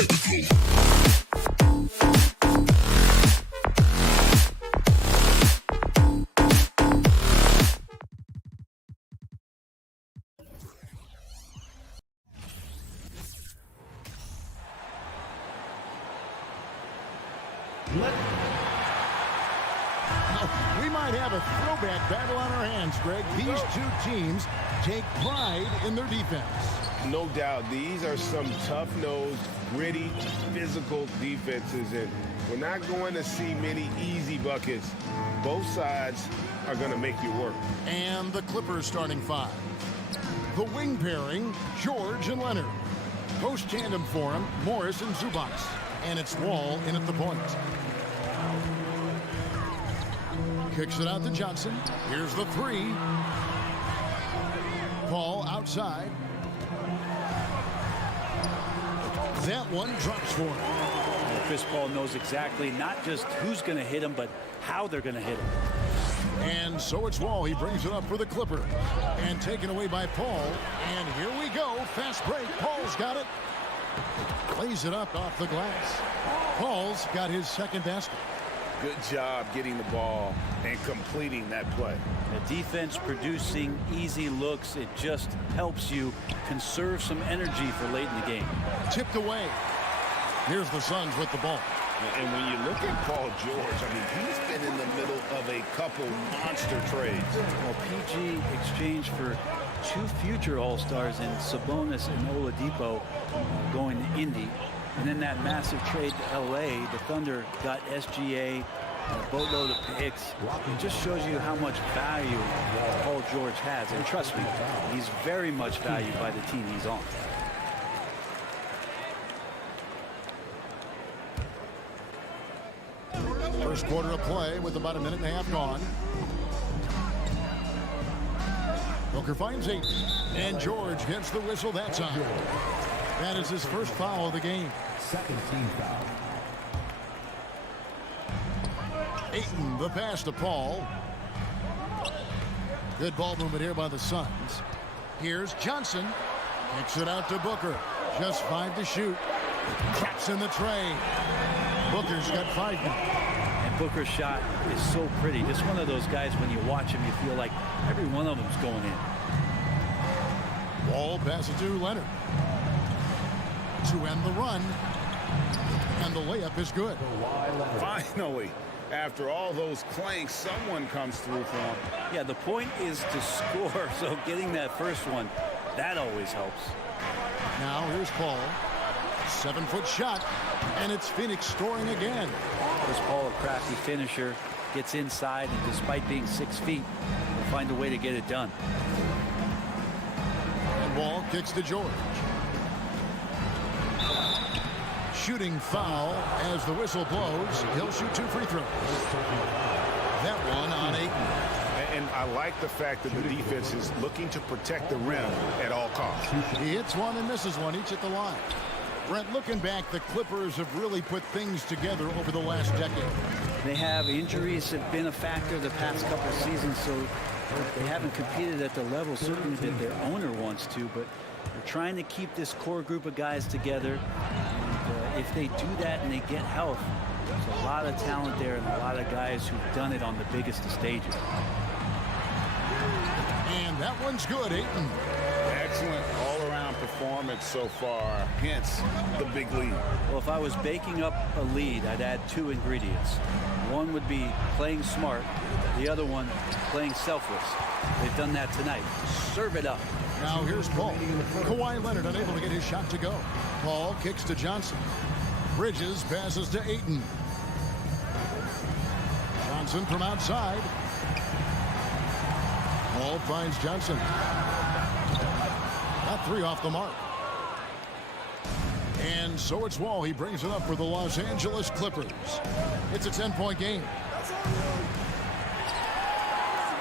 We might have a throwback battle on our hands, Greg. These two teams take pride in their defense. No doubt, these are some tough-nosed, gritty, physical defenses, and we're not going to see many easy buckets. Both sides are going to make you work. And the Clippers starting five. The wing pairing, George and Leonard. Post tandem for him, Morris and Zubac. And it's Wall in at the point. Kicks it out to Johnson. Here's the three. Paul outside. That one drops for him. Chris Paul knows exactly not just who's going to hit him, but how they're going to hit him. And so it's Wall. He brings it up for the Clippers. And taken away by Paul. And here we go. Fast break. Paul's got it. Plays it up off the glass. Paul's got his second basket. Good job getting the ball and completing that play. The defense producing easy looks. It just helps you conserve some energy for late in the game. Tipped away. Here's the Suns with the ball. And when you look at Paul George, I mean, he's been in the middle of a couple monster trades. Well, PG exchanged for two future All-Stars in Sabonis and Oladipo going to Indy. And then that massive trade to L.A., the Thunder got SGA, a boatload of picks. It just shows you how much value Paul George has. And trust me, he's very much valued by the team he's on. First quarter of play with about a minute and a half gone. Booker finds 8. And George gets the whistle that time. That is his first foul of the game. Second team foul. Ayton, the pass to Paul. Good ball movement here by the Suns. Here's Johnson. Kicks it out to Booker. Just 5 to shoot. Traps in the tray. Booker's got 5 now. And Booker's shot is so pretty. Just one of those guys, when you watch him, you feel like every one of them's going in. Wall passes to Leonard. To end the run. And the layup is good. Finally, after all those clanks, someone comes through for him. Yeah, the point is to score, so getting that first one, that always helps. Now here's Paul. 7-foot shot. And it's Phoenix scoring again. Chris Paul, a crafty finisher, gets inside, and despite being 6 feet, will find a way to get it done. And Wall kicks to George. Shooting foul as the whistle blows. He'll shoot 2 free throws. That one on Ayton. And I like the fact that the defense is looking to protect the rim at all costs. He hits one and misses one, each at the line. Brent, looking back, the Clippers have really put things together over the last decade. They have injuries have been a factor the past couple of seasons, so they haven't competed at the level certainly that their owner wants to, but they're trying to keep this core group of guys together. And if they do that and they get health, there's a lot of talent there and a lot of guys who've done it on the biggest of stages. And that one's good, Ayton. Excellent all-around performance so far, hence the big lead. Well, if I was baking up a lead, I'd add 2 ingredients. One would be playing smart. The other one, playing selfless. They've done that tonight. Serve it up. Now here's Paul. Kawhi Leonard unable to get his shot to go. Paul kicks to Johnson. Bridges passes to Ayton. Johnson from outside. Paul finds Johnson. Got 3 off the mark. And so it's Wall. He brings it up for the Los Angeles Clippers. It's a 10-point game.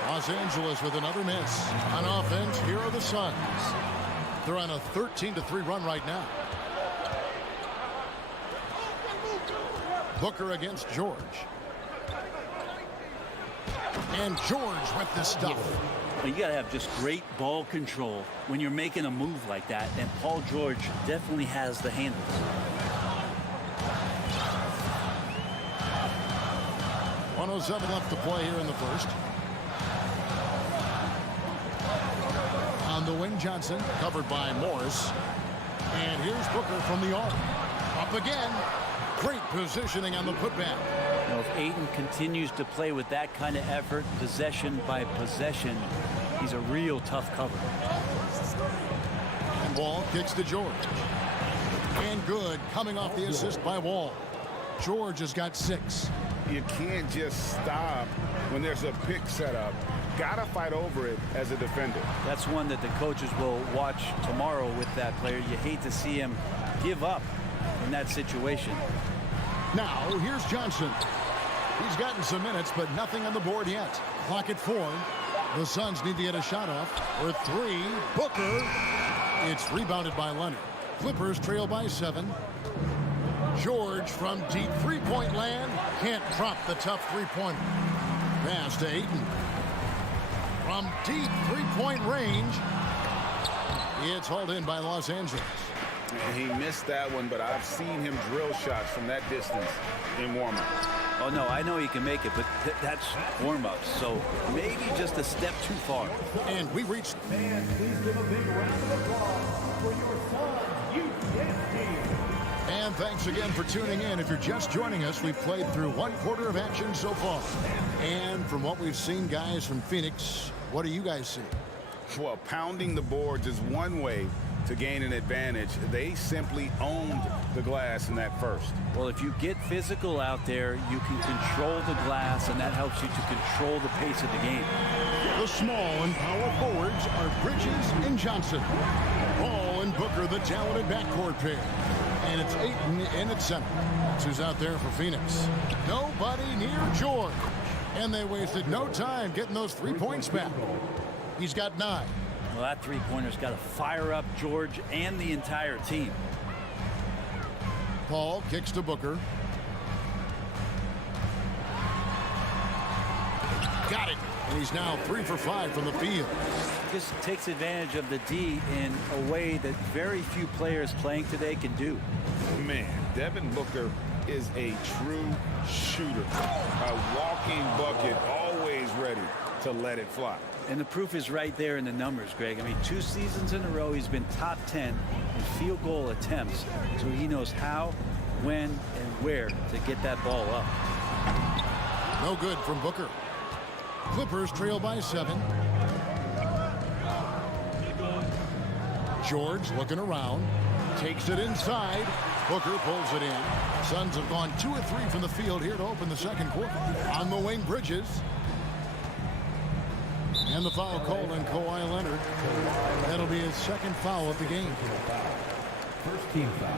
Los Angeles with another miss. On offense, here are the Suns. They're on a 13-3 run right now. Booker against George. And George with the stuff. You got to have just great ball control when you're making a move like that, and Paul George definitely has the handle. 1:07 left to play here in the first. On the wing, Johnson, covered by Morris. And here's Booker from the arc. Up again. Great positioning on the putback. You know, if Ayton continues to play with that kind of effort, possession by possession, he's a real tough cover. And Wall kicks to George. And good, coming off the assist by Wall. George has got 6. You can't just stop when there's a pick set up. Gotta fight over it as a defender. That's one that the coaches will watch tomorrow with that player. You hate to see him give up in that situation. Now, here's Johnson. He's gotten some minutes, but nothing on the board yet. Clock at 4. The Suns need to get a shot off. For 3, Booker. It's rebounded by Leonard. Clippers trail by 7. George from deep three-point land. Can't drop the tough three-pointer. Pass to Ayton. From deep three-point range. It's hauled in by Los Angeles. He missed that one, but I've seen him drill shots from that distance in warm-up. Oh, no, I know he can make it, but that's warm-up, so maybe just a step too far. And we reached... And please give a big round of applause for your Suns youth dance team. And thanks again for tuning in. If you're just joining us, we've played through 1/4 of action so far. And from what we've seen, guys, from Phoenix, what do you guys see? Well, pounding the boards is one way to gain an advantage. They simply owned the glass in that first. Well, if you get physical out there, you can control the glass, and that helps you to control the pace of the game. The small and power forwards are Bridges and Johnson. Ball and Booker, the talented backcourt pair. And it's Ayton in at center. That's who's out there for Phoenix. Nobody near George. And they wasted no time getting those 3 points back. He's got 9. Well, that three-pointer's got to fire up George and the entire team. Paul kicks to Booker. Got it. And he's now 3 for 5 from the field. Just takes advantage of the D in a way that very few players playing today can do. Man, Devin Booker is a true shooter. A walking bucket, always ready to let it fly. And the proof is right there in the numbers, Greg. I mean, 2 seasons in a row, he's been top 10 in field goal attempts. So he knows how, when, and where to get that ball up. No good from Booker. Clippers trail by 7. George looking around. Takes it inside. Booker pulls it in. Suns have gone 2 of 3 from the field here to open the second quarter. On the wing, Bridges. And the foul called on Kawhi Leonard. That'll be his second foul of the game. First team foul.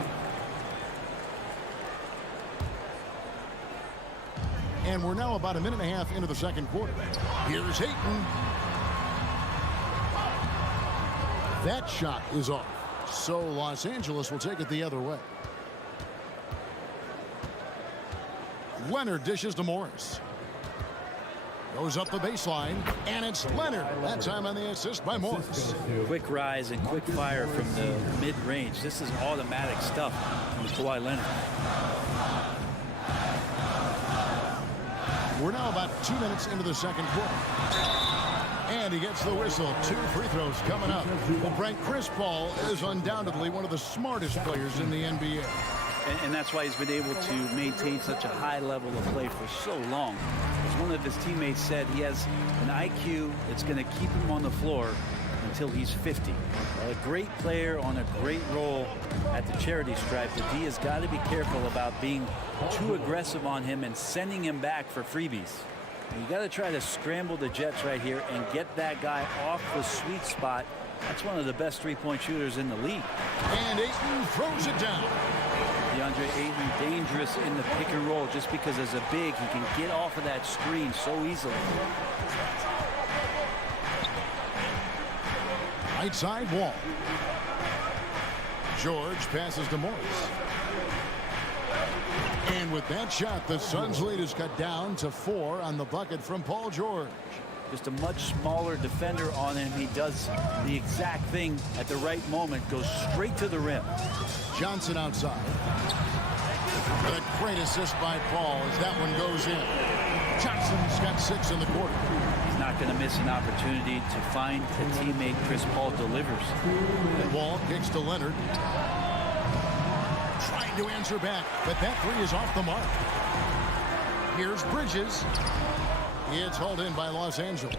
And we're now about a minute and a half into the second quarter. Here's Ayton. That shot is off. So Los Angeles will take it the other way. Leonard dishes to Morris. Goes up the baseline, and it's Leonard. That time on the assist by Morris. Quick rise and quick fire from the mid-range. This is automatic stuff from Kawhi Leonard. We're now about 2 minutes into the second quarter. And he gets the whistle. 2 free throws coming up. Well, Brent, Chris Paul is undoubtedly one of the smartest players in the NBA. And that's why he's been able to maintain such a high level of play for so long. As one of his teammates said, he has an IQ that's going to keep him on the floor until he's 50. A great player on a great role at the charity stripe, but D has got to be careful about being too aggressive on him and sending him back for freebies. You got to try to scramble the Jets right here and get that guy off the sweet spot. That's one of the best three-point shooters in the league. And Ayton throws it down. DeAndre Ayton dangerous in the pick and roll just because as a big he can get off of that screen so easily. Right side Wall. George passes to Morris. And with that shot, the Suns' lead is cut down to 4 on the bucket from Paul George. Just a much smaller defender on him. He does the exact thing at the right moment, goes straight to the rim. Johnson outside. A great assist by Paul as that one goes in. Johnson's got 6 in the quarter. He's not going to miss an opportunity to find a teammate. Chris Paul delivers. Ball kicks to Leonard. Trying to answer back, but that 3 is off the mark. Here's Bridges. It's hauled in by Los Angeles.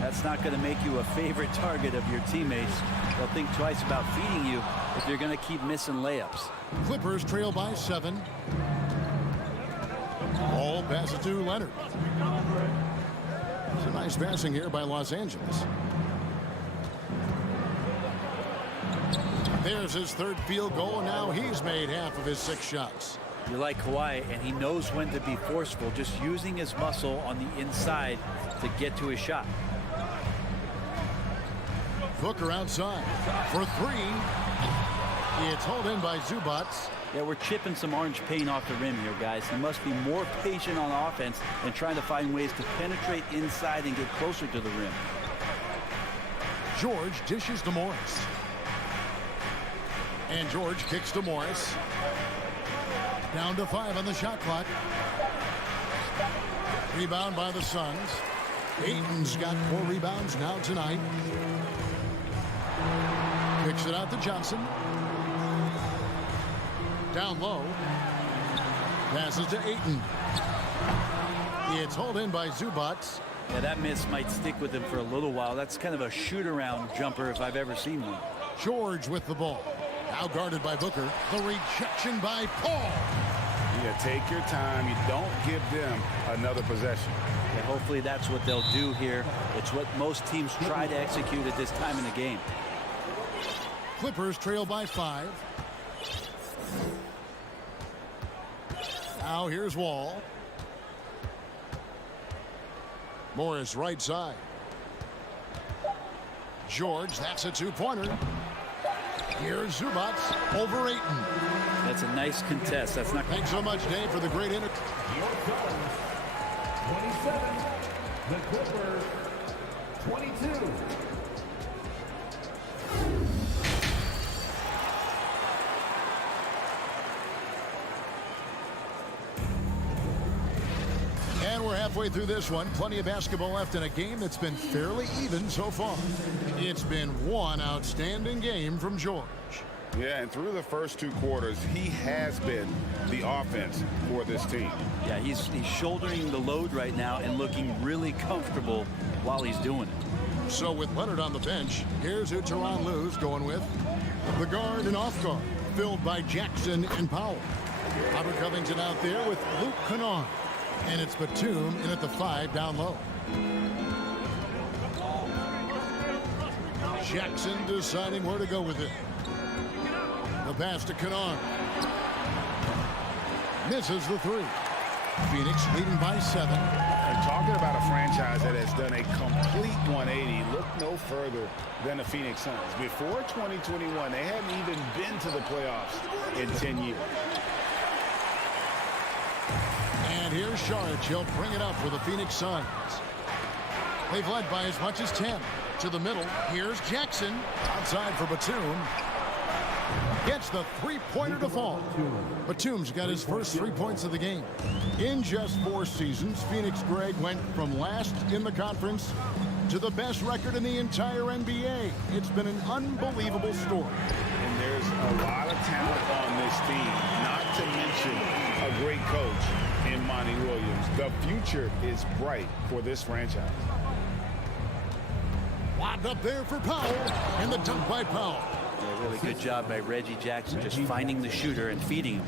That's not going to make you a favorite target of your teammates. They'll think twice about feeding you if you're going to keep missing layups. Clippers trail by 7. Ball passes to Leonard. It's a nice passing here by Los Angeles. There's his 3rd field goal. Now he's made half of his 6 shots. You're like Kawhi, and he knows when to be forceful, just using his muscle on the inside to get to his shot. Booker outside for 3. It's hauled in by Zubac. Yeah, we're chipping some orange paint off the rim here, guys. He must be more patient on offense and trying to find ways to penetrate inside and get closer to the rim. George dishes to Morris. And George kicks to Morris. Down to 5 on the shot clock. Rebound by the Suns. Ayton's got 4 rebounds now tonight. Kicks it out to Johnson. Down low. Passes to Ayton. It's hauled in by Zubac. Yeah, that miss might stick with him for a little while. That's kind of a shoot-around jumper if I've ever seen one. George with the ball. Now guarded by Booker. The rejection by Paul. Yeah, take your time. You don't give them another possession. And hopefully that's what they'll do here. It's what most teams try to execute at this time in the game. Clippers trail by 5. Now here's Wall. Morris right side. George, that's a 2-pointer. Here's Zubac over Ayton. That's a nice contest. That's not. Thanks so much, Dave, for the great interview. 27. The Clippers, 22. And we're halfway through this one. Plenty of basketball left in a game that's been fairly even so far. It's been one outstanding game from George. Yeah, and through the first 2 quarters, he has been the offense for this team. Yeah, he's shouldering the load right now and looking really comfortable while he's doing it. So with Leonard on the bench, here's who Tyronn Lue's going with. The guard and off guard, filled by Jackson and Powell. Robert Covington out there with Luke Kennard. And it's Batum in at the 5 down low. Jackson deciding where to go with it. The pass to Kennard. Misses the 3. Phoenix leading by 7. And talking about a franchise that has done a complete 180, look no further than the Phoenix Suns. Before 2021, they hadn't even been to the playoffs in 10 years. And here's Saric. He'll bring it up for the Phoenix Suns. They've led by as much as 10. To the middle. Here's Jackson. Outside for Batum. Gets the 3-pointer to fall. Batum's got his first 3 points of the game. In just 4 seasons, Phoenix Greg went from last in the conference to the best record in the entire NBA. It's been an unbelievable story. And there's a lot of talent on this team, not to mention a great coach in Monty Williams. The future is bright for this franchise. Lobbed up there for Powell, and the dunk by Powell. Yeah, really good job by Reggie Jackson just finding the shooter and feeding him.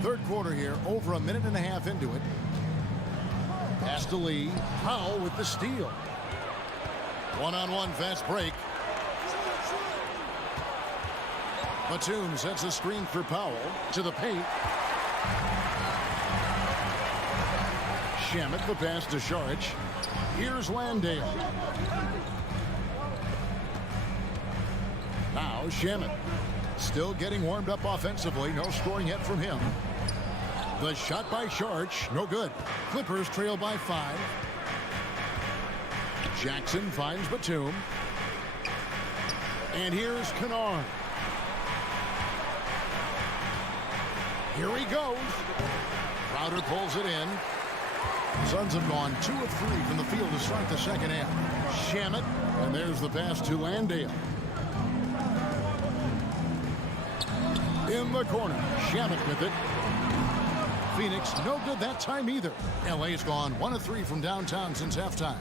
Third quarter here, over a minute and a half into it. Pass to Lee. Powell with the steal. One-on-one fast break. Batum sets a screen for Powell to the paint. Shamet the pass to Saric. Here's Landale. Now Shamet. Still getting warmed up offensively. No scoring yet from him. The shot by Saric. No good. Clippers trail by 5. Jackson finds Batum. And here's Kennard. Here he goes. Crowder pulls it in. Suns have gone 2 of 3 from the field to start the second half. Shamet, and there's the pass to Landale. In the corner, Shamet with it. Phoenix no good that time either. LA's gone 1 of 3 from downtown since halftime.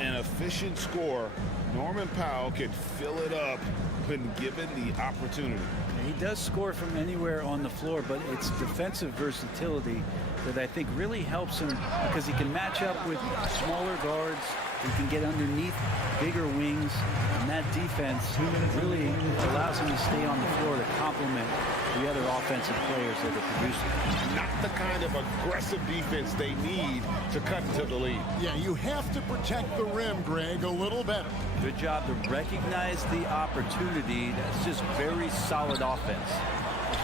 An efficient score. Norman Powell could fill it up when given the opportunity. He does score from anywhere on the floor, but it's defensive versatility that I think really helps him because he can match up with smaller guards. He can get underneath bigger wings, and that defense really allows him to stay on the floor to complement the other offensive players that are producing. Not the kind of aggressive defense they need to cut into the lead. Yeah, you have to protect the rim, Greg, a little better. Good job to recognize the opportunity. That's just very solid offense.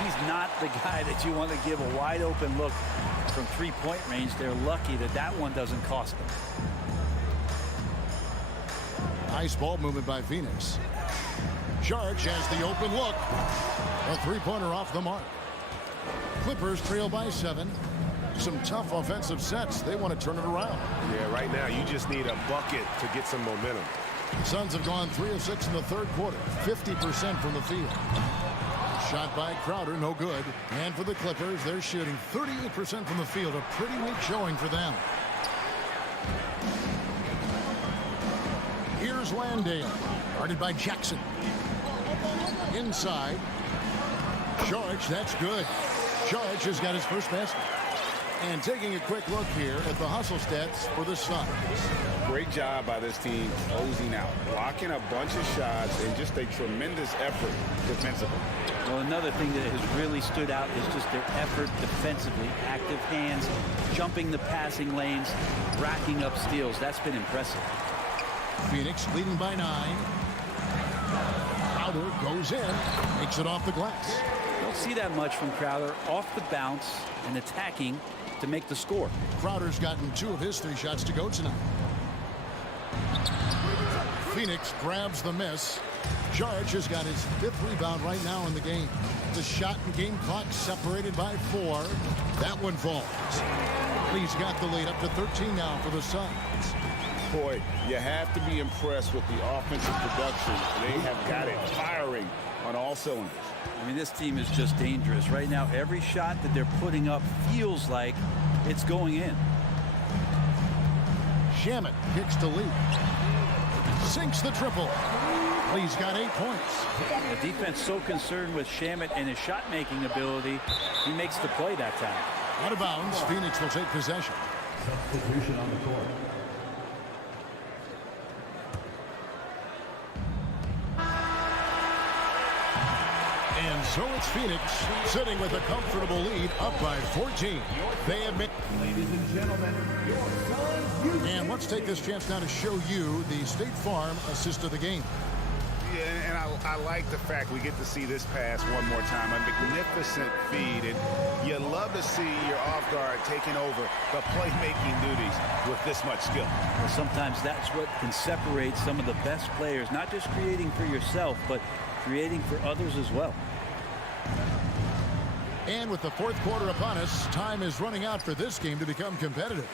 He's not the guy that you want to give a wide open look from three-point range. They're lucky that that one doesn't cost them. Nice ball movement by Phoenix. Sharks has the open look. A three-pointer off the mark. Clippers trail by 7. Some tough offensive sets. They want to turn it around. Yeah, right now you just need a bucket to get some momentum. The Suns have gone 3 of 6 in the third quarter. 50% from the field. Shot by Crowder, no good. And for the Clippers, they're shooting 38% from the field. A pretty weak showing for them. Here's Landale, guarded by Jackson. Inside. George, that's good. George has got his first basket. And taking a quick look here at the hustle stats for the Suns. Great job by this team closing out, blocking a bunch of shots, and just a tremendous effort defensively. Well, another thing that has really stood out is just their effort defensively. Active hands, jumping the passing lanes, racking up steals. That's been impressive. Phoenix leading by 9. Crowder goes in, makes it off the glass. Don't see that much from Crowder. Off the bounce and attacking to make the score. Crowder's gotten 2 of his 3 shots to go tonight. Phoenix grabs the miss. George has got his 5th rebound right now in the game. The shot and game clock separated by 4. That one falls. Lee's got the lead up to 13 now for the Suns. Boy, you have to be impressed with the offensive production. They have got it firing on all cylinders. I mean, this team is just dangerous. Right now, every shot that they're putting up feels like it's going in. Shamet kicks to Lee. Sinks the triple. Lee's got 8 points. The defense so concerned with Shamet and his shot-making ability, he makes the play that time. Out of bounds, Phoenix will take possession. Substitution on the court. And so it's Phoenix sitting with a comfortable lead up by 14. They admit. Ladies and gentlemen, your Suns. And let's take this chance now to show you the State Farm assist of the game. Yeah, and I like the fact we get to see this pass one more time. A magnificent feed, and you love to see your off guard taking over the playmaking duties with this much skill. Well, sometimes that's what can separate some of the best players, not just creating for yourself, but creating for others as well. And with the fourth quarter upon us, time is running out for this game to become competitive.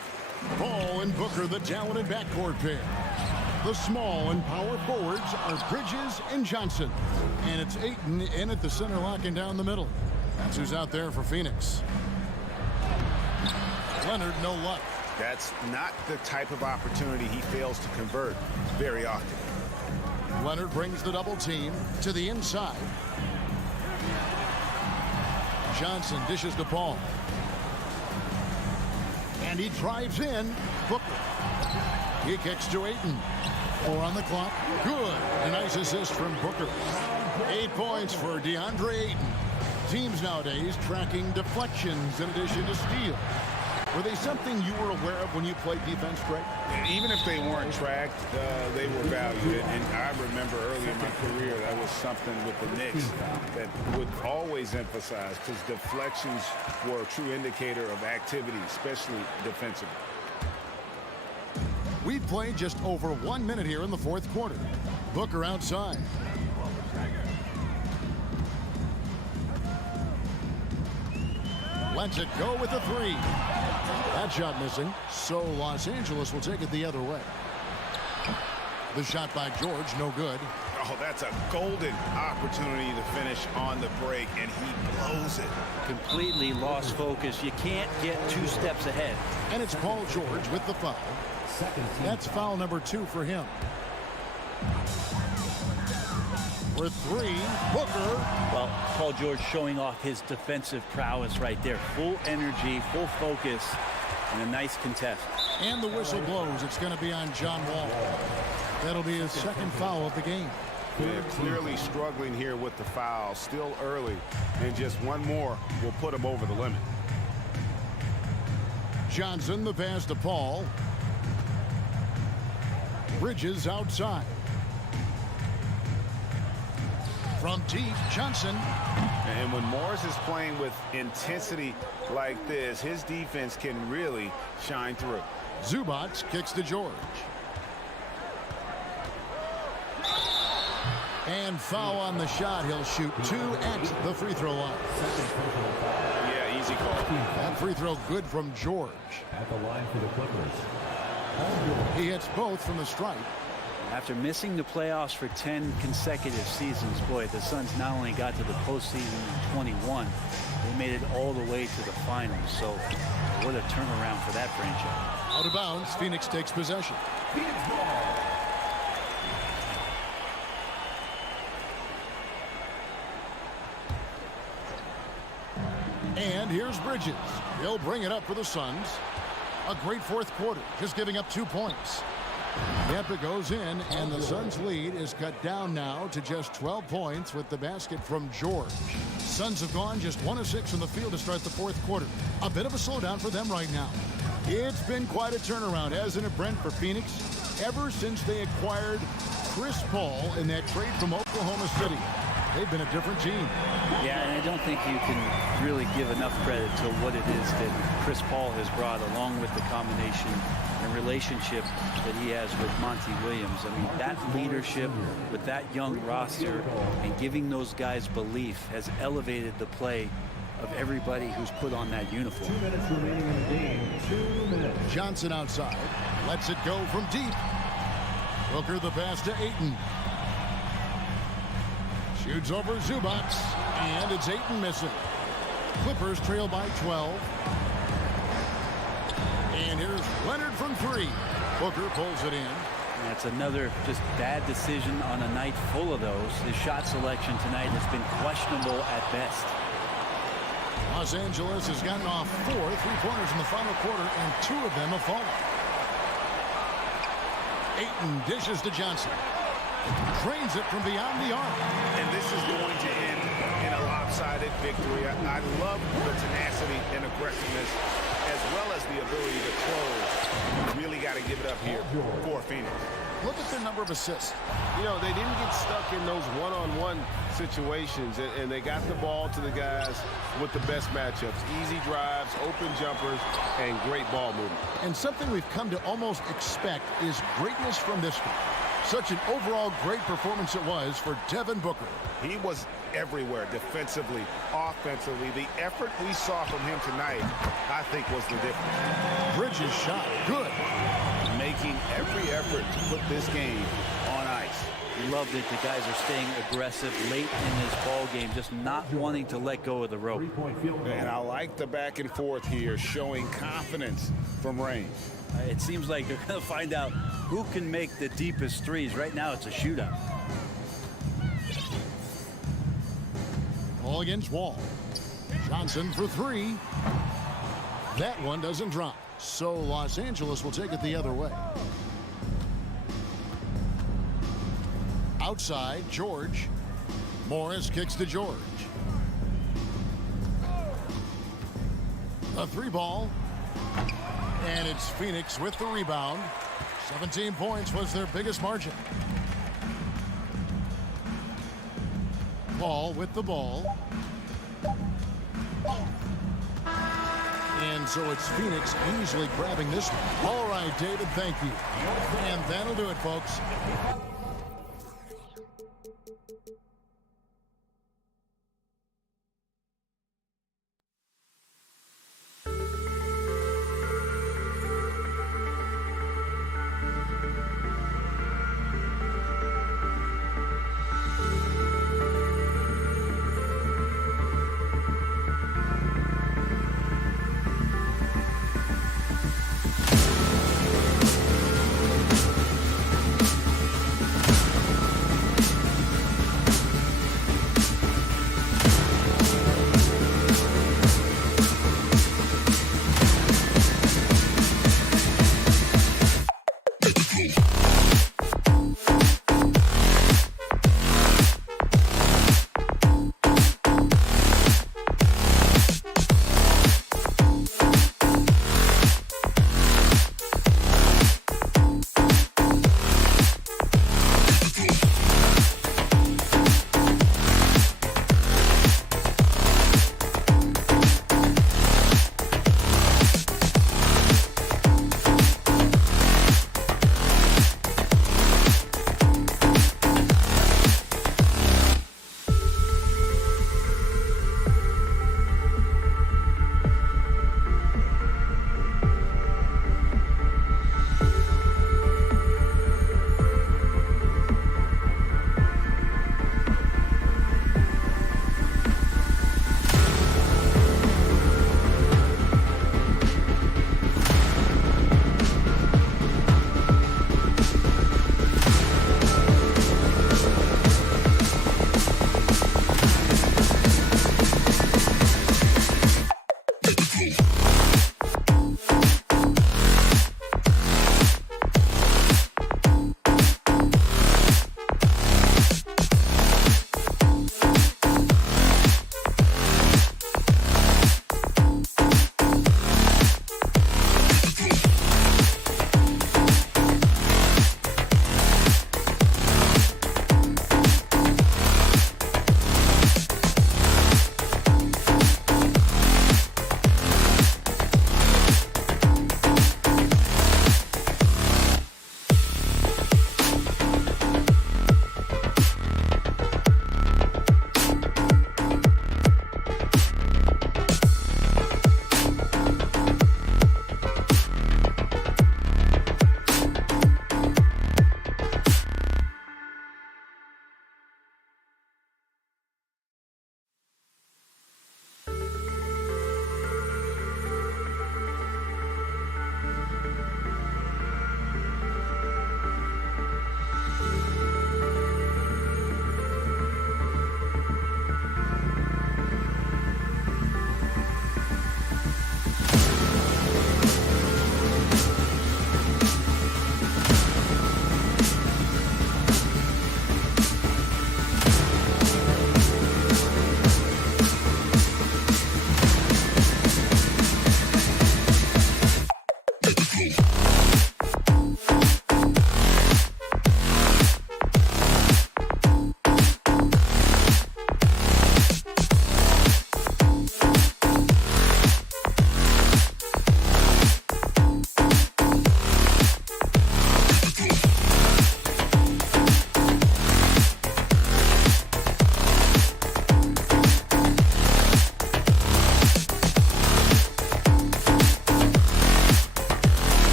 Paul and Booker, the talented backcourt pair. The small and power forwards are Bridges and Johnson. And it's Ayton in at the center, locking down the middle. That's who's out there for Phoenix. Leonard, no luck. That's not the type of opportunity he fails to convert very often. Leonard brings the double team to the inside. Johnson dishes to Paul. And he drives in. Booker. He kicks to Ayton. 4 on the clock. Good. A nice assist from Booker. 8 points for DeAndre Ayton. Teams nowadays tracking deflections in addition to steals. Were they something you were aware of when you played defense, Greg? Even if they weren't tracked, they were valued. And I remember early in my career, that was something with the Knicks that would always emphasize, because deflections were a true indicator of activity, especially defensively. We've played just over 1 minute here in the fourth quarter. Booker outside. Lets it go with a three. That shot missing, so Los Angeles will take it the other way. The shot by George, no good. Oh, that's a golden opportunity to finish on the break, and he blows it. Completely lost focus. You can't get 2 steps ahead. And it's Paul George with the foul. That's foul number 2 for him. For 3, Booker. Well, Paul George showing off his defensive prowess right there. Full energy, full focus, and a nice contest. And the whistle blows. It's going to be on John Wall. That'll be his second foul of the game. They're clearly struggling here with the foul. Still early, and just one more will put him over the limit. Johnson, the pass to Paul. Bridges outside. From deep, Johnson. And when Morris is playing with intensity like this, his defense can really shine through. Zubac kicks to George. And foul on the shot. He'll shoot 2 at the free throw line. Yeah, easy call. That free throw good from George. At the line for the Clippers. He hits both from the stripe. After missing the playoffs for 10 consecutive seasons, boy, the Suns not only got to the postseason in 21, they made it all the way to the finals. So what a turnaround for that franchise. Out of bounds, Phoenix takes possession. And here's Bridges. He'll bring it up for the Suns. A great fourth quarter, just giving up 2 points. Yep, it goes in, and the Suns' lead is cut down now to just 12 points with the basket from George. Suns have gone just 1 of 6 from the field to start the fourth quarter. A bit of a slowdown for them right now. It's been quite a turnaround, hasn't it, Brent, for Phoenix? Ever since they acquired Chris Paul in that trade from Oklahoma City, they've been a different team. Yeah, and I don't think you can really give enough credit to what it is that Chris Paul has brought, along with the combination and relationship that he has with Monty Williams. I mean, that leadership with that young roster and giving those guys belief has elevated the play of everybody who's put on that uniform. 2 minutes remaining in the game. 2 minutes. Johnson outside. Lets it go from deep. Booker the pass to Ayton. Shoots over Zubac, and it's Ayton missing. Clippers trail by 12. And here's Leonard from 3. Booker pulls it in. That's another just bad decision on a night full of those. His shot selection tonight has been questionable at best. Los Angeles has gotten off 4 3-pointers in the final quarter, and 2 of them have fallen. Ayton dishes to Johnson. Drains it from beyond the arc. And this is going to end in a lopsided victory. I love the tenacity and aggressiveness, as well as the ability to close. You really got to give it up here for Phoenix. Look at their number of assists. You know, they didn't get stuck in those one-on-one situations, and they got the ball to the guys with the best matchups. Easy drives, open jumpers, and great ball movement. And something we've come to almost expect is greatness from this guy. Such an overall great performance it was for Devin Booker. He was everywhere, defensively, offensively. The effort we saw from him tonight, I think, was the difference. Bridges shot, good. Making every effort to put this game on ice. Love that the guys are staying aggressive late in this ball game, just not wanting to let go of the rope. 3-point field goal. And I like the back and forth here, showing confidence from range. It seems like they're going to find out who can make the deepest threes. Right now, it's a shootout. All against Wall. Johnson for 3. That one doesn't drop. So Los Angeles will take it the other way. Outside, George. Morris kicks to George. A 3-ball. And it's Phoenix with the rebound. 17 points was their biggest margin. Paul with the ball. And so it's Phoenix easily grabbing this one. All right, David, thank you. And that'll do it, folks.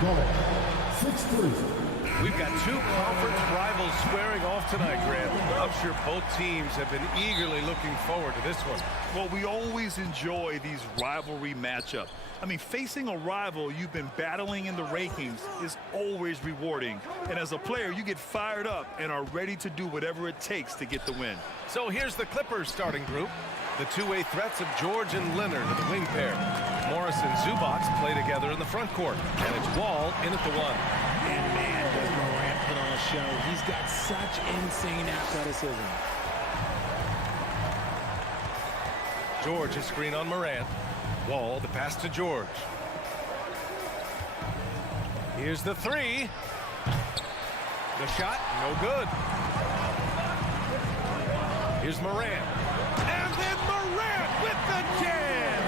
Golf, 6-3. We've got two conference rivals squaring off tonight, Grant. I'm sure both teams have been eagerly looking forward to this one. Well, we always enjoy these rivalry matchups. I mean, facing a rival you've been battling in the rankings is always rewarding. And as a player, you get fired up and are ready to do whatever it takes to get the win. So here's the Clippers starting group. The two-way threats of George and Leonard are the wing pair. Morris and Zubac play together in the front court. And it's Wall in at the one. And man, does Morant put on a show. He's got such insane athleticism. George, a screen on Morant. Wall, the pass to George. Here's the three. The shot, no good. Here's Morant. And then Morant with the jam.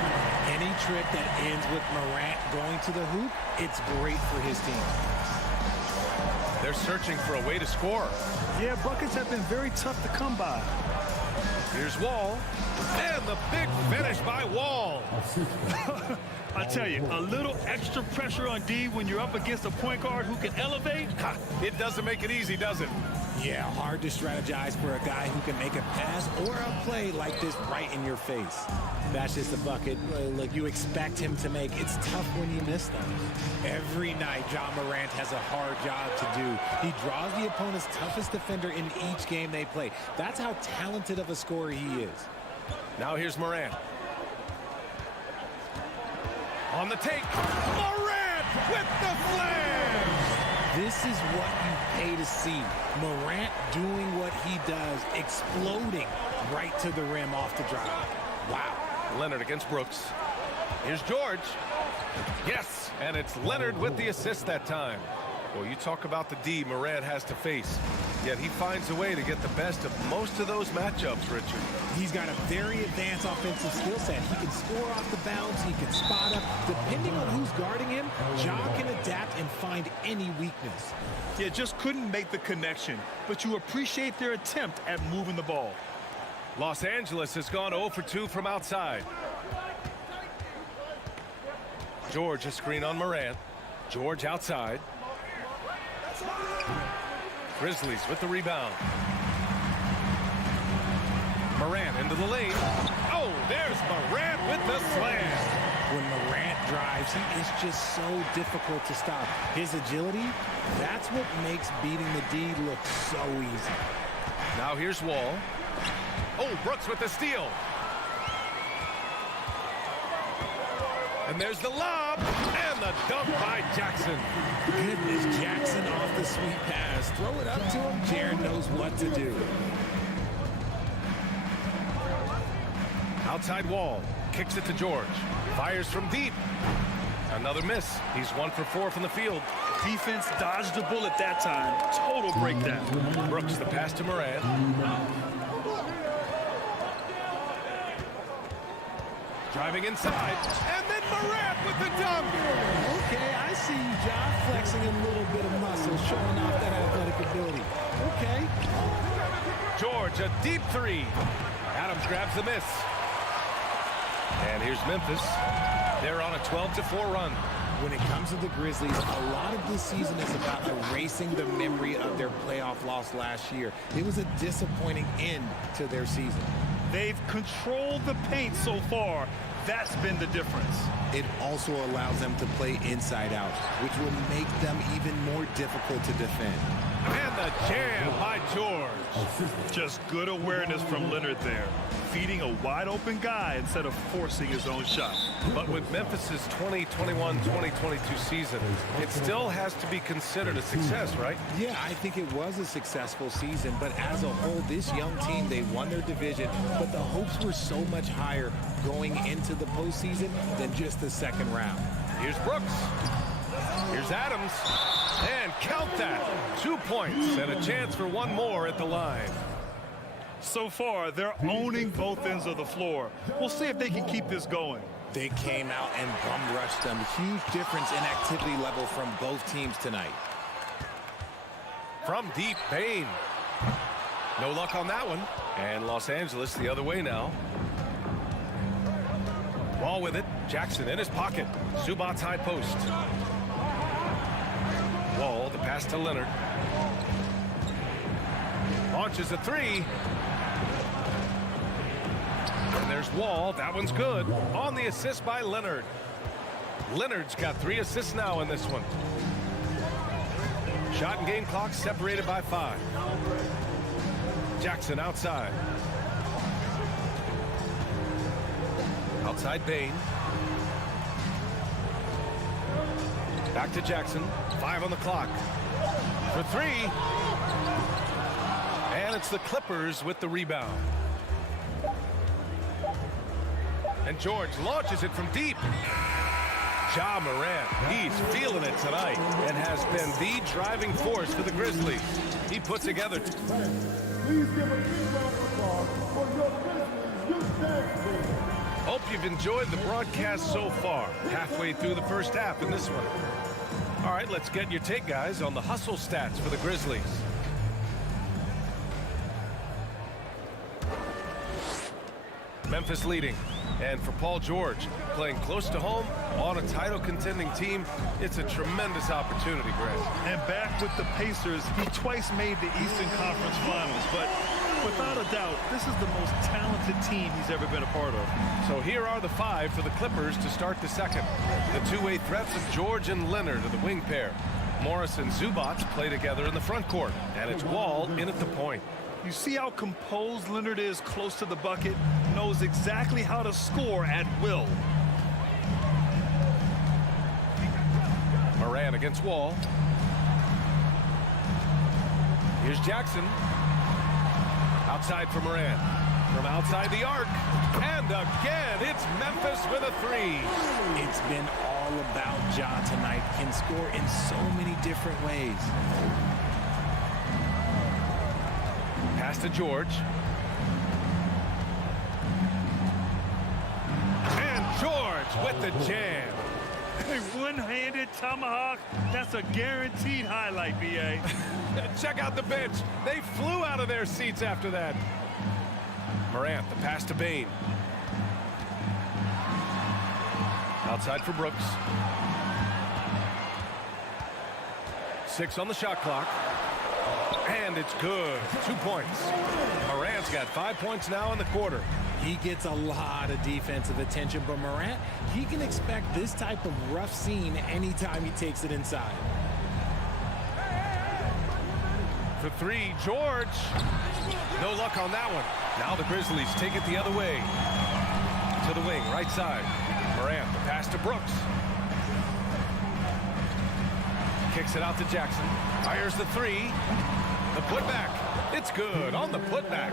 Any trick that ends with Morant going to the hoop, it's great for his team. They're searching for a way to score. Yeah, buckets have been very tough to come by. Here's Wall. And the big finish by Wall. I tell you, a little extra pressure on D when you're up against a point guard who can elevate. It doesn't make it easy, does it? Yeah, hard to strategize for a guy who can make a pass or a play like this right in your face. That's just a bucket like you expect him to make. It's tough when you miss them. Every night, John Morant has a hard job to do. He draws the opponent's toughest defender in each game they play. That's how talented of a scorer he is. Now here's Morant. On the take. Morant with the slam! This is what you pay to see. Morant doing what he does, exploding right to the rim off the drive. Wow. Leonard against Brooks. Here's George. Yes, and it's Leonard with the assist that time. Well, you talk about the D Morant has to face. Yet he finds a way to get the best of most of those matchups, Richard. He's got a very advanced offensive skill set. He can score off the bounce. He can spot up. Depending on who's guarding him, Ja can adapt and find any weakness. Yeah, just couldn't make the connection. But you appreciate their attempt at moving the ball. Los Angeles has gone 0 for 2 from outside. George, a screen on Morant. George outside. Grizzlies with the rebound. Morant into the lane. Oh, there's Morant with the slam. When Morant drives, he is just so difficult to stop. His agility, that's what makes beating the D look so easy. Now here's Wall. Oh, Brooks with the steal. And there's the lob and the dunk by Jackson. Goodness, Jackson off the sweet pass. Throw it up to him. Jared knows what to do. Outside Wall. Kicks it to George. Fires from deep. Another miss. He's 1 for 4 from the field. Defense dodged the bullet that time. Total breakdown. Brooks, the pass to Morant. Driving inside. And then Morant with the dunk. Okay, I see you, John, flexing a little bit of muscle, showing off that athletic ability. Okay. George, a deep three. Adams grabs the miss. And here's Memphis. They're on a 12-4 run. When it comes to the Grizzlies, a lot of this season is about erasing the memory of their playoff loss last year. It was a disappointing end to their season. They've controlled the paint so far. That's been the difference. It also allows them to play inside out, which will make them even more difficult to defend. And the jam by George. Just good awareness from Leonard there. Feeding a wide-open guy instead of forcing his own shot. But with Memphis's 2021-2022 season, it still has to be considered a success, right? Yeah, I think it was a successful season, but as a whole, this young team, they won their division, but the hopes were so much higher going into the postseason than just the second round. Here's Brooks. Here's Adams. And count that. 2 points and a chance for one more at the line. So far, they're owning both ends of the floor. We'll see if they can keep this going. They came out and bum rushed them. Huge difference in activity level from both teams tonight. From deep, Payne. No luck on that one. And Los Angeles the other way now. Wall with it. Jackson in his pocket. Zubac's high post. Pass to Leonard. Launches a three. And there's Wall. That one's good. On the assist by Leonard. Leonard's got 3 assists now in this one. Shot and game clock separated by 5. Jackson outside. Outside Bain. Back to Jackson. 5 on the clock. For 3. And it's the Clippers with the rebound. And George launches it from deep. Ja Morant, he's feeling it tonight and has been the driving force for the Grizzlies. He put together. Please give a big round of applause for your Grizzlies youth dance team. Hope you've enjoyed the broadcast so far. Halfway through the first half in this one. All right, let's get your take, guys, on the hustle stats for the Grizzlies. Memphis leading. And for Paul George, playing close to home on a title-contending team, it's a tremendous opportunity, Greg. And back with the Pacers, he twice made the Eastern Conference Finals. But without a doubt, this is the most talented team he's ever been a part of. So here are the 5 for the Clippers to start the second. The two-way threats of George and Leonard are the wing pair. Morris and Zubac play together in the front court. And it's Wall in at the point. You see how composed Leonard is close to the bucket, knows exactly how to score at will. Moran against Wall. Here's Jackson. Outside for Moran. From outside the arc. And again, it's Memphis with a 3. It's been all about Ja tonight. Can score in so many different ways. Pass to George. And George with the jam. A one-handed tomahawk, that's a guaranteed highlight, B.A. Check out the bench. They flew out of their seats after that. Morant, the pass to Bain. Outside for Brooks. 6 on the shot clock. And it's good. 2 points. Morant's got 5 points now in the quarter. He gets a lot of defensive attention, but Morant, he can expect this type of rough scene anytime he takes it inside. For 3, George. No luck on that one. Now the Grizzlies take it the other way. To the wing, right side. Morant, the pass to Brooks. Kicks it out to Jackson. Fires the 3. The putback. It's good on the putback.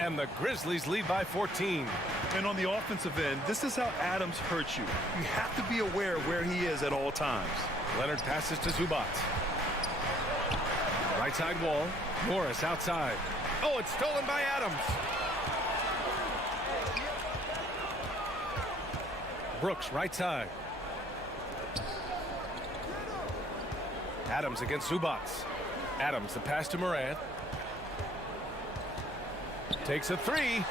And the Grizzlies lead by 14. And on the offensive end, this is how Adams hurts you. You have to be aware of where he is at all times. Leonard passes to Zubac. Right side Wall. Morris outside. Oh, it's stolen by Adams. Brooks right side. Adams against Zubac. Adams, the pass to Morant. Takes a 3.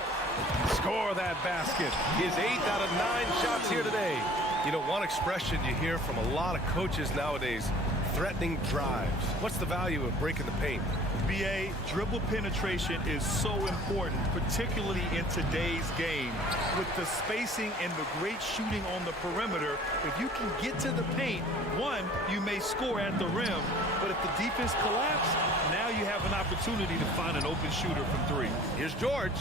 Score that basket. His 8th out of 9 shots here today. You know, one expression you hear from a lot of coaches nowadays, threatening drives. What's the value of breaking the paint? BA, dribble penetration is so important, particularly in today's game. With the spacing and the great shooting on the perimeter, if you can get to the paint, one, you may score at the rim, but if the defense collapses, now you have an opportunity to find an open shooter from 3. Here's George.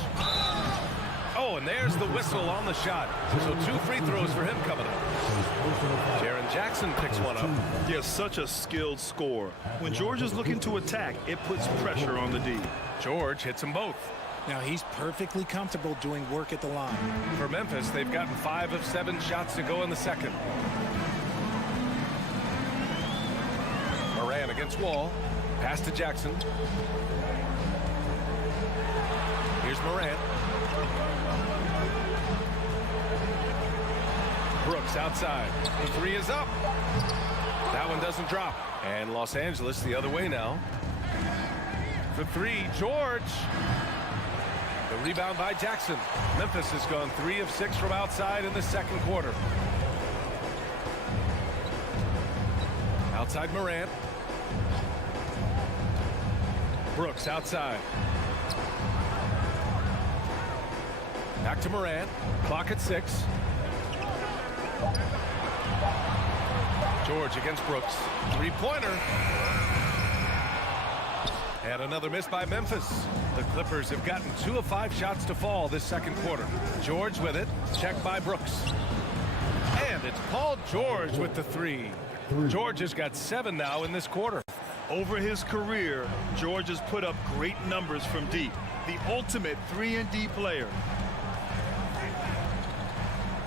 Oh, and there's the whistle on the shot. So 2 free throws for him coming up. Jaren Jackson picks one up. Yeah, such a skilled scorer. When George is looking to attack, it puts pressure on the D. George hits them both. Now he's perfectly comfortable doing work at the line. For Memphis, they've gotten 5 of 7 shots to go in the second. Moran against Wall. Pass to Jackson. Here's Morant. Brooks outside. The 3 is up. That one doesn't drop. And Los Angeles the other way now. For 3, George. The rebound by Jackson. Memphis has gone 3 of 6 from outside in the second quarter. Outside Morant. Brooks outside. Back to Morant. Clock at 6. George against Brooks. Three-pointer. And another miss by Memphis. The Clippers have gotten 2 of 5 shots to fall this second quarter. George with it. Checked by Brooks. And it's Paul George with the 3. George has got 7 now in this quarter. Over his career, George has put up great numbers from deep. The ultimate 3-and-D player.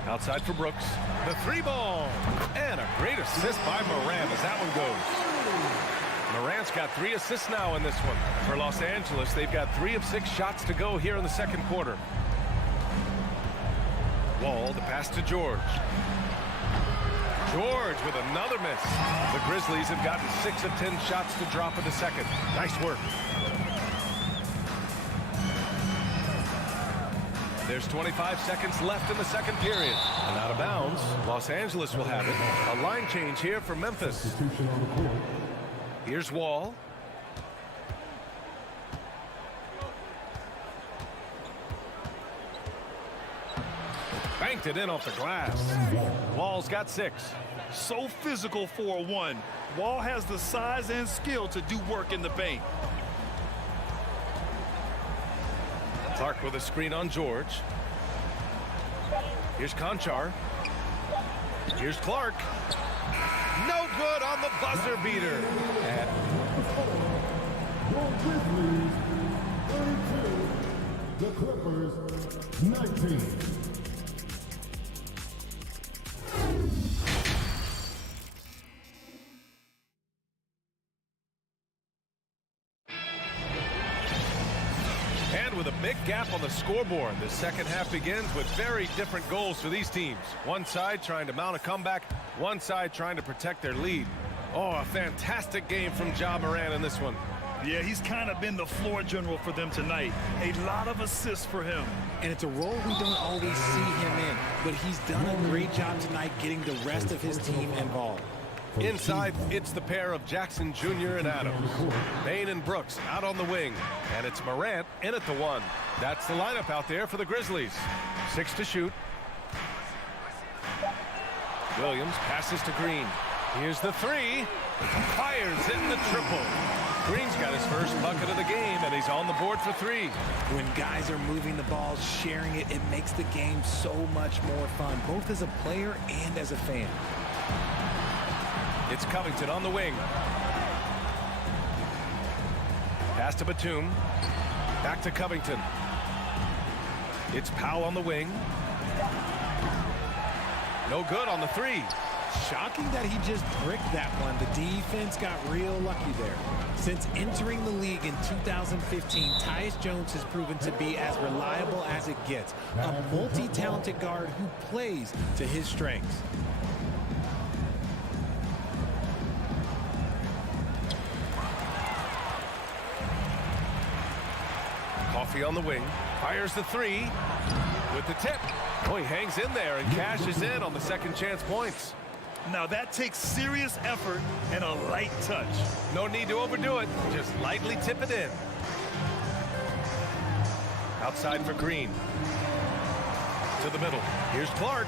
Outside for Brooks. The 3-ball. And a great assist by Morant as that one goes. Morant's got 3 assists now in this one. For Los Angeles, they've got 3 of 6 shots to go here in the second quarter. Wall, the pass to George. George with another miss. The Grizzlies have gotten 6 of 10 shots to drop in the second. Nice work. There's 25 seconds left in the second period. And out of bounds, Los Angeles will have it. A line change here for Memphis. Here's Wall. Banked it in off the glass. Wall's got 6. So physical for a 1. Wall has the size and skill to do work in the paint. Clark with a screen on George. Here's Conchar. Here's Clark. No good on the buzzer beater. And The Clippers, 19. with a big gap on the scoreboard. The second half begins with very different goals for these teams. One side trying to mount a comeback, one side trying to protect their lead. Oh, a fantastic game from Ja Morant in this one. Yeah, he's kind of been the floor general for them tonight. A lot of assists for him. And it's a role we don't always see him in, but he's done a great job tonight getting the rest of his team involved. Inside, it's the pair of Jackson Jr. and Adams. Bain and Brooks out on the wing. And it's Morant in at the 1. That's the lineup out there for the Grizzlies. 6 to shoot. Williams passes to Green. Here's the 3. Fires in the triple. Green's got his first bucket of the game, and he's on the board for 3. When guys are moving the ball, sharing it, it makes the game so much more fun, both as a player and as a fan. It's Covington on the wing. Pass to Batum. Back to Covington. It's Powell on the wing. No good on the 3. Shocking that he just bricked that one. The defense got real lucky there. Since entering the league in 2015, Tyus Jones has proven to be as reliable as it gets. A multi-talented guard who plays to his strengths. Coffee on the wing. Fires the 3 with the tip. Oh, he hangs in there and cashes in on the second chance points. Now that takes serious effort and a light touch. No need to overdo it. Just lightly tip it in. Outside for Green. To the middle. Here's Clark.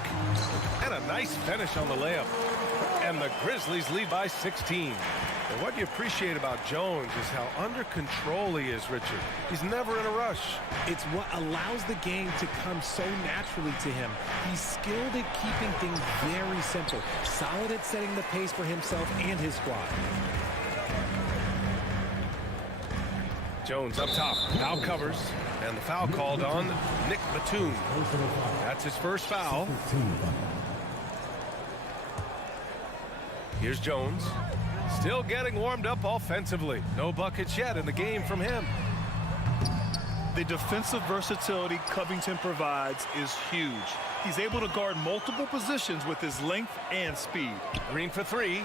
And a nice finish on the layup. And the Grizzlies lead by 16. And what you appreciate about Jones is how under control he is, Richard. He's never in a rush. It's what allows the game to come so naturally to him. He's skilled at keeping things very simple, solid at setting the pace for himself and his squad. Jones up top, now covers, and the foul called on Nick Batum. That's his first foul. Here's Jones. Still getting warmed up offensively. No buckets yet in the game from him. The defensive versatility Covington provides is huge. He's able to guard multiple positions with his length and speed. Green for 3.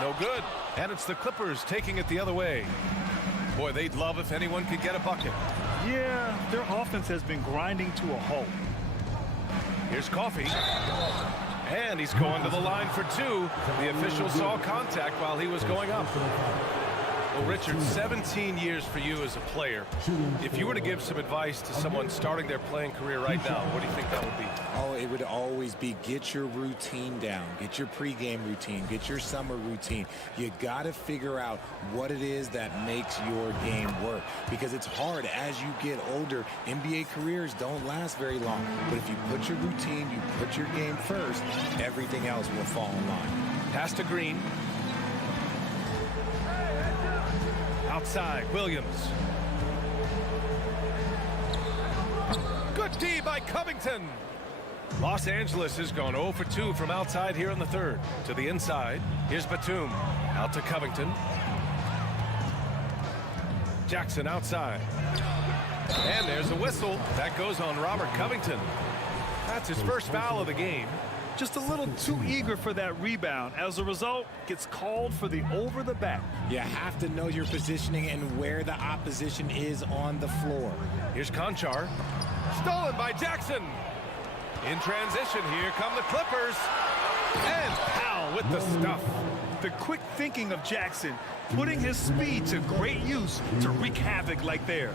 No good. And it's the Clippers taking it the other way. Boy, they'd love if anyone could get a bucket. Yeah, their offense has been grinding to a halt. Here's Coffee. And he's going to the line for two. The official saw contact while he was going up. Well, Richard, 17 years for you as a player. If you were to give some advice to someone starting their playing career right now, what do you think that would be? Oh, it would always be get your routine down. Get your pregame routine. Get your summer routine. You got to figure out what it is that makes your game work. Because it's hard as you get older. NBA careers don't last very long. But if you put your routine, you put your game first, everything else will fall in line. Pass to Green. Outside, Williams. Good D by Covington. Los Angeles has gone 0 for 2 from outside here in the third. To the inside, here's Batum. Out to Covington. Jackson outside. And there's a whistle. That goes on Robert Covington. That's his first foul of the game. Just a little too eager for that rebound. As a result, gets called for the over the back. You have to know your positioning and where the opposition is on the floor. Here's Conchar. Stolen by Jackson. In transition, here come the Clippers. And Powell with the stuff. The quick thinking of Jackson, putting his speed to great use to wreak havoc like there.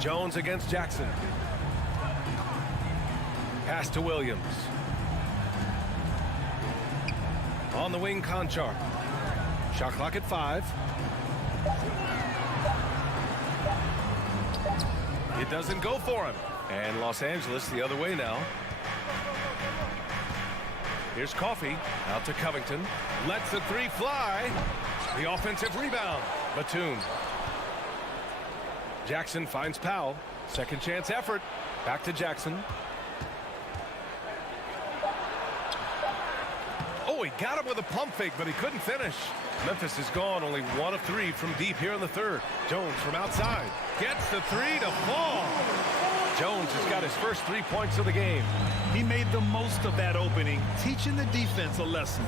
Jones against Jackson. Pass to Williams. On the wing, Conchar. Shot clock at 5. It doesn't go for him. And Los Angeles the other way now. Here's Coffey. Out to Covington. Lets the three fly. The offensive rebound. Batum. Jackson finds Powell. Second chance effort. Back to Jackson. Oh, he got him with a pump fake, but he couldn't finish. Memphis is gone, only 1 of 3 from deep here in the third. Jones from outside. Gets the three to fall. Jones has got his first 3 points of the game. He made the most of that opening, teaching the defense a lesson.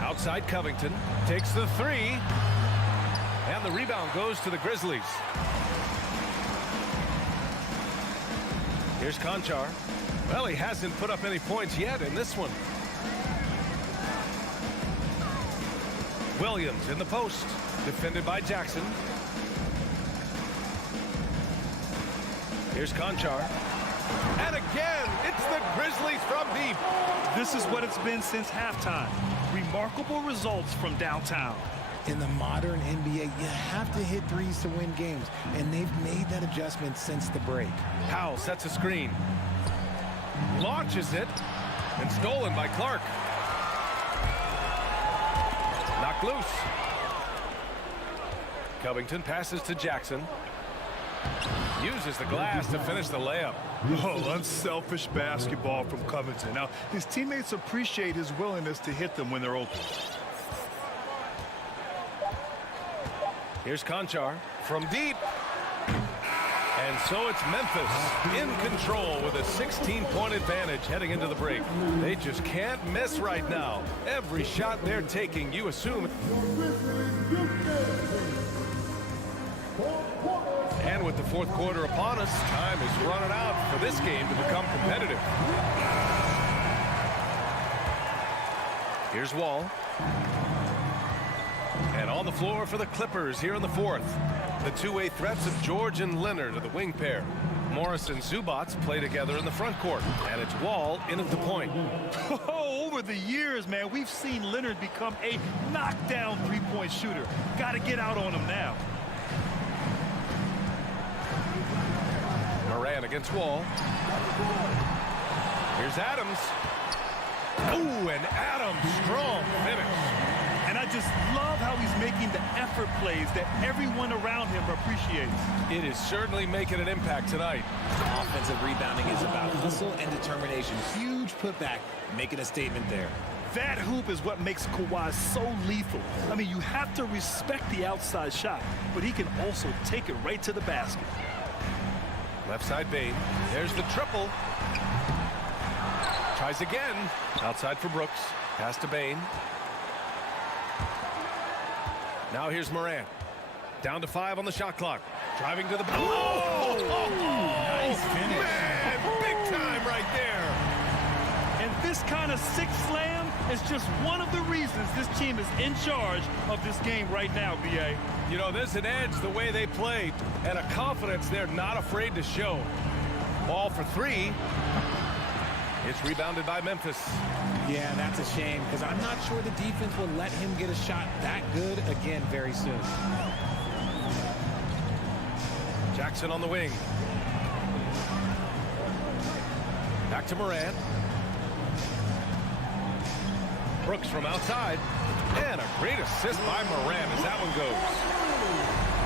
Outside Covington. Takes the three. And the rebound goes to the Grizzlies. Here's Conchar. Well, he hasn't put up any points yet in this one. Williams in the post. Defended by Jackson. Here's Conchar. And again, it's the Grizzlies from deep. This is what it's been since halftime. Remarkable results from downtown. In the modern NBA, you have to hit threes to win games, and they've made that adjustment since the break. Powell sets a screen. Launches it, and stolen by Clark. Knocked loose. Covington passes to Jackson. Uses the glass to finish the layup. Oh, unselfish basketball from Covington. Now, his teammates appreciate his willingness to hit them when they're open. Here's Conchar from deep. And so it's Memphis in control with a 16-point advantage heading into the break. They just can't miss right now. Every shot they're taking, you assume. And with the fourth quarter upon us, time is running out for this game to become competitive. Here's Wall. And on the floor for the Clippers here in the fourth. The two-way threats of George and Leonard are the wing pair. Morris and Zubats play together in the front court. And it's Wall in at the point. Oh, over the years, man, we've seen Leonard become a knockdown three-point shooter. Got to get out on him now. Moran against Wall. Here's Adams. Oh, and Adams, strong finish. And I just love how he's making the effort plays that everyone around him appreciates. It is certainly making an impact tonight. Offensive rebounding is about hustle and determination. Huge putback, making a statement there. That hoop is what makes Kawhi so lethal. I mean, you have to respect the outside shot, but he can also take it right to the basket. Left side Bane. There's the triple. Tries again. Outside for Brooks. Pass to Bane. Now here's Moran. Down to 5 on the shot clock. Driving to the ball. Oh, Nice finish. Man, big time right there. And this kind of sick slam is just one of the reasons this team is in charge of this game right now, B.A. You know, there's an edge the way they play and a confidence they're not afraid to show. Ball for three. It's rebounded by Memphis. Yeah, that's a shame because I'm not sure the defense will let him get a shot that good again very soon. Jackson on the wing. Back to Moran. Brooks from outside. And a great assist by Moran as that one goes.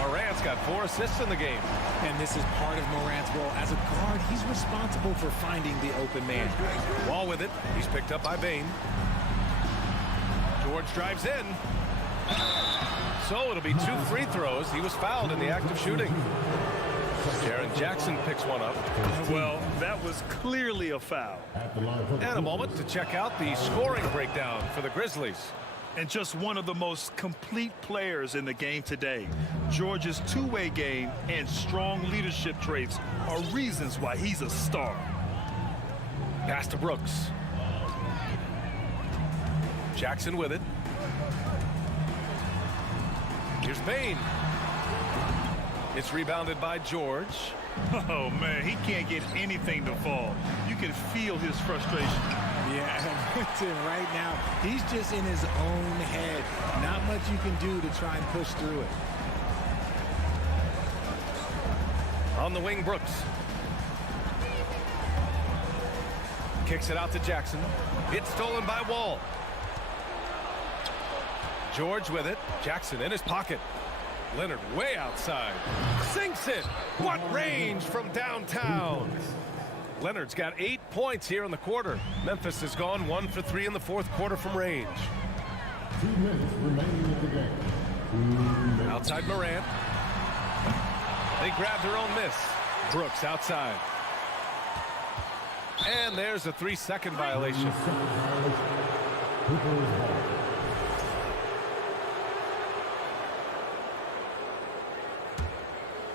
Moran's got 4 assists in the game. And this is part of Morant's role. As a guard, he's responsible for finding the open man. Wall with it. He's picked up by Bain. George drives in. So it'll be 2 free throws. He was fouled in the act of shooting. Jaren Jackson picks one up. Well, that was clearly a foul. And a moment to check out the scoring breakdown for the Grizzlies. And just one of the most complete players in the game today. George's two-way game and strong leadership traits are reasons why he's a star. Pass to Brooks. Jackson with it. Here's Bain. It's rebounded by George. Oh, man, he can't get anything to fall. You can feel his frustration. Yeah, right now, he's just in his own head. Not much you can do to try and push through it. On the wing, Brooks. Kicks it out to Jackson. It's stolen by Wall. George with it. Jackson in his pocket. Leonard way outside. Sinks it. What range from downtown. Leonard's got 8 points here in the quarter. Memphis has gone 1 for 3 in the fourth quarter from range. 2 minutes remaining in the game. Outside Morant. They grab their own miss. Brooks outside. And there's a 3-second violation.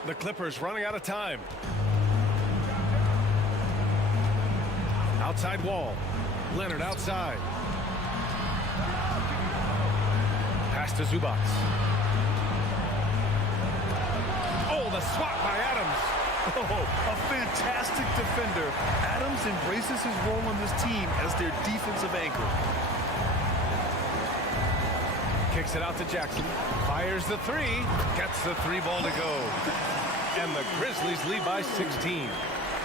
The Clippers running out of time. Outside Wall. Leonard outside. Pass to Zubac. Oh, the swat by Adams. Oh, a fantastic defender. Adams embraces his role on this team as their defensive anchor. Kicks it out to Jackson. Fires the 3. Gets the 3 ball to go. And the Grizzlies lead by 16.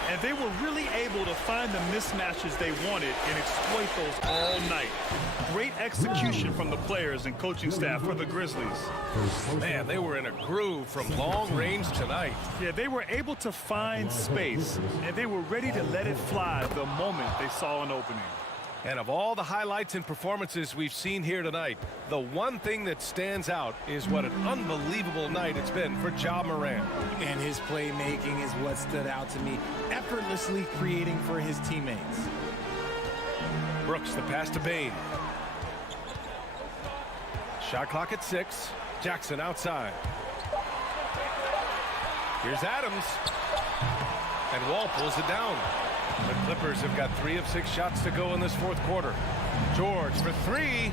And they were really able to find the mismatches they wanted and exploit those all night. Great execution from the players and coaching staff for the Grizzlies. Man, they were in a groove from long range tonight. Yeah, they were able to find space, and they were ready to let it fly the moment they saw an opening. And of all the highlights and performances we've seen here tonight, the one thing that stands out is what an unbelievable night it's been for Ja Morant. And his playmaking is what stood out to me, effortlessly creating for his teammates. Brooks, the pass to Bain. Shot clock at 6. Jackson outside. Here's Adams. And Wall pulls it down. The Clippers have got 3 of 6 shots to go in this fourth quarter. George for 3.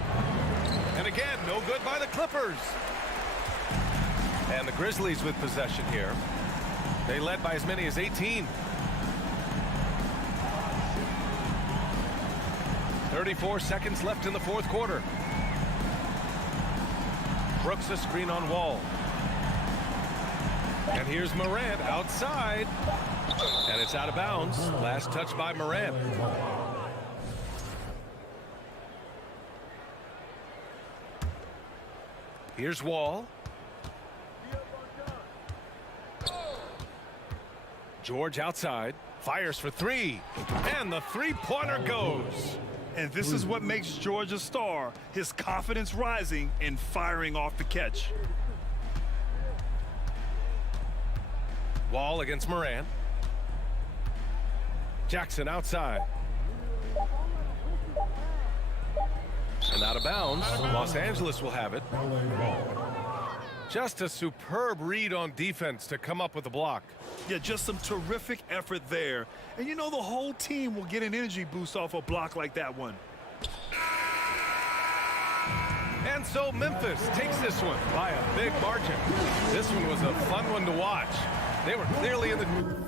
And again, no good by the Clippers. And the Grizzlies with possession here. They led by as many as 18. 34 seconds left in the fourth quarter. Brooks a screen on Wall. And here's Morant outside. And it's out of bounds. Last touch by Morant. Here's Wall. George outside. Fires for 3. And the three-pointer goes. And this is what makes George a star. His confidence rising and firing off the catch. Wall against Morant. Jackson outside. And out of bounds. Los Angeles will have it. Just a superb read on defense to come up with a block. Yeah, just some terrific effort there. And you know the whole team will get an energy boost off a block like that one. And so Memphis takes this one by a big margin. This one was a fun one to watch. They were clearly in the...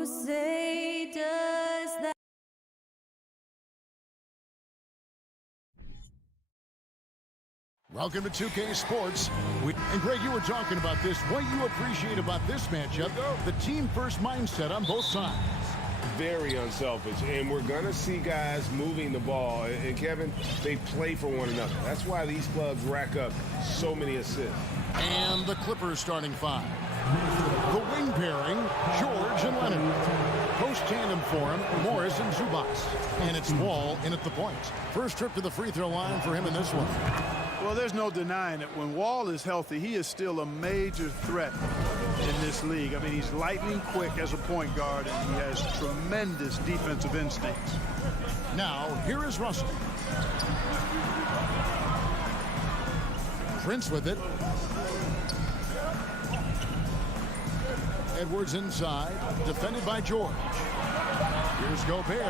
Who say does that? Welcome to 2K Sports. And Greg, you were talking about this. What you appreciate about this matchup, the team-first mindset on both sides. Very unselfish, and we're going to see guys moving the ball. And, Kevin, they play for one another. That's why these clubs rack up so many assists. And the Clippers starting five. The wing pairing, George and Leonard. Post tandem for him, Morris and Zubas. And it's Wall in at the point. First trip to the free throw line for him in this one. Well, there's no denying it. When Wall is healthy, he is still a major threat in this league. I mean, he's lightning quick as a point guard, and he has tremendous defensive instincts. Now, here is Russell. Prince with it. Edwards inside, defended by George. Here's Gobert.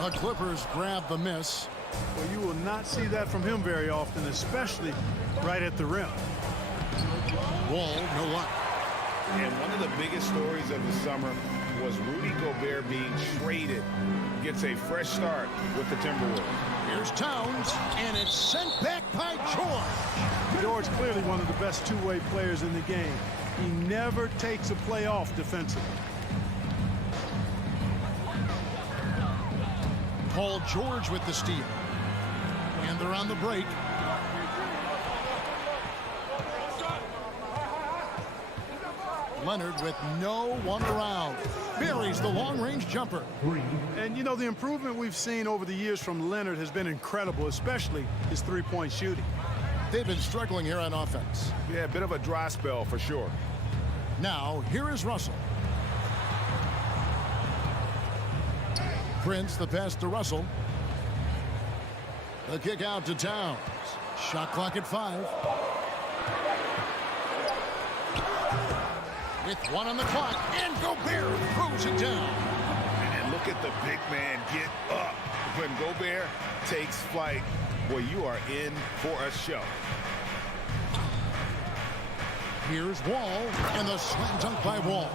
The Clippers grab the miss. Well, you will not see that from him very often, especially right at the rim. Wall, no luck. And one of the biggest stories of the summer was Rudy Gobert being traded. Gets a fresh start with the Timberwolves. Here's Towns, and it's sent back by George. George clearly one of the best two-way players in the game. He never takes a play off defensively. Paul George with the steal. And they're on the break. Leonard with no one around. Buries the long-range jumper. And, you know, the improvement we've seen over the years from Leonard has been incredible, especially his three-point shooting. They've been struggling here on offense. Yeah, a bit of a dry spell for sure. Now, here is Russell. Prince, the pass to Russell. The kick out to Towns. Shot clock at 5. With one on the clock, and Gobert throws it down. And look at the big man get up. When Gobert takes flight, well, you are in for a show. Here's Wall, and the slam dunk by Wall.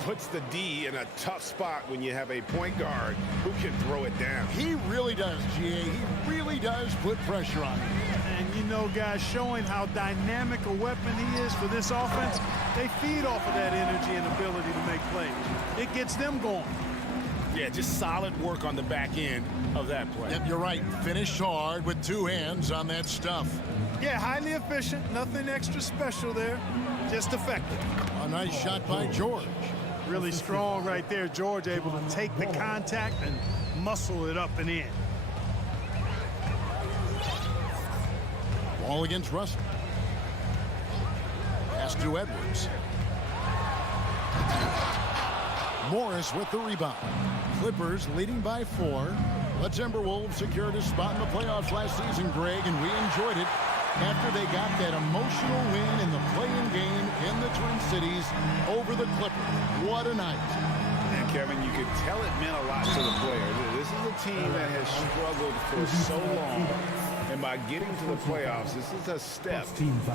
Puts the D in a tough spot when you have a point guard who can throw it down. He really does, GA. He really does put pressure on him. And, you know, guys, showing how dynamic a weapon he is for this offense, they feed off of that energy and ability to make plays. It gets them going. Yeah, just solid work on the back end of that play. Yep, you're right. Finished hard with two hands on that stuff. Yeah, highly efficient. Nothing extra special there. Just effective. A nice shot by George. Really strong right there. George able to take the contact and muscle it up and in. Wall against Russell. Pass to Edwards. Morris with the rebound. Clippers leading by 4. The Timberwolves secured a spot in the playoffs last season, Greg, and we enjoyed it after they got that emotional win in the play-in game in the Twin Cities over the Clippers. What a night. And, Kevin, you could tell it meant a lot to the player. This is a team that has struggled for so long, and by getting to the playoffs, this is a step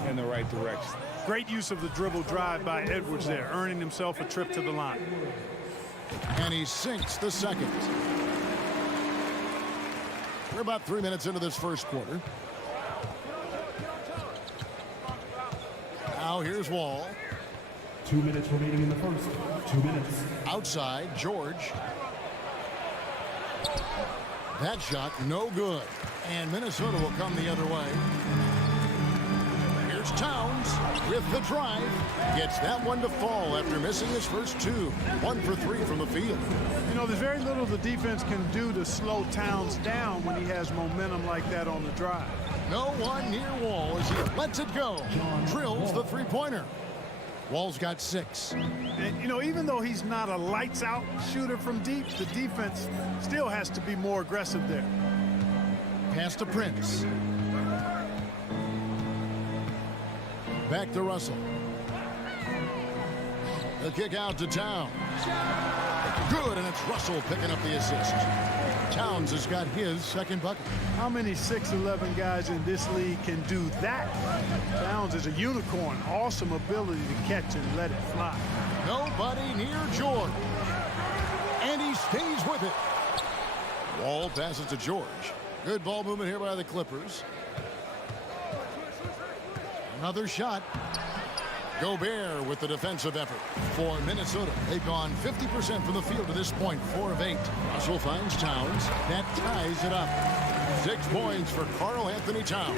in the right direction. Great use of the dribble drive by Edwards there, earning himself a trip to the line. And he sinks the second. We're about 3 minutes into this first quarter. Now here's Wall. 2 minutes remaining in the first. 2 minutes. Outside, George. That shot, no good. And Minnesota will come the other way. Here's Towns with the drive. Gets that one to fall after missing his first 2. 1 for 3 from the field. You know, there's very little the defense can do to slow Towns down when he has momentum like that on the drive. No one near Wall as he lets it go. Drills the three-pointer. Wall's got 6. And, you know, even though he's not a lights-out shooter from deep, the defense still has to be more aggressive there. Pass to Prince. Back to Russell. The kick out to Towns. Good, and it's Russell picking up the assist. Towns has got his second bucket. How many 6'11" guys in this league can do that? Towns is a unicorn. Awesome ability to catch and let it fly. Nobody near George. And he stays with it. Wall passes to George. Good ball movement here by the Clippers. Another shot. Gobert with the defensive effort for Minnesota. They've gone 50% from the field to this point, 4 of 8. Russell finds Towns. That ties it up. 6 points for Karl Anthony Towns.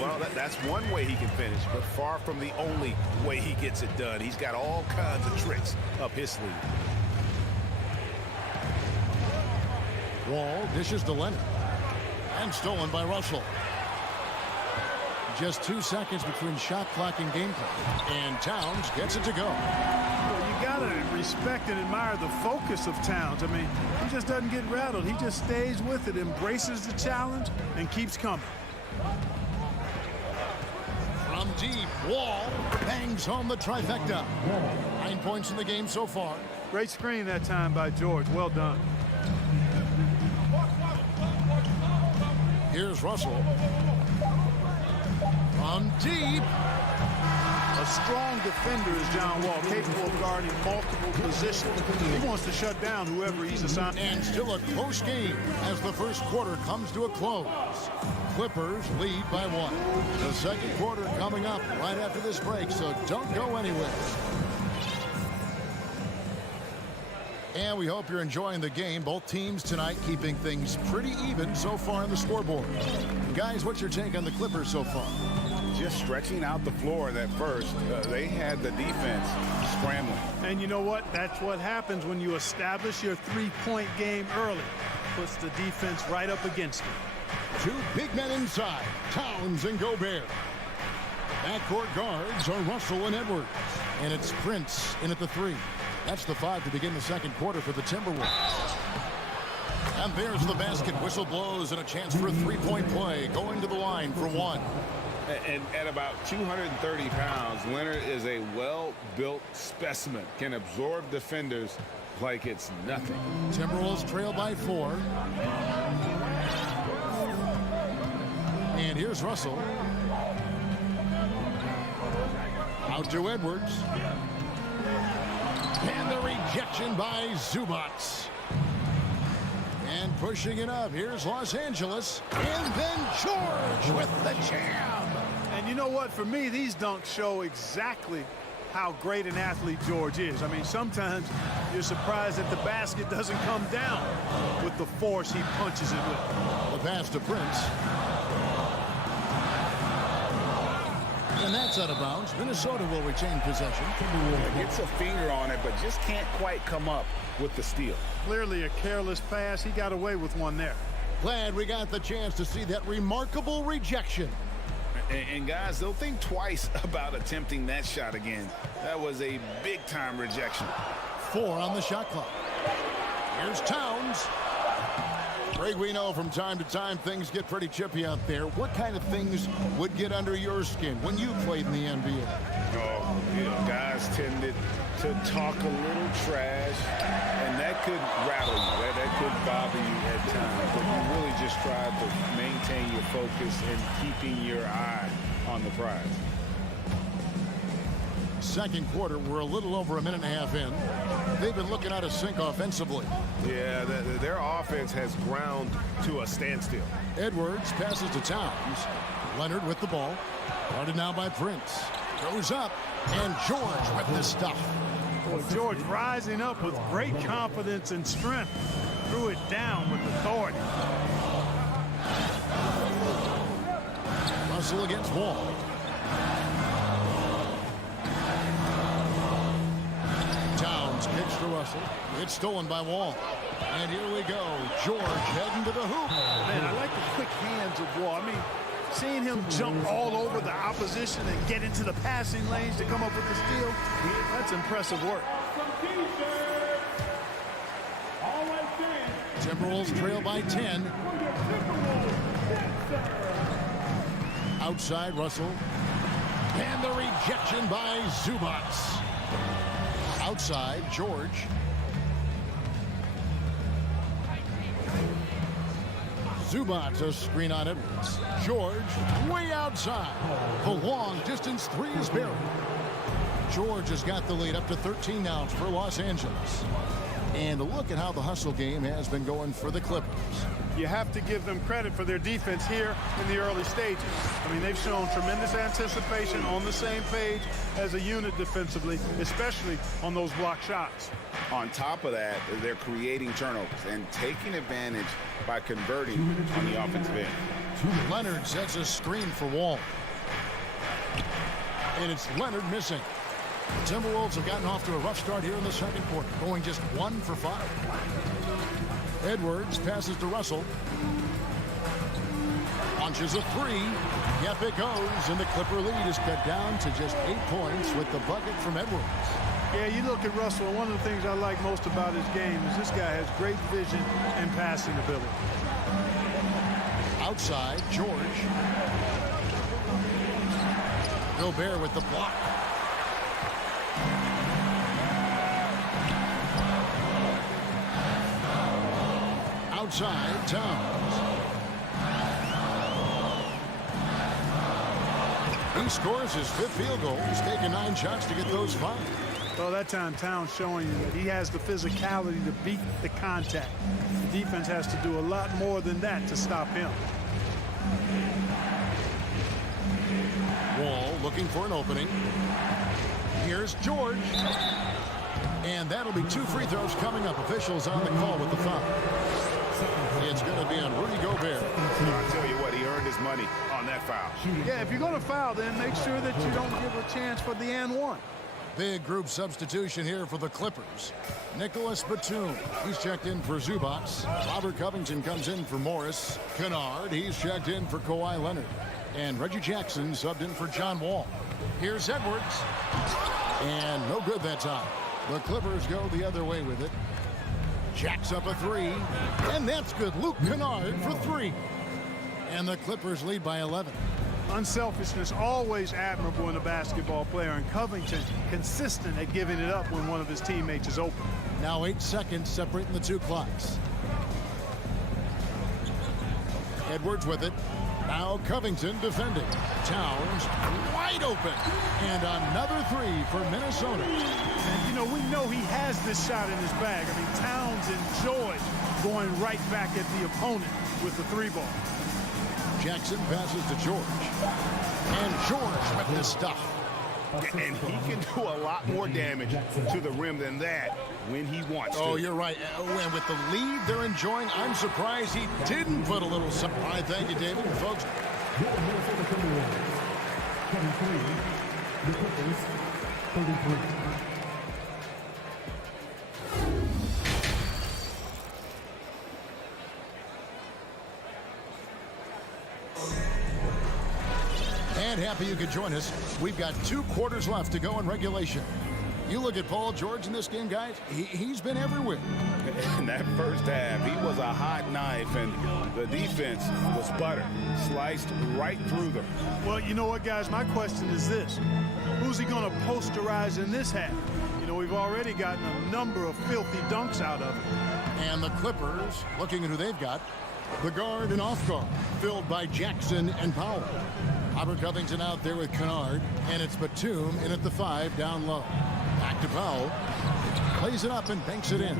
Well, that's one way he can finish, but far from the only way he gets it done. He's got all kinds of tricks up his sleeve. Wall dishes to Leonard. And stolen by Russell. Just 2 seconds between shot clock and game clock. And Towns gets it to go. Well, you got to respect and admire the focus of Towns. I mean, he just doesn't get rattled. He just stays with it, embraces the challenge, and keeps coming. From deep, Wall bangs home the trifecta. 9 points in the game so far. Great screen that time by George. Well done. Here's Russell. From deep. A strong defender is John Wall, capable of guarding multiple positions. He wants to shut down whoever he's assigned. And still a close game as the first quarter comes to a close. Clippers lead by 1. The second quarter coming up right after this break, so don't go anywhere. And we hope you're enjoying the game. Both teams tonight keeping things pretty even so far on the scoreboard. Guys, what's your take on the Clippers so far? Just stretching out the floor that first. They had the defense scrambling. And you know what? That's what happens when you establish your three-point game early. Puts the defense right up against it. 2 big men inside, Towns and Gobert. Backcourt guards are Russell and Edwards. And it's Prince in at the 3. That's the 5 to begin the second quarter for the Timberwolves. And there's the basket. Whistle blows and a chance for a 3-point play. Going to the line for 1. And at about 230 pounds, Leonard is a well-built specimen. Can absorb defenders like it's nothing. Timberwolves trail by 4. And here's Russell. Out to Edwards. And the rejection by Zubats. And pushing it up. Here's Los Angeles. And then George with the jam. And you know what? For me, these dunks show exactly how great an athlete George is. I mean, sometimes you're surprised that the basket doesn't come down with the force he punches it with. The pass to Prince. And that's out of bounds. Minnesota will retain possession. Gets a finger on it, but just can't quite come up with the steal. Clearly a careless pass. He got away with one there. Glad we got the chance to see that remarkable rejection. And guys, they'll think twice about attempting that shot again. That was a big-time rejection. 4 on the shot clock. Here's Towns. Greg, we know from time to time things get pretty chippy out there. What kind of things would get under your skin when you played in the NBA? Oh, you know, guys tended to talk a little trash, and that could rattle you. That could bother you at times. But you really just try to maintain your focus and keeping your eye on the prize. Second quarter, we're a little over a minute and a half in. They've been looking out of sync offensively. Yeah, their offense has ground to a standstill. Edwards passes to Towns. Leonard with the ball. Guarded now by Prince. Goes up, and George with the stuff. Well, George rising up with great confidence and strength. Threw it down with authority. Russell against Wall. Towns kicks to Russell. It's stolen by Wall. And here we go. George heading to the hoop. Man, I like the quick hands of Wall. I mean, seeing him jump all over the opposition and get into the passing lanes to come up with the steal, that's impressive work. Timberwolves trail by 10. Outside, Russell. And the rejection by Zubats. Outside, George. Zubats a screen on Edwards. George way outside. The long distance three is buried. George has got the lead up to 13 now for Los Angeles. And look at how the hustle game has been going for the Clippers. You have to give them credit for their defense here in the early stages. I mean, they've shown tremendous anticipation, on the same page as a unit defensively, especially on those block shots. On top of that, they're creating turnovers and taking advantage by converting on the offensive end. Leonard sets a screen for Wall. And it's Leonard missing. The Timberwolves have gotten off to a rough start here in the second quarter, going just 1 for 5. Edwards passes to Russell. Launches a three. Yep, it goes, and the Clipper lead is cut down to just 8 points with the bucket from Edwards. Yeah, you look at Russell, and one of the things I like most about his game is this guy has great vision and passing ability. Outside, George. Gobert with the block. Outside, Towns. He scores his 5th field goal. He's taken 9 shots to get those 5. Well, that time Towns showing you that he has the physicality to beat the contact. The defense has to do a lot more than that to stop him. Wall looking for an opening. Here's George. And that'll be 2 free throws coming up. Officials on the call with the foul. It's going to be on Rudy Gobert. I'll tell you what, he earned his money on that foul. Yeah, if you're going to foul, then make sure that you don't give a chance for the and one. Big group substitution here for the Clippers. Nicholas Batum, he's checked in for Zubats. Robert Covington comes in for Morris. Kennard, he's checked in for Kawhi Leonard. And Reggie Jackson subbed in for John Wall. Here's Edwards. And no good that time. The Clippers go the other way with it. Jacks up a three. And that's good. Luke Kennard for 3. And the Clippers lead by 11. Unselfishness always admirable in a basketball player, and Covington consistent at giving it up when one of his teammates is open. Now 8 seconds separating the 2 clocks. Edwards with it. Now Covington defending. Towns wide open. And another 3 for Minnesota. And, you know, we know he has this shot in his bag. I mean, Towns enjoys going right back at the opponent with the 3-ball. Jackson passes to George. And George with this stuff. And he can do a lot more damage to the rim than that when he wants to. Oh, you're right. And with the lead they're enjoying, I'm surprised he didn't put a little something. All right, thank you, David. And folks. And happy you could join us. We've got 2 quarters left to go in regulation. You look at Paul George in this game, guys. He's been everywhere. In that first half, he was a hot knife, and the defense was butter. Sliced right through them. Well, you know what, guys? My question is this. Who's he going to posterize in this half? You know, we've already gotten a number of filthy dunks out of him. And the Clippers, looking at who they've got, the guard and off guard, filled by Jackson and Powell. Robert Covington out there with Kennard, and it's Batum in at the 5 down low. Back to Powell. Plays it up and banks it in.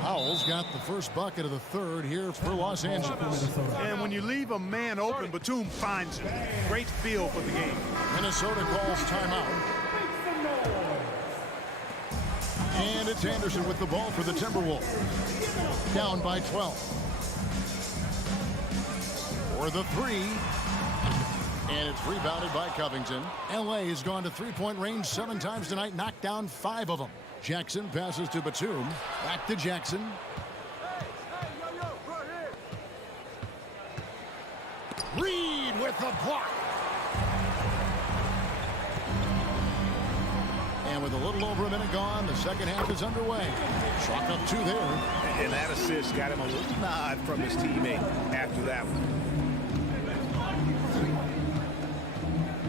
Powell's got the first bucket of the 3rd here for Los Angeles. And when you leave a man open, Batum finds it. Great feel for the game. Minnesota calls timeout. And it's Anderson with the ball for the Timberwolves. Down by 12. For the 3. And it's rebounded by Covington. L.A. has gone to 3-point range 7 times tonight, knocked down 5 of them. Jackson passes to Batum. Back to Jackson. Reed with the block. And with a little over a minute gone, the second half is underway. Chalk up 2 there. And that assist got him a little nod from his teammate after that one.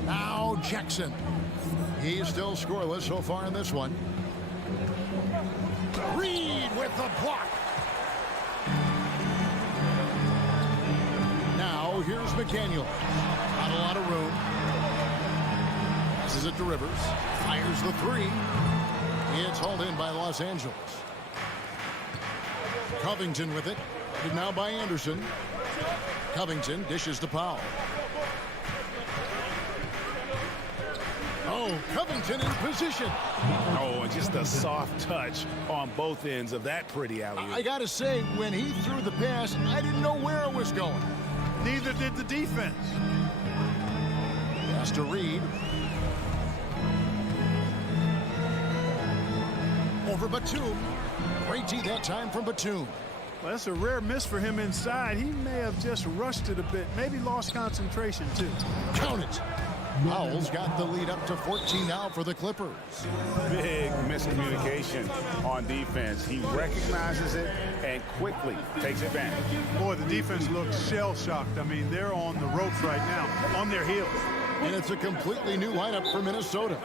Now Jackson. He's still scoreless so far in this one. Reed with the block. McDaniel. Not a lot of room. Passes it to Rivers. Fires the three. It's hauled in by Los Angeles. Covington with it. Headed now by Anderson. Covington dishes to Powell. Oh, Covington in position. Oh, and just a soft touch on both ends of that pretty alley-oop. I got to say, when he threw the pass, I didn't know where it was going. Neither did the defense. Pass to Reed. Over Batum. Great D that time from Batum. Well, that's a rare miss for him inside. He may have just rushed it a bit. Maybe lost concentration, too. Count it. Powell's got the lead up to 14 now for the Clippers. Big miscommunication on defense. He recognizes it and quickly takes advantage. Boy, the defense looks shell-shocked. I mean, they're on the ropes right now, on their heels. And it's a completely new lineup for Minnesota.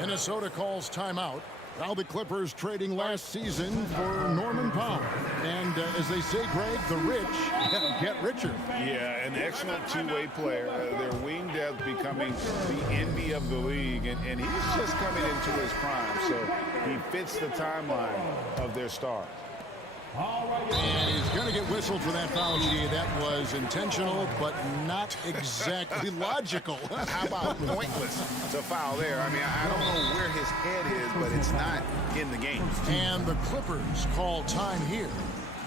Minnesota calls timeout. Now the Clippers trading last season for Norman Powell. And as they say, Greg, the rich get richer. Yeah, an excellent two-way player. Their wing depth becoming the envy of the league. And he's just coming into his prime. So he fits the timeline of their star. And he's going to get whistled for that foul, G. That was intentional, but not exactly logical. How about pointless to foul there? I mean, I don't know where his head is, but it's not in the game. And the Clippers call time here.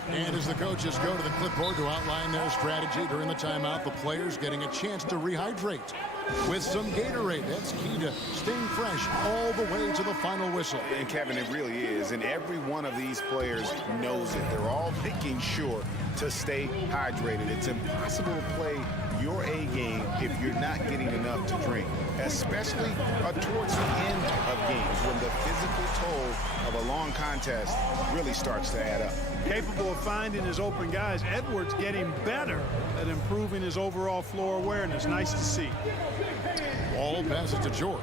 And as the coaches go to the clipboard to outline their strategy during the timeout, the players getting a chance to rehydrate with some Gatorade. That's key to staying fresh all the way to the final whistle. And Kevin, it really is. And every one of these players knows it. They're all making sure to stay hydrated. It's impossible to play your A game if you're not getting enough to drink, especially towards the end of games when the physical toll of a long contest really starts to add up. Capable of finding his open guys, Edwards getting better at improving his overall floor awareness. Nice to see. Wall passes to George.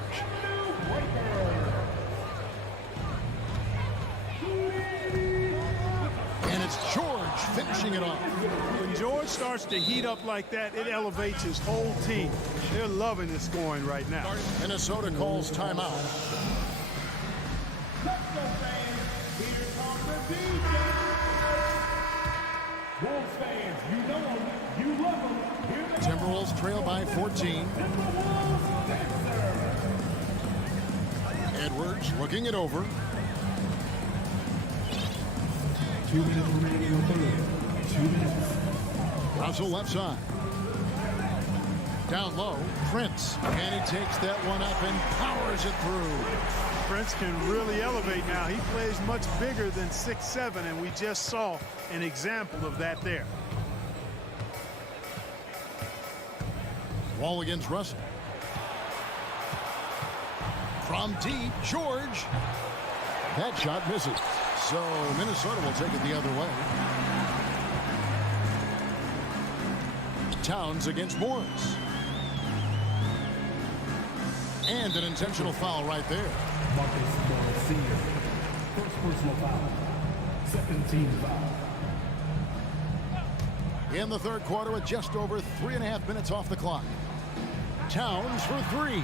And it's George finishing it off. When George starts to heat up like that, it elevates his whole team. They're loving the scoring right now. Minnesota calls timeout. Wolves fans, you know them, you love them. Timberwolves trail by 14. Edwards looking it over. 2 minutes remaining in the third. 2 minutes. Russell left side. Down low, Prince. And he takes that one up and powers it through. Prince can really elevate now. He plays much bigger than 6'7", and we just saw an example of that there. Wall against Russell. From deep, George. That shot misses. So Minnesota will take it the other way. Towns against Morris. And an intentional foul right there. Marcus Morris Sr. First personal foul. Second team foul. In the third quarter with just over 3.5 minutes off the clock. Towns for three.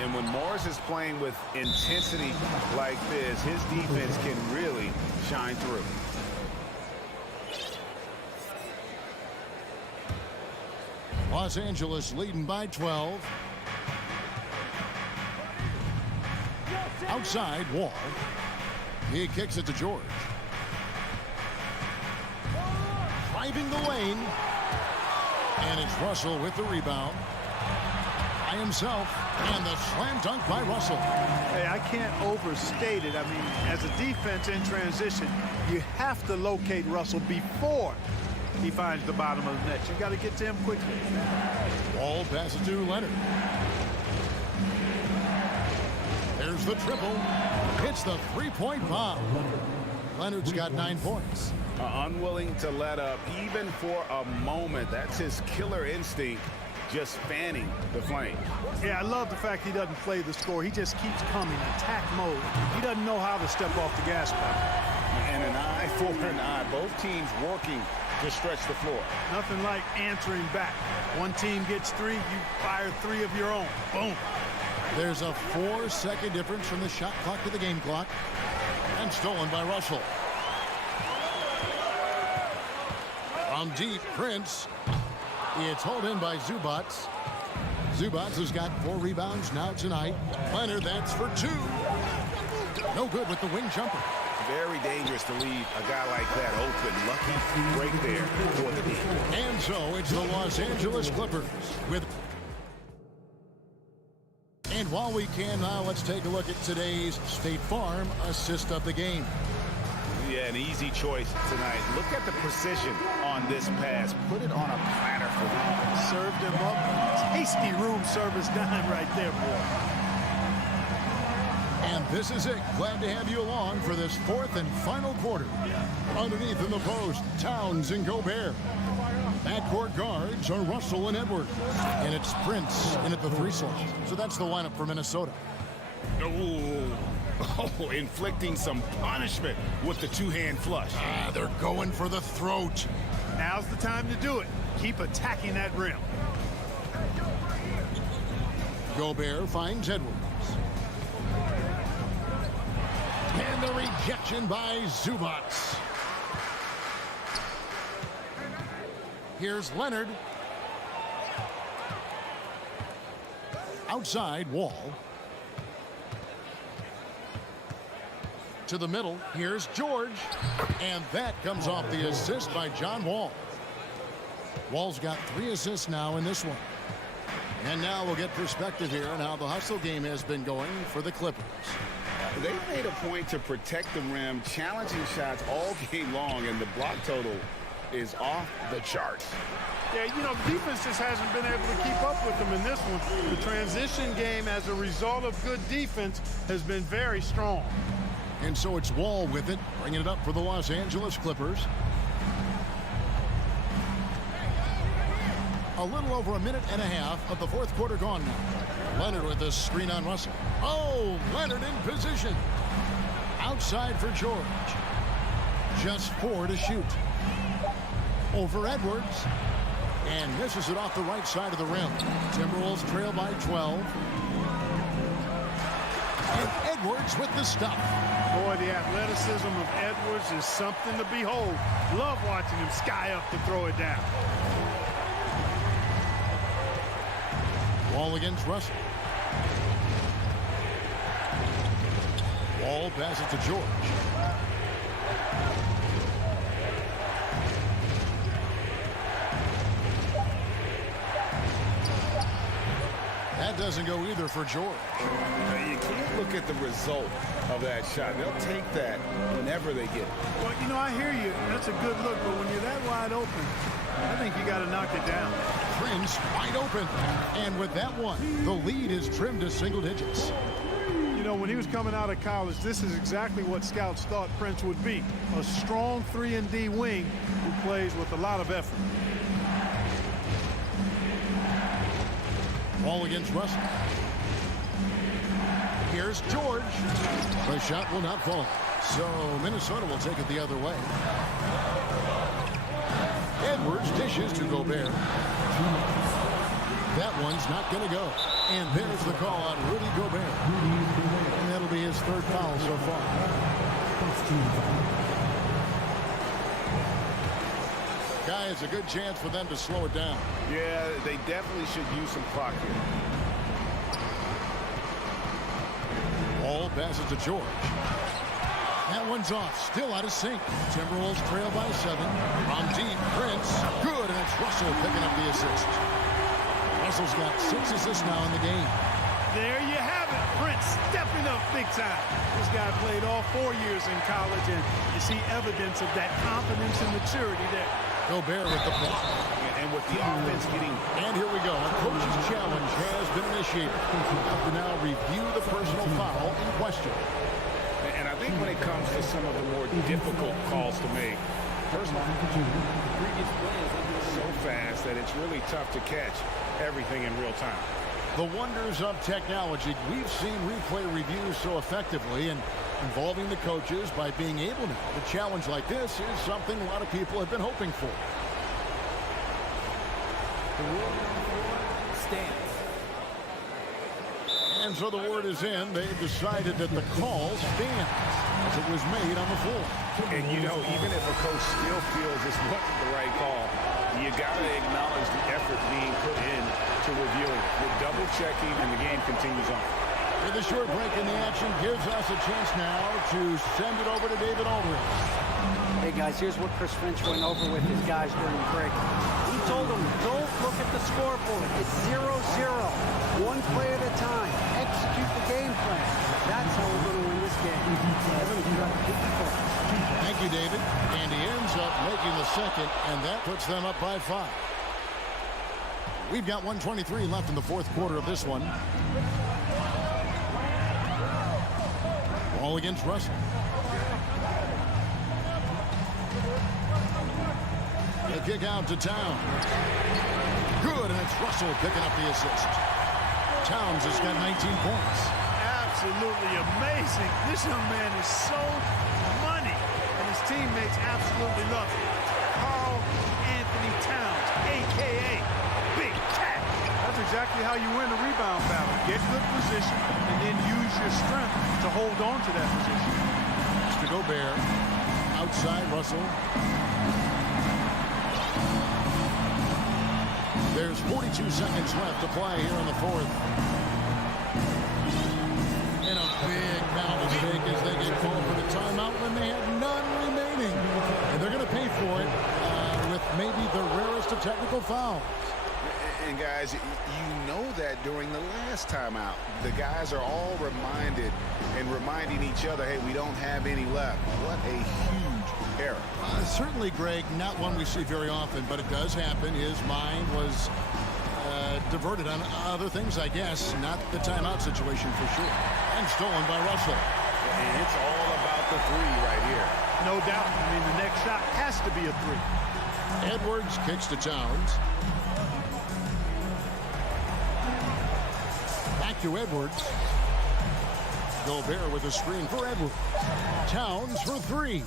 And when Morris is playing with intensity like this, his defense can really shine through. Los Angeles leading by 12. Outside, Wall. He kicks it to George. Driving the lane. And it's Russell with the rebound. By himself. And the slam dunk by Russell. Hey, I can't overstate it. I mean, as a defense in transition, you have to locate Russell before he finds the bottom of the net. You got to get to him quickly. Wall passes to Leonard. There's the triple. Hits the three-point bomb. Leonard's got 9 points. Unwilling to let up even for a moment. That's his killer instinct, just fanning the flame. Yeah, I love the fact he doesn't play the score. He just keeps coming, attack mode. He doesn't know how to step off the gas pedal. And an eye for an eye. Both teams working Just stretch the floor. Nothing like answering back. One team gets 3, you fire 3 of your own. Boom. There's a 4-second difference from the shot clock to the game clock. And stolen by Russell. From deep, Prince. It's hauled in by Zubats. Zubats has got 4 rebounds now tonight. Leonard, that's for 2. No good with the wing jumper. Very dangerous to leave a guy like that open. Lucky break there for the team. And so it's the Los Angeles Clippers with... And while we can now, let's take a look at today's State Farm assist of the game. Yeah, an easy choice tonight. Look at the precision on this pass. Put it on a platter for him. Served him up. Tasty room service dime right there, boy. And this is it. Glad to have you along for this 4th and final quarter. Underneath in the post, Towns and Gobert. Backcourt guards are Russell and Edwards. And it's Prince in at the 3 slot. So that's the lineup for Minnesota. Oh, inflicting some punishment with the 2-hand flush. They're going for the throat. Now's the time to do it. Keep attacking that rim. Gobert finds Edwards. And the rejection by Zubats. Here's Leonard. Outside, Wall. To the middle, here's George. And that comes off the assist by John Wall. Wall's got 3 assists now in this one. And now we'll get perspective here on how the hustle game has been going for the Clippers. They made a point to protect the rim, challenging shots all game long, and the block total is off the charts. Yeah, you know, the defense just hasn't been able to keep up with them in this one. The transition game, as a result of good defense, has been very strong. And so it's Wall with it, bringing it up for the Los Angeles Clippers. A little over a minute and a half of the 4th quarter gone now. Leonard with a screen on Russell. Oh, Leonard in position. Outside for George. Just 4 to shoot. Over Edwards. And misses it off the right side of the rim. Timberwolves trail by 12. And Edwards with the stop. Boy, the athleticism of Edwards is something to behold. Love watching him sky up to throw it down. Wall against Russell. Wall passes to George. That doesn't go either for George. You can't look at the result of that shot. They'll take that whenever they get it. Well, you know, I hear you. That's a good look, but when you're that wide open, I think you got to knock it down. Prince wide open. And with that one, the lead is trimmed to single digits. You know, when he was coming out of college, this is exactly what scouts thought Prince would be. A strong 3-and-D wing who plays with a lot of effort. Ball against Russell. Here's George. The shot will not fall. So Minnesota will take it the other way. Edwards dishes to Gobert. That one's not going to go. And there's the call on Rudy Gobert. And that'll be his 3rd foul so far. Guys, a good chance for them to slow it down. Yeah, they definitely should use some clock here. Ball passes to George. That one's off, still out of sync. Timberwolves trail by 7. On deep, Prince. Good, and it's Russell picking up the assist. Russell's got 6 assists now in the game. There you have it. Prince stepping up big time. This guy played all 4 years in college, and you see evidence of that confidence and maturity there. Gobert with the block. And with the offense getting... And here we go. A coach's challenge has been initiated. Have to now review the personal foul in question. And I think when it comes to some of the more difficult calls to make, personal so fast that it's really tough to catch everything in real time. The wonders of technology. We've seen replay reviews so effectively, and involving the coaches by being able to. A challenge like this is something a lot of people have been hoping for. The rule stands. And so the word is in. They've decided that the call stands as it was made on the floor. And, you know, even if a coach still feels this wasn't the right call, you got to acknowledge the effort being put in to reviewing it. We're double-checking, and the game continues on. With a short break in the action, gives us a chance now to send it over to David Aldridge. Hey, guys, here's what Chris Finch went over with his guys during the break. He told them, don't look at the scoreboard. It's 0-0. One play at a time. Execute the game plan. That's how we're going to win this game. Thank you, David. And he ends up making the second, and that puts them up by 5. We've got 1:23 left in the fourth quarter of this one. Ball against Russell. The kick out to Towns. Good, and it's Russell picking up the assist. Towns has got 19 points. Absolutely amazing. This young man is so money, and his teammates absolutely love him. Karl Anthony Towns, a.k.a. Big Cat. That's exactly how you win a rebound battle. Get good position, and then use your strength to hold on to that position. Mr. Gobert, outside Russell. There's 42 seconds left to play here in the fourth. And a big penalty mistake as they get called for the timeout when they have none remaining. And they're going to pay for it with maybe the rarest of technical fouls. And guys, you know that during the last timeout, the guys are all reminded and reminding each other, hey, we don't have any left. What a huge error. Certainly, Greg, not one we see very often, but it does happen. His mind was diverted on other things, I guess, not the timeout situation for sure. And stolen by Russell. And it's all about the three right here. No doubt. I mean, the next shot has to be a three. Edwards kicks to Towns. Back to Edwards. Gobert with a screen for Edwards. Towns for three.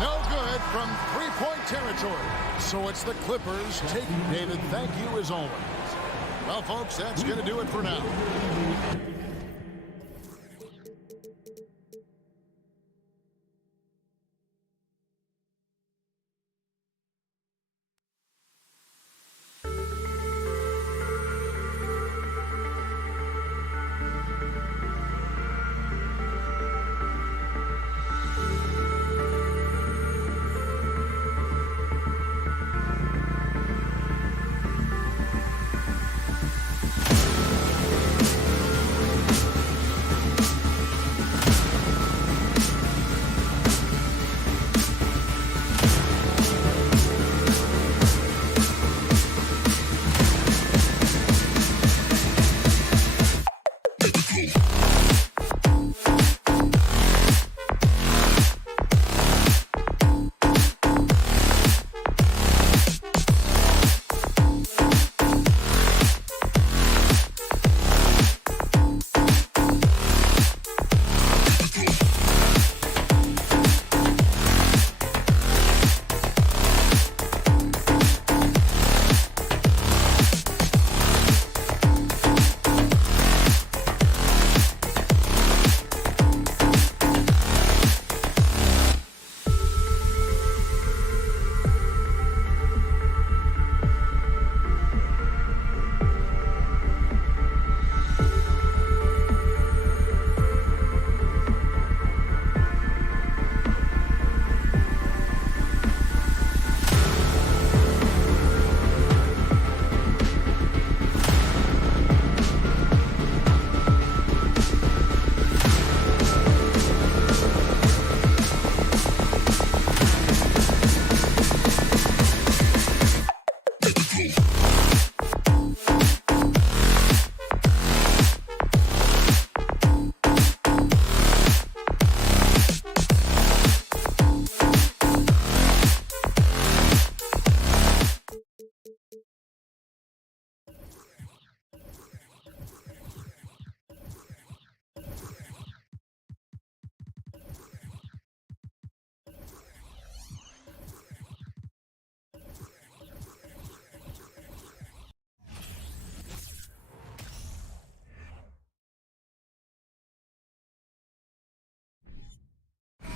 No good from three-point territory. So it's the Clippers taking. David, thank you as always. Well, folks, that's going to do it for now.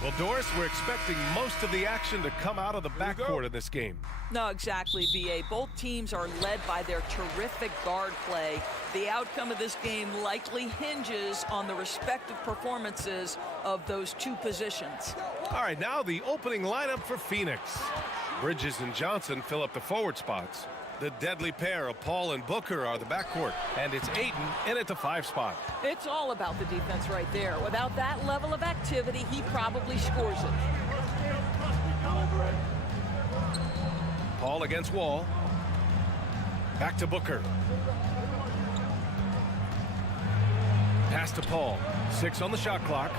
Well, Doris, we're expecting most of the action to come out of the backcourt in this game. No, exactly, B.A. Both teams are led by their terrific guard play. The outcome of this game likely hinges on the respective performances of those two positions. All right, now the opening lineup for Phoenix. Bridges and Johnson fill up the forward spots. The deadly pair of Paul and Booker are the backcourt, and it's Ayton in at the 5 spot. It's all about the defense right there. Without that level of activity, he probably scores it. Paul against Wall. Back to Booker. Pass to Paul. 6 on the shot clock.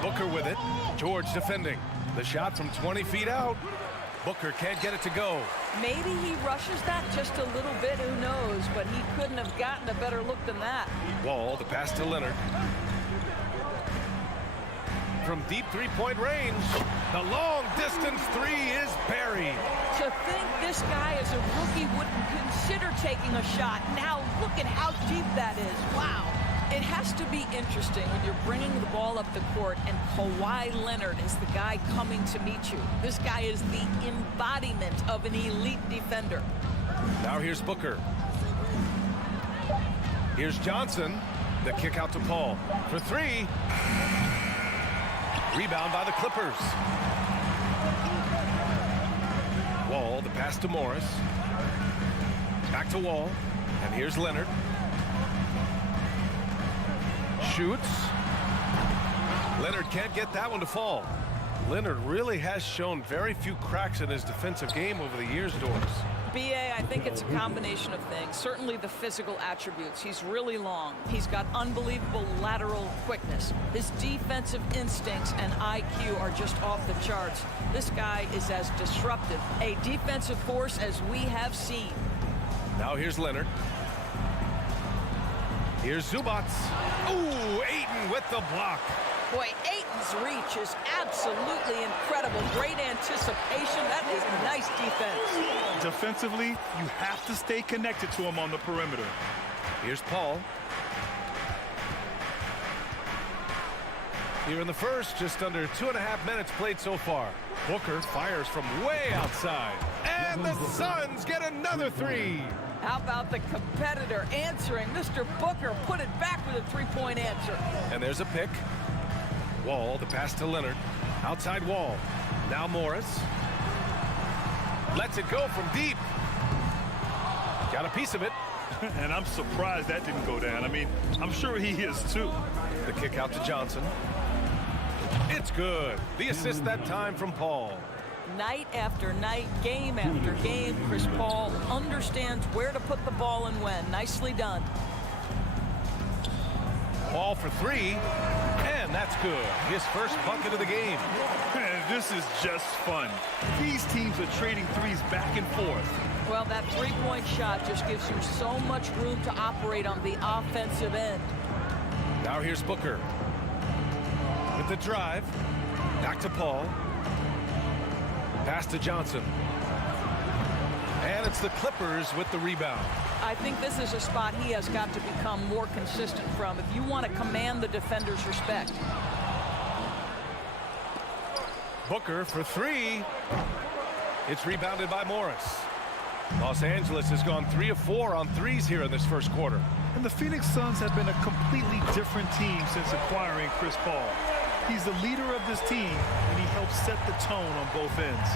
Booker with it. George defending. The shot from 20 feet out. Booker can't get it to go. Maybe he rushes that just a little bit, who knows, but he couldn't have gotten a better look than that. Wall, the pass to Leonard. From deep three-point range, the long-distance 3 is buried. To think this guy as a rookie wouldn't consider taking a shot. Now look at how deep that is. Wow. It has to be interesting when you're bringing the ball up the court and Kawhi Leonard is the guy coming to meet you. This guy is the embodiment of an elite defender. Now here's Booker. Here's Johnson. The kick out to Paul for 3. Rebound by the Clippers. Wall, the pass to Morris. Back to Wall. And here's Leonard. Shoots. Leonard can't get that one to fall. Leonard really has shown very few cracks in his defensive game over the years, Doris. B.A., I think it's a combination of things. Certainly the physical attributes. He's really long. He's got unbelievable lateral quickness. His defensive instincts and IQ are just off the charts. This guy is as disruptive a defensive force as we have seen. Now here's Leonard. Here's Zubats. Ooh, Ayton with the block. Boy, Ayton's reach is absolutely incredible. Great anticipation. That is nice defense. Defensively, you have to stay connected to him on the perimeter. Here's Paul. Here in the first, just under 2.5 minutes played so far. Booker fires from way outside. And the Suns get another 3. How about the competitor answering? Mr. Booker put it back with a 3-point answer. And there's a pick. Wall, the pass to Leonard. Outside Wall. Now Morris. Lets it go from deep. Got a piece of it. And I'm surprised that didn't go down. I mean, I'm sure he is too. The kick out to Johnson. It's good. The assist that time from Paul. Night after night, game after game, Chris Paul understands where to put the ball and when. Nicely done. Paul for 3, and that's good. His first bucket of the game. And this is just fun. These teams are trading threes back and forth. Well, that 3-point shot just gives you so much room to operate on the offensive end. Now here's Booker. With the drive. Back to Paul. Pass to Johnson. And it's the Clippers with the rebound. I think this is a spot he has got to become more consistent from if you want to command the defender's respect. Booker for 3. It's rebounded by Morris. Los Angeles has gone 3 of 4 on threes here in this first quarter. And the Phoenix Suns have been a completely different team since acquiring Chris Paul. He's the leader of this team, and he helps set the tone on both ends.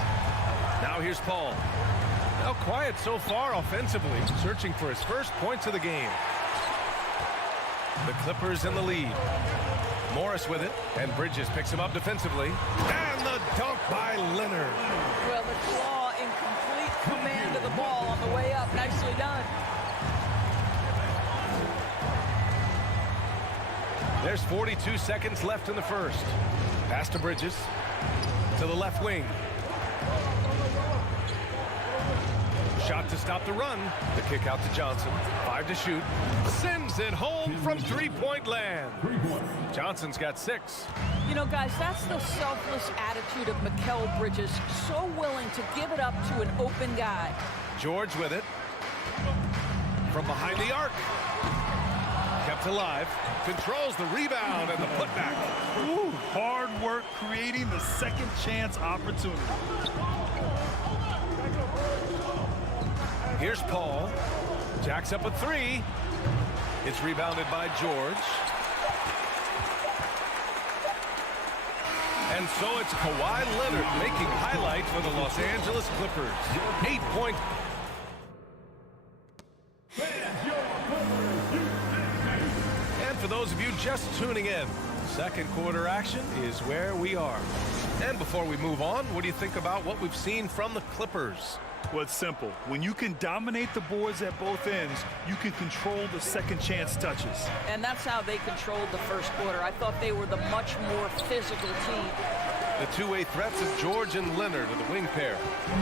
Now here's Paul. Now quiet so far offensively, searching for his first points of the game. The Clippers in the lead. Morris with it, and Bridges picks him up defensively. And the dunk by Leonard. Well, the claw in complete command of the ball on the way up. Nicely done. There's 42 seconds left in the first. Pass to Bridges. To the left wing. Shot to stop the run. The kick out to Johnson. 5 to shoot. Sends it home from three-point land. Johnson's got 6. You know, guys, that's the selfless attitude of Mikal Bridges. So willing to give it up to an open guy. George with it. From behind the arc. brought to life. Controls the rebound and the putback. Ooh, hard work creating the second chance opportunity. Here's Paul. Jacks up a three. It's rebounded by George. And so it's Kawhi Leonard making highlight for the Los Angeles Clippers. 8-point. And for those of you just tuning in, second quarter action is where we are. And before we move on, what do you think about what we've seen from the Clippers? Well, it's simple. When you can dominate the boards at both ends, you can control the second chance touches. And that's how they controlled the first quarter. I thought they were the much more physical team. The two-way threats of George and Leonard are the wing pair.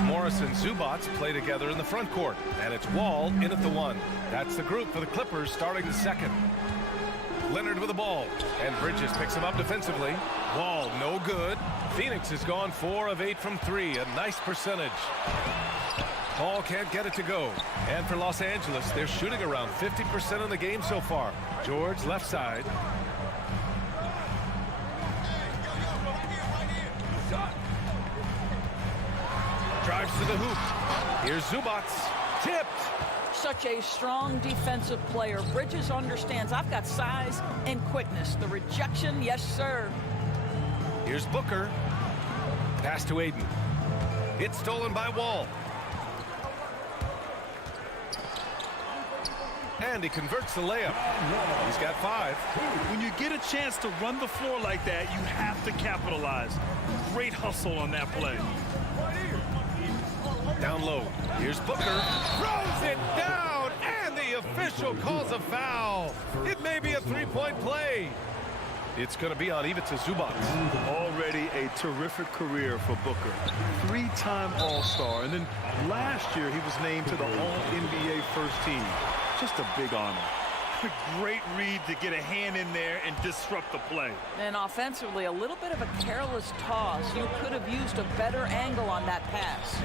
Morris and Zubats play together in the front court. And it's Wall in at the one. That's the group for the Clippers starting the second. Leonard with the ball. And Bridges picks him up defensively. Wall no good. Phoenix has gone 4 of 8 from 3. A nice percentage. Paul can't get it to go. And for Los Angeles, they're shooting around 50% of the game so far. George left side. Drives to the hoop. Here's Zubats. Tipped. Such a strong defensive player. Bridges understands I've got size and quickness. The rejection, yes, sir. Here's Booker. Pass to Aiden. It's stolen by Wall. And he converts the layup. He's got 5. When you get a chance to run the floor like that, you have to capitalize. Great hustle on that play. Down low. Here's Booker. Throws it down, and the official calls a foul. It may be a three-point play. It's going to be on Ivica Zubats. Already a terrific career for Booker. 3-time All-Star, and then last year he was named to the All-NBA first team. Just a big honor. A great read to get a hand in there and disrupt the play. And offensively, a little bit of a careless toss. You could have used a better angle on that pass.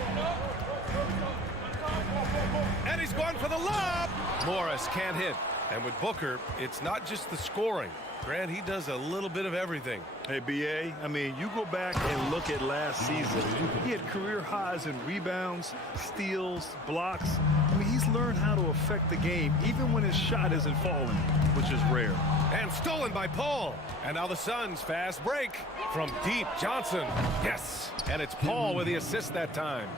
And he's going for the lob. Morris can't hit. And with Booker, it's not just the scoring. Grant, he does a little bit of everything. Hey, B.A., I mean, you go back and look at last season. He had career highs in rebounds, steals, blocks. I mean, he's learned how to affect the game, even when his shot isn't falling, which is rare. And stolen by Paul. And now the Suns fast break from deep. Johnson. Yes. And it's Paul with the assist that time.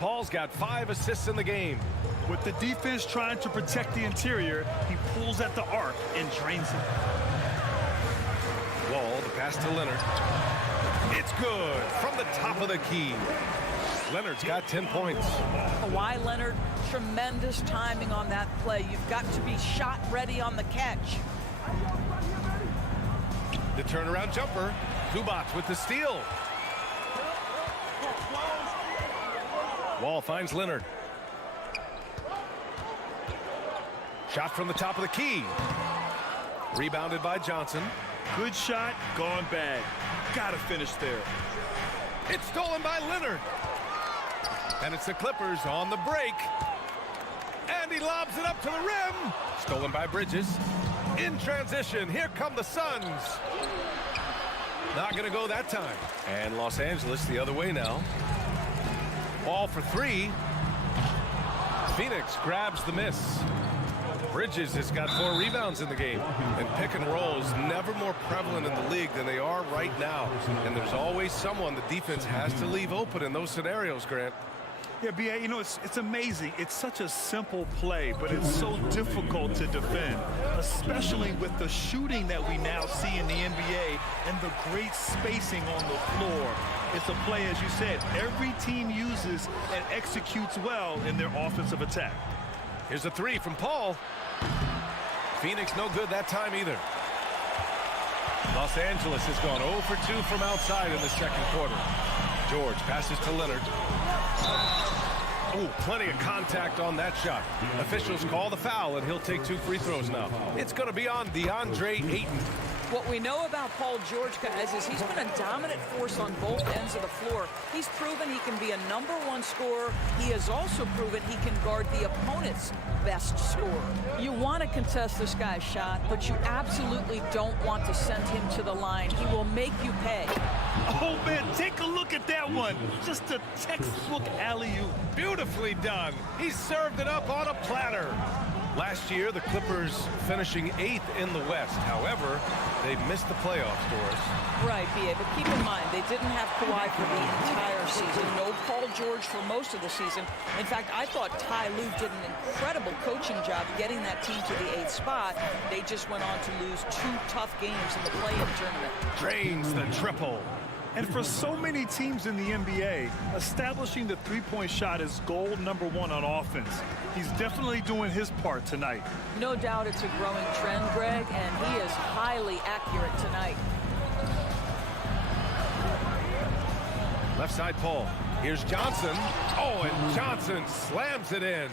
Paul's got 5 assists in the game. With the defense trying to protect the interior, he pulls at the arc and drains it. Wall, the pass to Leonard. It's good from the top of the key. Leonard's got 10 points. Kawhi Leonard, tremendous timing on that play. You've got to be shot ready on the catch. The turnaround jumper. Zubats with the steal. Wall finds Leonard. Shot from the top of the key. Rebounded by Johnson. Good shot, gone bad. Gotta finish there. It's stolen by Leonard. And it's the Clippers on the break. And he lobs it up to the rim. Stolen by Bridges. In transition, here come the Suns. Not going to go that time. And Los Angeles the other way now. Ball for 3. Phoenix grabs the miss. Bridges has got 4 rebounds in the game. And pick and roll is never more prevalent in the league than they are right now. And there's always someone the defense has to leave open in those scenarios, Grant. Yeah, B.A., you know, it's amazing. It's such a simple play, but it's so difficult to defend, especially with the shooting that we now see in the NBA and the great spacing on the floor. It's a play, as you said, every team uses and executes well in their offensive attack. Here's a 3 from Paul. Phoenix no good that time either. Los Angeles has gone 0 for 2 from outside in the second quarter. George passes to Leonard. Ooh, plenty of contact on that shot. Officials call the foul, and he'll take 2 free throws now. It's going to be on DeAndre Ayton. What we know about Paul George, guys, is he's been a dominant force on both ends of the floor. He's proven he can be a #1 scorer. He has also proven he can guard the opponent's best scorer. You want to contest this guy's shot, but you absolutely don't want to send him to the line. He will make you pay. Oh, man, take a look at that one. Just a textbook alley-oop. Beautifully done. He served it up on a platter. Last year, the Clippers finishing 8th in the West. However, they missed the playoffs, Doris. Right, B.A., but keep in mind, they didn't have Kawhi for the entire season. No Paul George for most of the season. In fact, I thought Ty Lue did an incredible coaching job getting that team to the 8th spot. They just went on to lose 2 tough games in the play-in tournament. Drains the triple. And for so many teams in the NBA, establishing the three-point shot is goal #1 on offense. He's definitely doing his part tonight. No doubt it's a growing trend, Greg, and he is highly accurate tonight. Left side, Paul. Here's Johnson. Oh, and Johnson slams it in.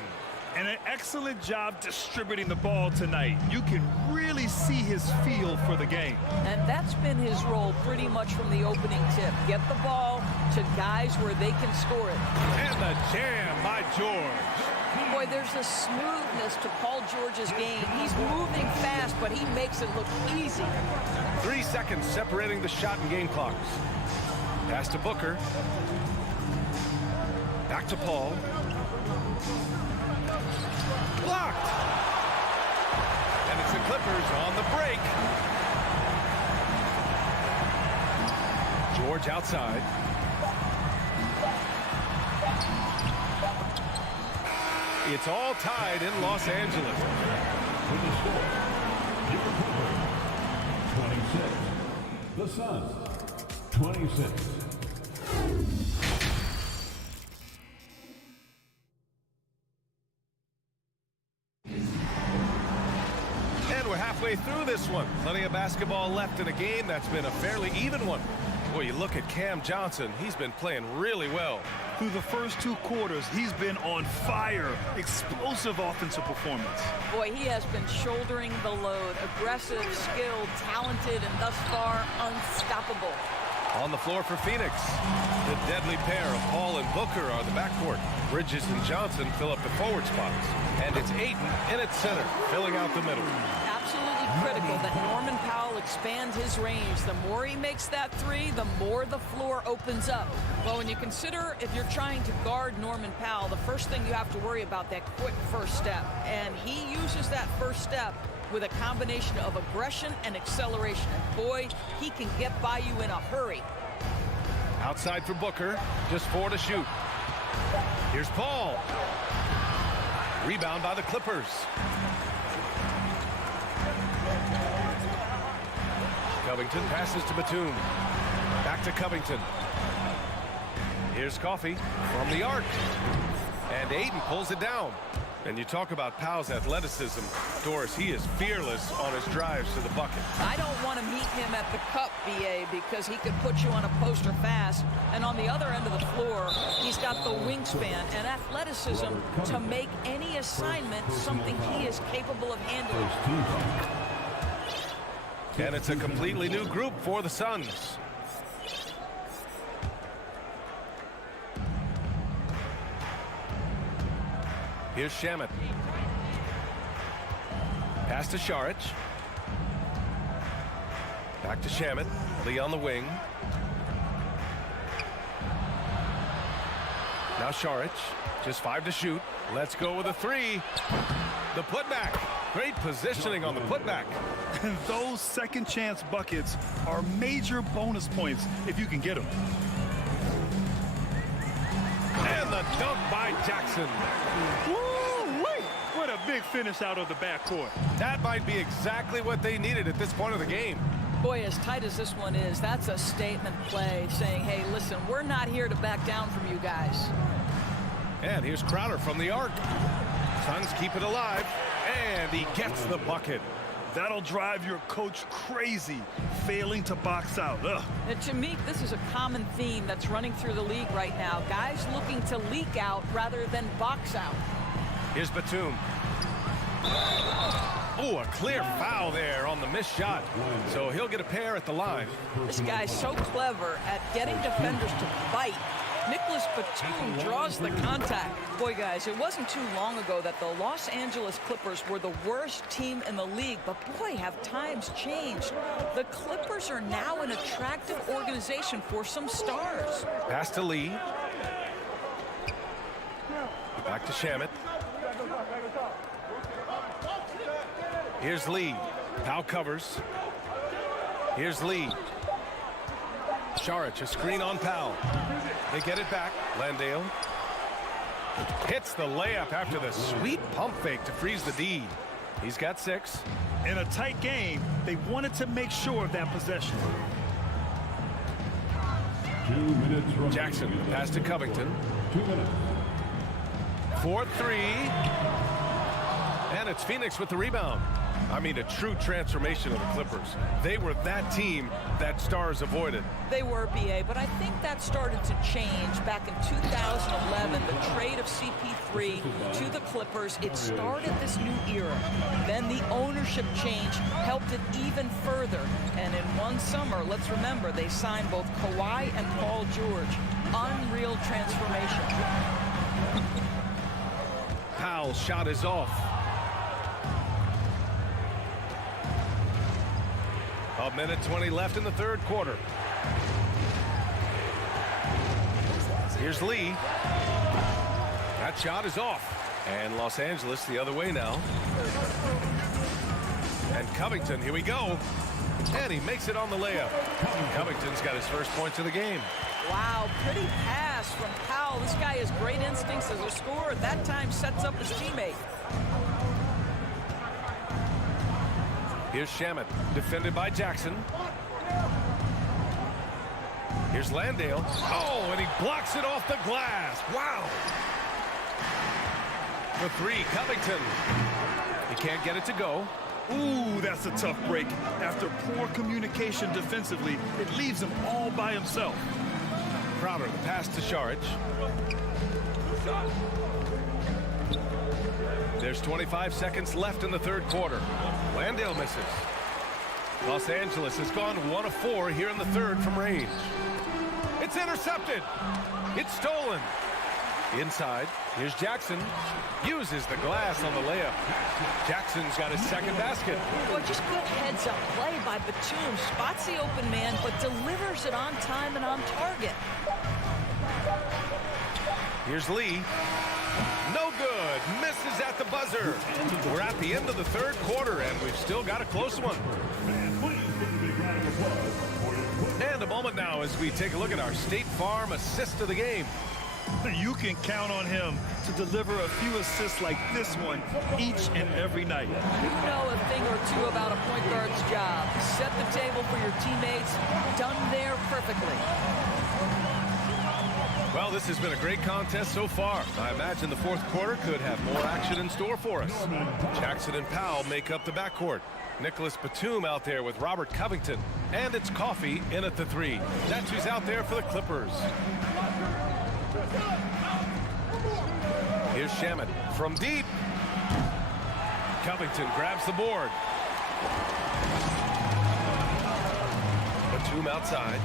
And an excellent job distributing the ball tonight. You can really see his feel for the game. And that's been his role pretty much from the opening tip. Get the ball to guys where they can score it. And the jam by George. Boy, there's a smoothness to Paul George's game. He's moving fast, but he makes it look easy. 3 seconds separating the shot and game clocks. Pass to Booker. Back to Paul. Blocked. And it's the Clippers on the break. George outside. It's all tied in Los Angeles. With the score, 26. The Suns, 26. Halfway through this one. Plenty of basketball left in a game that's been a fairly even one. Boy, you look at Cam Johnson. He's been playing really well. Through the first 2 quarters, he's been on fire. Explosive offensive performance. Boy, he has been shouldering the load. Aggressive, skilled, talented, and thus far unstoppable. On the floor for Phoenix, the deadly pair of Paul and Booker are the backcourt. Bridges and Johnson fill up the forward spots. And it's Ayton in its center, filling out the middle. Absolutely critical that Norman Powell expand his range. The more he makes that 3, the more the floor opens up. Well, when you consider if you're trying to guard Norman Powell, the first thing you have to worry about that quick first step. And he uses that first step with a combination of aggression and acceleration. And boy, he can get by you in a hurry. Outside for Booker, just 4 to shoot. Here's Paul. Rebound by the Clippers. Covington passes to Batum. Back to Covington. Here's Coffey from the arc. And Ayton pulls it down. And you talk about Powell's athleticism. Doris, he is fearless on his drives to the bucket. I don't want to meet him at the cup, BA, because he could put you on a poster fast. And on the other end of the floor, he's got the wingspan and athleticism to make any assignment something he is capable of handling. And it's a completely new group for the Suns. Here's Shamet. Pass to Šarić. Back to Shamet. Lee on the wing. Now Šarić. Just 5 to shoot. Let's go with a 3. The putback. Great positioning on the putback. And those second chance buckets are major bonus points if you can get them. And the dunk by Jackson. Woo-wee! What a big finish out of the backcourt. That might be exactly what they needed at this point of the game. Boy, as tight as this one is, that's a statement play saying, hey, listen, we're not here to back down from you guys. And here's Crowder from the arc. Suns keep it alive, and he gets the bucket. That'll drive your coach crazy, failing to box out. And to me, this is a common theme that's running through the league right now. Guys looking to leak out rather than box out. Here's Batum. Oh, a clear foul there on the missed shot. So he'll get a pair at the line. This guy's so clever at getting defenders to fight. Nicholas Batum draws the contact. Boy, guys, it wasn't too long ago that the Los Angeles Clippers were the worst team in the league. But, boy, have times changed. The Clippers are now an attractive organization for some stars. Pass to Lee. Back to Shamet. Here's Lee. Powell covers. Here's Lee. Saric, a screen on Powell. They get it back. Landale hits the layup after the sweet pump fake to freeze the D. He's got 6. In a tight game, they wanted to make sure of that possession. 2 minutes. Jackson, pass to Covington. 2 minutes. 4-3. And it's Phoenix with the rebound. I mean, a true transformation of the Clippers. They were that team that stars avoided. They were, BA, but I think that started to change back in 2011. The trade of CP3 to the Clippers, it started this new era. Then the ownership change helped it even further. And in one summer, let's remember, they signed both Kawhi and Paul George. Unreal transformation. Powell's shot is off. A minute 20 left in the third quarter. Here's Lee. That shot is off. And Los Angeles the other way now. And Covington, here we go. And he makes it on the layup. Covington's got his first points of the game. Wow, pretty pass from Powell. This guy has great instincts as a scorer. At that time, sets up his teammate. Here's Shamet, defended by Jackson. Here's Landale. Oh, and he blocks it off the glass. Wow. For 3, Covington. He can't get it to go. Ooh, that's a tough break. After poor communication defensively, it leaves him all by himself. Crowder, the pass to Saric. There's 25 seconds left in the third quarter. Landale misses. Los Angeles has gone 1 of 4 here in the third from range. It's intercepted. It's stolen. Inside, here's Jackson. Uses the glass on the layup. Jackson's got his second basket. Boy, just good heads-up play by Batum. Spots the open man, but delivers it on time and on target. Here's Lee. No good. Misses at the buzzer. We're at the end of the third quarter, and we've still got a close one. And a moment now as we take a look at our State Farm assist of the game. You can count on him to deliver a few assists like this one each and every night. You know a thing or two about a point guard's job. Set the table for your teammates. Done there perfectly. Well, this has been a great contest so far. I imagine the fourth quarter could have more action in store for us. Jackson and Powell make up the backcourt. Nicholas Batum out there with Robert Covington. And it's Coffey in at the 3. That's who's out there for the Clippers. Here's Shamet from deep. Covington grabs the board. Batum outside.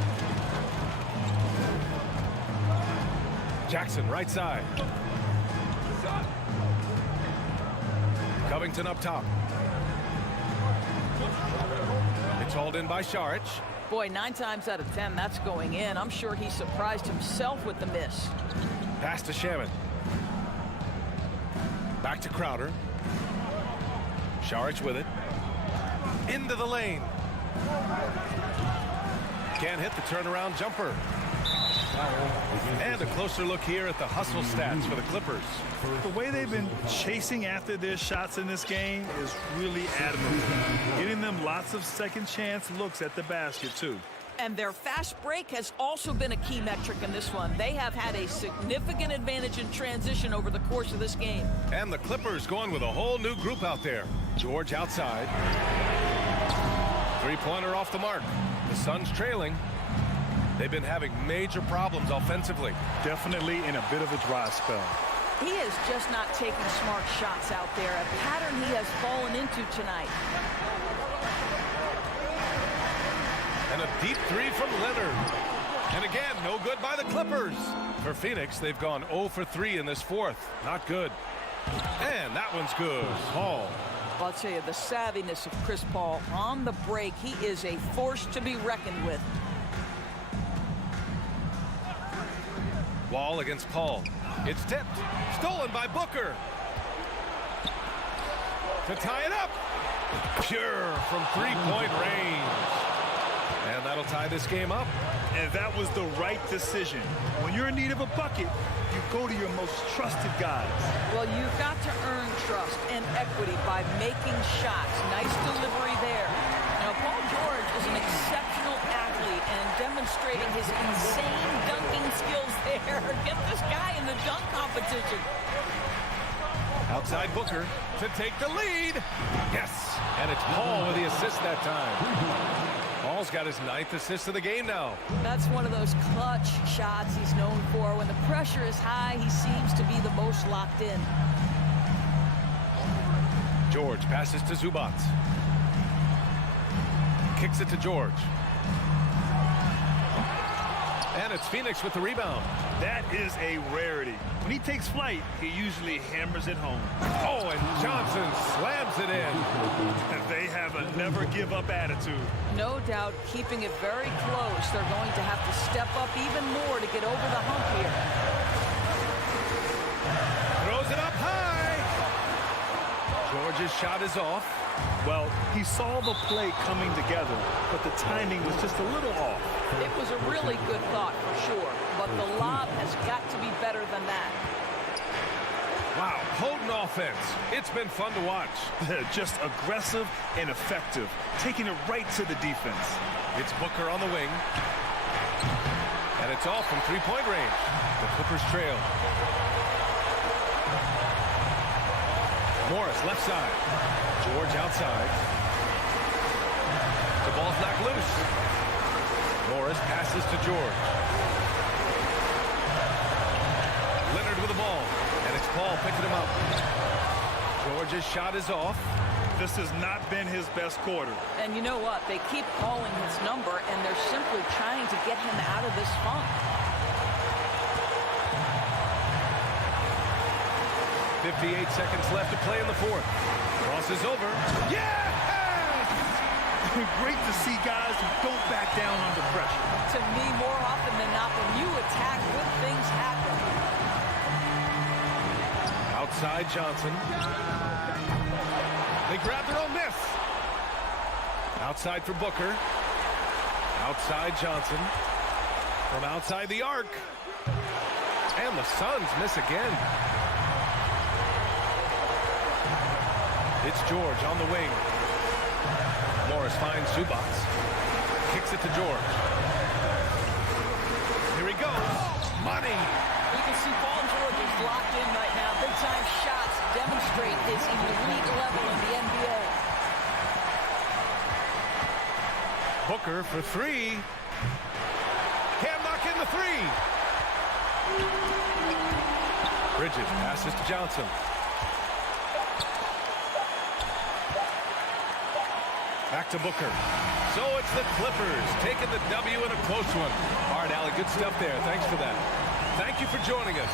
Jackson right side. Covington up top. It's hauled in by Saric. Boy, 9 times out of 10, that's going in. I'm sure he surprised himself with the miss. Pass to Shamet. Back to Crowder. Saric with it. Into the lane. Can't hit the turnaround jumper. And a closer look here at the hustle stats for the Clippers. The way they've been chasing after their shots in this game is really admirable. Getting them lots of second chance looks at the basket, too. And their fast break has also been a key metric in this one. They have had a significant advantage in transition over the course of this game. And the Clippers going with a whole new group out there. George outside. 3-pointer off the mark. The Suns trailing. They've been having major problems offensively. Definitely in a bit of a dry spell. He is just not taking smart shots out there, a pattern he has fallen into tonight. And a deep three from Leonard. And again, no good by the Clippers. For Phoenix, they've gone 0 for 3 in this fourth. Not good. And that one's good. Paul. I'll tell you, the savviness of Chris Paul on the break, he is a force to be reckoned with. Wall against Paul. It's tipped. Stolen by Booker. To tie it up. Pure from three-point range. And that'll tie this game up. And that was the right decision. When you're in need of a bucket, you go to your most trusted guys. Well, you've got to earn trust and equity by making shots. Nice delivery there. Now, Paul George is an exceptional athlete and demonstrating his insane dunking skills there. Get this guy in the dunk competition. Outside Booker to take the lead. Yes, and it's Paul with the assist that time. Paul's got his 9th assist of the game now. That's one of those clutch shots he's known for. When the pressure is high, he seems to be the most locked in. George passes to Zubac. Kicks it to George. And it's Phoenix with the rebound. That is a rarity. When he takes flight, he usually hammers it home. Oh, and Johnson slams it in. And they have a never-give-up attitude. No doubt, keeping it very close. They're going to have to step up even more to get over the hump here. Throws it up high. George's shot is off. Well, he saw the play coming together, but the timing was just a little off. It was a really good thought for sure, but the lob has got to be better than that. Wow, potent offense. It's been fun to watch. Just aggressive and effective, taking it right to the defense. It's Booker on the wing. And it's off from three-point range. The Clippers trail. Morris left side. George outside. The ball's knocked loose. Morris passes to George. Leonard with the ball. And it's Paul picking him up. George's shot is off. This has not been his best quarter. And you know what? They keep calling his number, and they're simply trying to get him out of this funk. 58 seconds left to play in the fourth. Crosses over. Yes! Great to see guys who don't back down under pressure. To me, more often than not, when you attack, good things happen. Outside Johnson. They grab their own miss. Outside for Booker. Outside Johnson. From outside the arc. And the Suns miss again. It's George on the wing. Morris finds Zubac. Kicks it to George. Here he goes. Money. You can see Paul George is locked in right now. Big-time shots demonstrate his elite level in the NBA. Booker for three. Can't knock in the three. Bridges passes to Johnson. Back to Booker. So it's the Clippers taking the W in a close one. All right, Allie, good stuff there. Thanks for that. Thank you for joining us.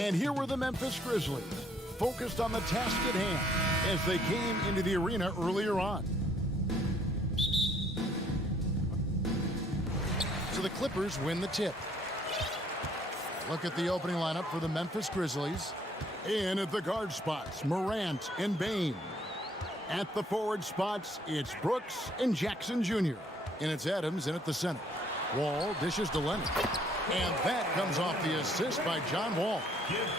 And here were the Memphis Grizzlies, focused on the task at hand as they came into the arena earlier on. So the Clippers win the tip. Look at the opening lineup for the Memphis Grizzlies. In at the guard spots, Morant and Bane. At the forward spots, it's Brooks and Jackson Jr. And it's Adams in at the center. Wall dishes to Leonard. And that comes off the assist by John Wall.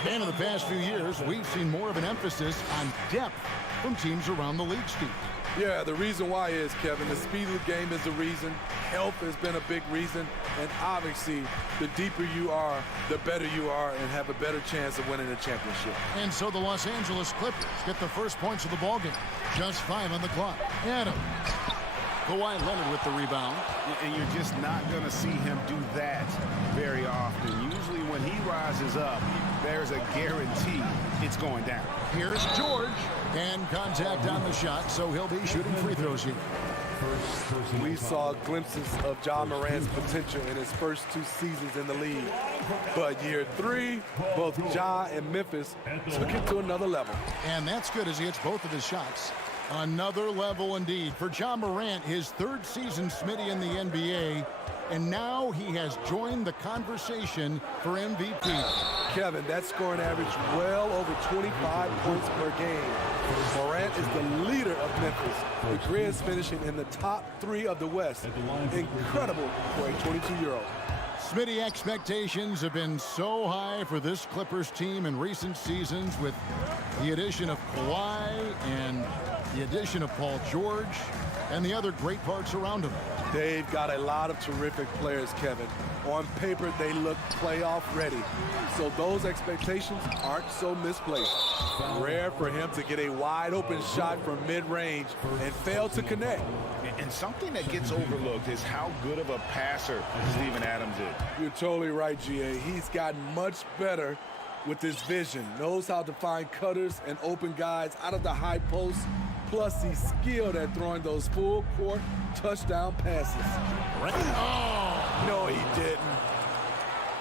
And in the past few years, we've seen more of an emphasis on depth from teams around the league, Steve. Yeah, the reason why is, Kevin, the speed of the game is the reason. Health has been a big reason. And obviously, the deeper you are, the better you are and have a better chance of winning a championship. And so the Los Angeles Clippers get the first points of the ballgame. Just 5 on the clock. Adams. Kawhi Leonard with the rebound. And you're just not going to see him do that very often. Usually when he rises up, there's a guarantee it's going down. Here's George. And contact on the shot, so he'll be shooting free throws here. We saw glimpses of Ja Morant's potential in his first 2 seasons in the league. But year 3, both Ja and Memphis took it to another level. And that's good as he hits both of his shots. Another level indeed for Ja Morant, his 3rd season, Smitty, in the NBA. And now he has joined the conversation for MVP. Kevin, that scoring average well over 25 points per game. Morant is the leader of Memphis. The Grizz finishing in the top 3 of the West. Incredible for a 22-year-old. Smitty, expectations have been so high for this Clippers team in recent seasons with the addition of Kawhi and the addition of Paul George and the other great parts around him. They've got a lot of terrific players, Kevin. On paper, they look playoff ready. So those expectations aren't so misplaced. Rare for him to get a wide open shot from mid-range and fail to connect. And something that gets overlooked is how good of a passer Steven Adams is. You're totally right, GA. He's gotten much better with his vision. Knows how to find cutters and open guys out of the high post. Plus, he's skilled at throwing those full-court touchdown passes. Oh, no, he didn't.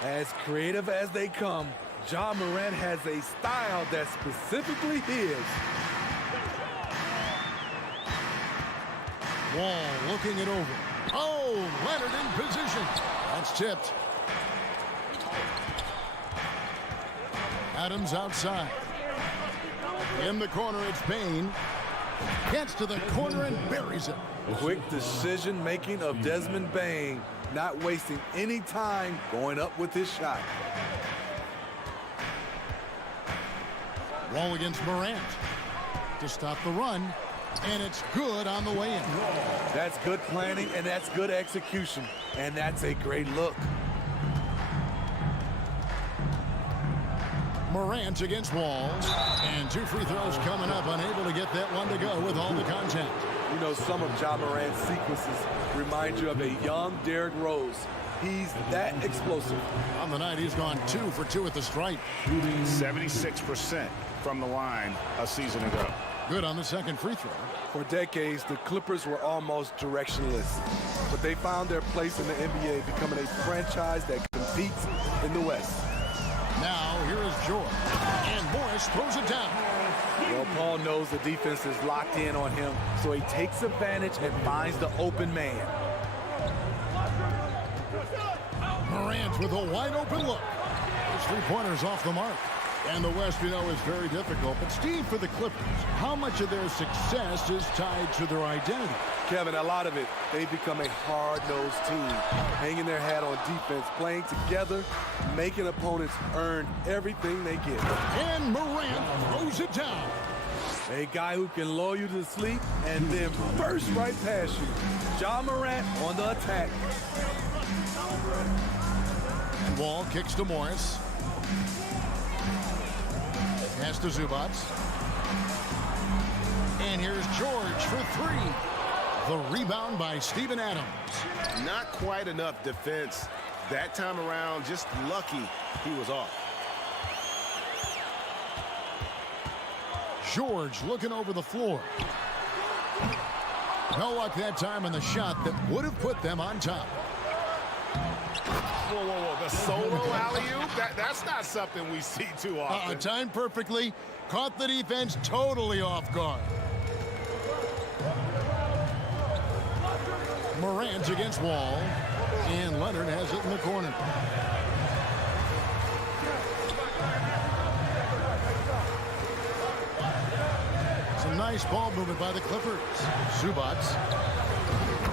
As creative as they come, Ja Morant has a style that's specifically his. Wall looking it over. Oh, Leonard in position. That's tipped. Adams outside. In the corner, it's Bane. Gets to the corner and buries it. Quick decision-making of Desmond Bane, not wasting any time going up with his shot. Wall against Morant to stop the run, and it's good on the way in. That's good planning, and that's good execution, and that's a great look. Morant against Wall, and 2 free throws coming up, unable to get that one to go with all the contact. You know, some of Ja Morant's sequences remind you of a young Derrick Rose. He's that explosive. On the night, he's gone 2 for 2 at the stripe. 76% from the line a season ago. Good on the second free throw. For decades, the Clippers were almost directionless, but they found their place in the NBA, becoming a franchise that competes in the West. Now, here is George, and Morris throws it down. Well, Paul knows the defense is locked in on him, so he takes advantage and finds the open man. Morant with a wide-open look. His 3-pointers off the mark. And the West, we know, is very difficult. But, Steve, for the Clippers, how much of their success is tied to their identity? Kevin, a lot of it. They've become a hard-nosed team, hanging their hat on defense, playing together, making opponents earn everything they get. And Morant throws it down. A guy who can lull you to sleep and then burst right past you. Ja Morant on the attack. And Wall kicks to Morris. Pass to Zubac. And here's George for 3. The rebound by Steven Adams. Not quite enough defense. That time around, just lucky he was off. George looking over the floor. No luck that time on the shot that would have put them on top. Whoa, whoa, whoa. The solo alley-oop? That's not something we see too often. Timed perfectly. Caught the defense totally off guard. Morant against Wall. And Leonard has it in the corner. Some nice ball movement by the Clippers. Zubats.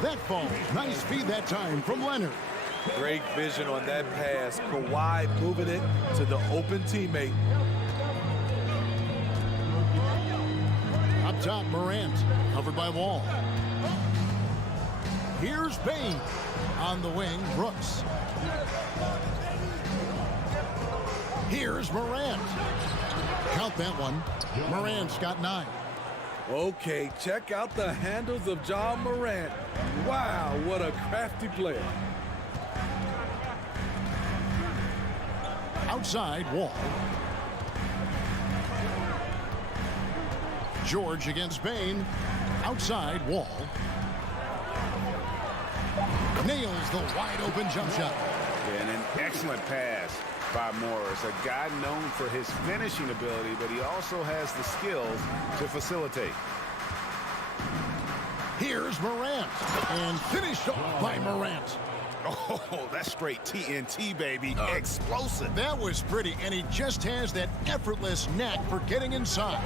That ball. Nice feed that time from Leonard. Great vision on that pass. Kawhi moving it to the open teammate. Up top, Morant. Covered by Wall. Here's Bane. On the wing, Brooks. Here's Morant. Count that one. Morant's got 9. Okay, check out the handles of John Morant. Wow, what a crafty player. Outside, Wall. George against Bane. Outside, Wall. Nails the wide open jump shot. And an excellent pass by Morris, a guy known for his finishing ability, but he also has the skills to facilitate. Here's Morant. And finished off by Morant. Oh, that's straight TNT, baby. Explosive. That was pretty, and he just has that effortless knack for getting inside.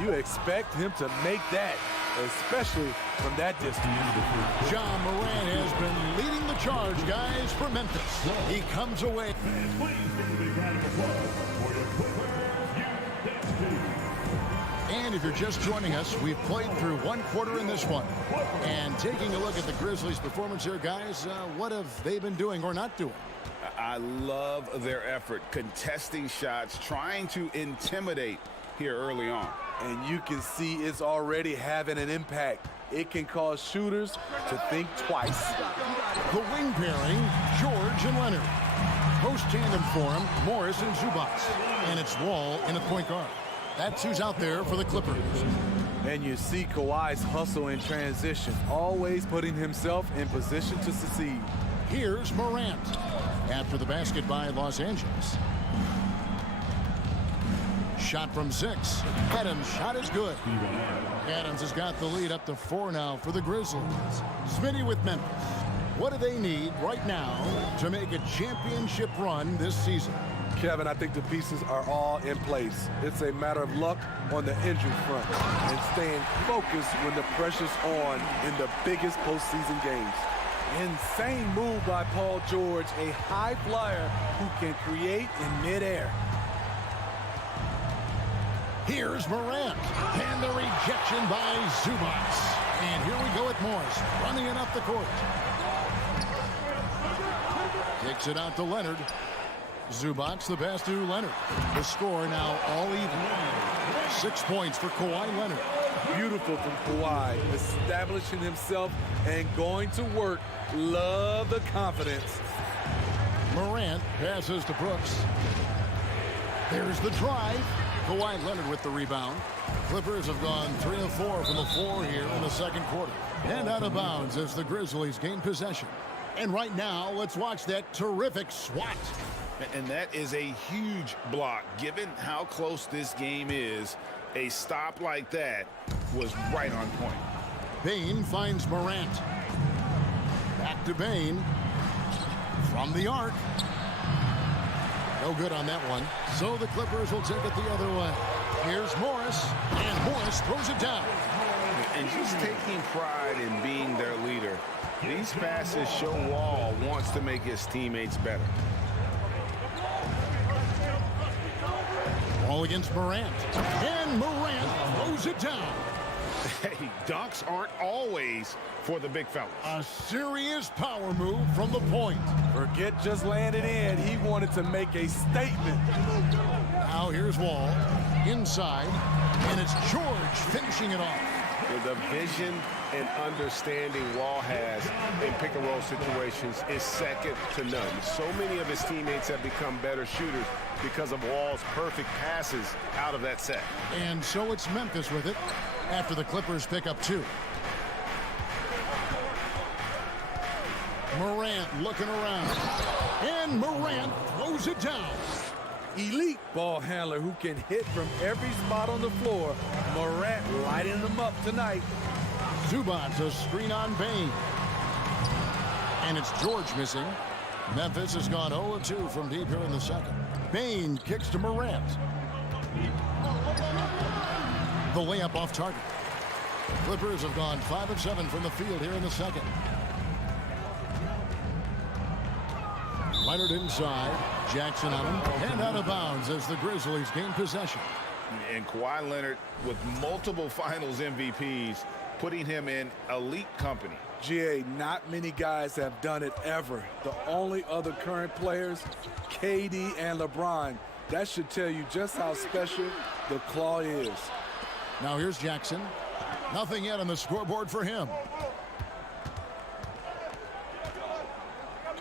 You expect him to make that, especially from that distance. John Morant has been leading the charge, guys, for Memphis. He comes away. And if you're just joining us, we've played through one quarter in this one. And taking a look at the Grizzlies' performance here, guys, what have they been doing or not doing? I love their effort, contesting shots, trying to intimidate here early on. And you can see it's already having an impact. It can cause shooters to think twice. The wing pairing, George and Leonard. Post tandem for him, Morris and Zubats. And it's Wall in a point guard. That's who's out there for the Clippers. And you see Kawhi's hustle in transition, always putting himself in position to succeed. Here's Morant. After the basket by Los Angeles. Shot from 6. Adams' shot is good. Adams has got the lead up to 4 now for the Grizzlies. Smitty with Memphis. What do they need right now to make a championship run this season? Kevin, I think the pieces are all in place. It's a matter of luck on the injury front and staying focused when the pressure's on in the biggest postseason games. Insane move by Paul George, a high flyer who can create in midair. Here's Morant, and the rejection by Zubats. And here we go with Morris, running it up the court. Takes it out to Leonard. Zubats the pass to Leonard. The score now all even. 6 points for Kawhi Leonard. Beautiful from Kawhi, establishing himself and going to work. Love the confidence. Morant passes to Brooks. There's the drive. Kawhi Leonard with the rebound. Clippers have gone 3 of 4 from the floor here in the second quarter. And out of bounds as the Grizzlies gain possession. And right now, let's watch that terrific swat. And that is a huge block. Given how close this game is, a stop like that was right on point. Bane finds Morant. Back to Bane. From the arc. No good on that one. So the Clippers will take it the other way. Here's Morris. And Morris throws it down. And just taking pride in being their leader. These passes show Wall wants to make his teammates better. All against Morant. And Morant throws it down. Hey, dunks aren't always for the big fellas. A serious power move from the point. Forget just laying it in. He wanted to make a statement. Now here's Wall. Inside. And it's George finishing it off. The vision and understanding Wall has in pick-and-roll situations is second to none. So many of his teammates have become better shooters because of Wall's perfect passes out of that set. And so it's Memphis with it after the Clippers pick up 2. Morant looking around. And Morant throws it down. Elite ball handler who can hit from every spot on the floor. Morant lighting them up tonight. Zubac's a screen on Bane. And it's George missing. Memphis has gone 0-2 from deep here in the second. Bane kicks to Morant. The layup off target. Clippers have gone 5 of 7 from the field here in the second. Leonard inside. Jackson on him. And out of bounds as the Grizzlies gain possession. And Kawhi Leonard with multiple finals MVPs, putting him in elite company. GA, not many guys have done it ever. The only other current players, KD and LeBron. That should tell you just how special the Claw is. Now here's Jackson. Nothing yet on the scoreboard for him.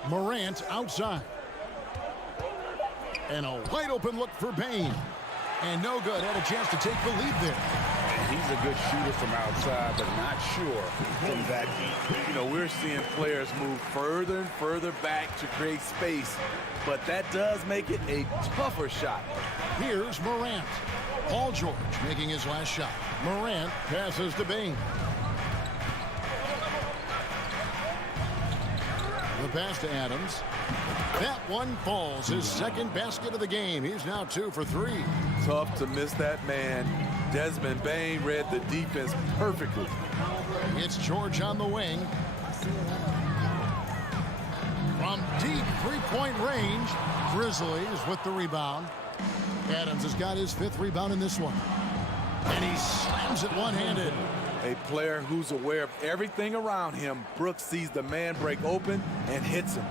Morant outside. And a wide open look for Bane. And no good. Had a chance to take the lead there. He's a good shooter from outside, but not sure from that deep. You know, we're seeing players move further and further back to create space, but that does make it a tougher shot. Here's Morant. Paul George making his last shot. Morant passes to Bane. The pass to Adams. That one falls. His second basket of the game. He's now 2 for 3. Tough to miss that man. Desmond Bane read the defense perfectly. It's George on the wing. From deep three-point range, Grizzlies with the rebound. Adams has got his 5th rebound in this one. And he slams it one-handed. A player who's aware of everything around him. Brooks sees the man break open and hits him.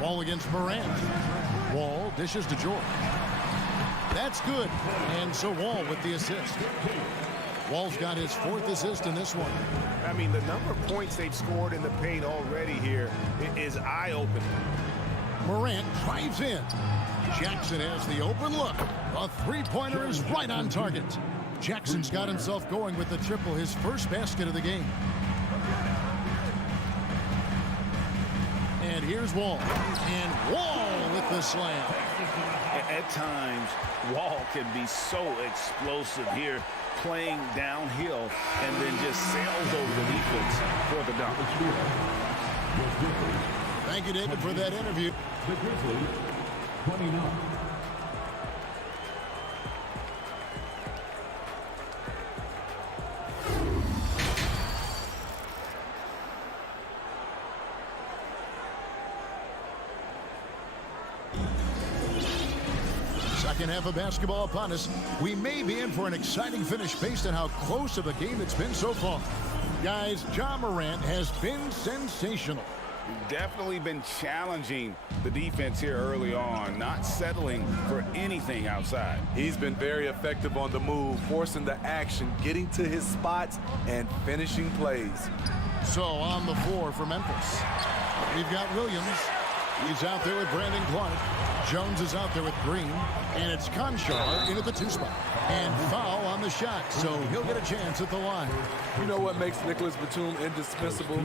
Wall against Morant. Wall dishes to George. That's good. And so Wall with the assist. Wall's got his 4th assist in this one. I mean, the number of points they've scored in the paint already here is eye-opening. Morant drives in. Jackson has the open look. A three-pointer is right on target. Jackson's got himself going with the triple, his first basket of the game. And here's Wall. And Wall with the slam. At times, Wall can be so explosive here, playing downhill, and then just sails over the defense for the dunk. Thank you, David, for that interview. The Grizzlies, 29. Second half of basketball upon us. We may be in for an exciting finish based on how close of a game it's been so far. Guys, Ja Morant has been sensational. Definitely been challenging the defense here early on, not settling for anything outside. He's been very effective on the move, forcing the action, getting to his spots, and finishing plays. So on the floor for Memphis, we've got Williams. He's out there with Brandon Clark. Jones is out there with Green. And it's Conchar in at the 2 spot. And foul on the shot, so he'll get a chance at the line. You know what makes Nicholas Batum indispensable?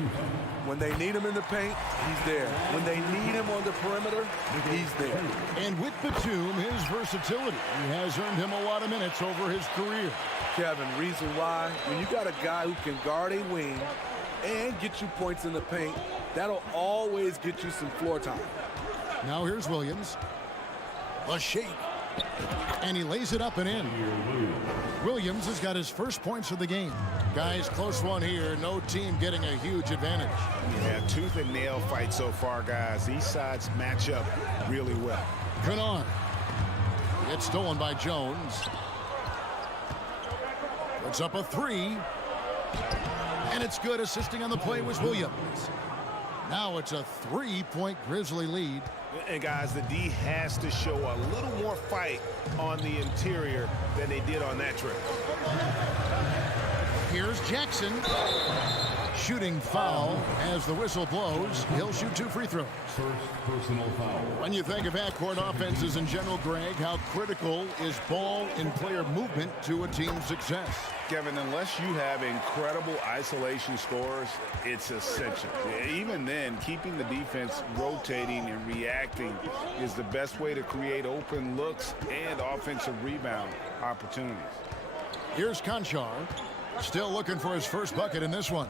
When they need him in the paint, he's there. When they need him on the perimeter, he's there. And with Batum, his versatility has earned him a lot of minutes over his career. Kevin, reason why, when you got a guy who can guard a wing and get you points in the paint, that'll always get you some floor time. Now here's Williams. A shake. And he lays it up and in. Williams has got his first points of the game. Guys, close one here. No team getting a huge advantage. Yeah, tooth and nail fight so far, guys. These sides match up really well. Kennard. It's stolen by Jones. Puts up a 3. And it's good. Assisting on the play was Williams. Now it's a 3-point Grizzly lead. And guys, the D has to show a little more fight on the interior than they did on that trip. Here's Jackson. shooting foul. As the whistle blows, he'll shoot 2 free throws. First personal foul. When you think of half-court offenses in general, Greg, how critical is ball and player movement to a team's success? Kevin, unless you have incredible isolation scores, it's essential. Even then, keeping the defense rotating and reacting is the best way to create open looks and offensive rebound opportunities. Here's Conchar, still looking for his first bucket in this one.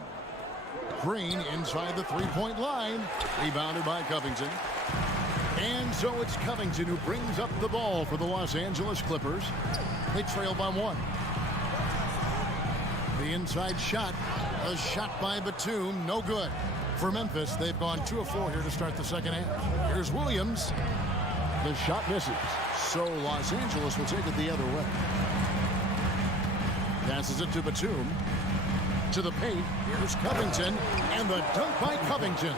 Green inside the three-point line, rebounded by Covington. And so it's Covington who brings up the ball for the Los Angeles Clippers. They trail by 1. The inside shot, a shot by Batum, no good. For Memphis, they've gone 2 of 4 here to start the second half. Here's Williams. The shot misses. So Los Angeles will take it the other way. Passes it to Batum. To the paint. Here's Covington. And the dunk by Covington.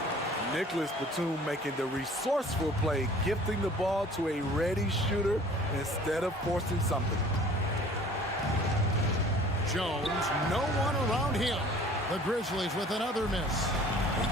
Nicholas Batum making the resourceful play, gifting the ball to a ready shooter instead of forcing something. Jones, no one around him. The Grizzlies with another miss.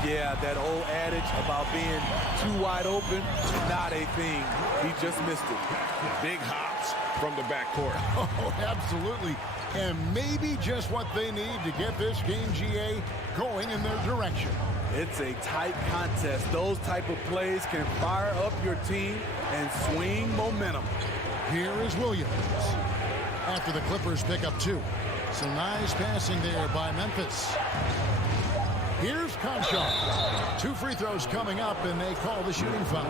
Yeah, that old adage about being too wide open, not a thing. He just missed it. Big hops from the backcourt. Oh, absolutely. And maybe just what they need to get this game, GA, going in their direction. It's a tight contest. Those type of plays can fire up your team and swing momentum. Here is Williams. After the Clippers pick up 2. Some nice passing there by Memphis. Here's Conchar. 2 free throws coming up, and they call the shooting foul.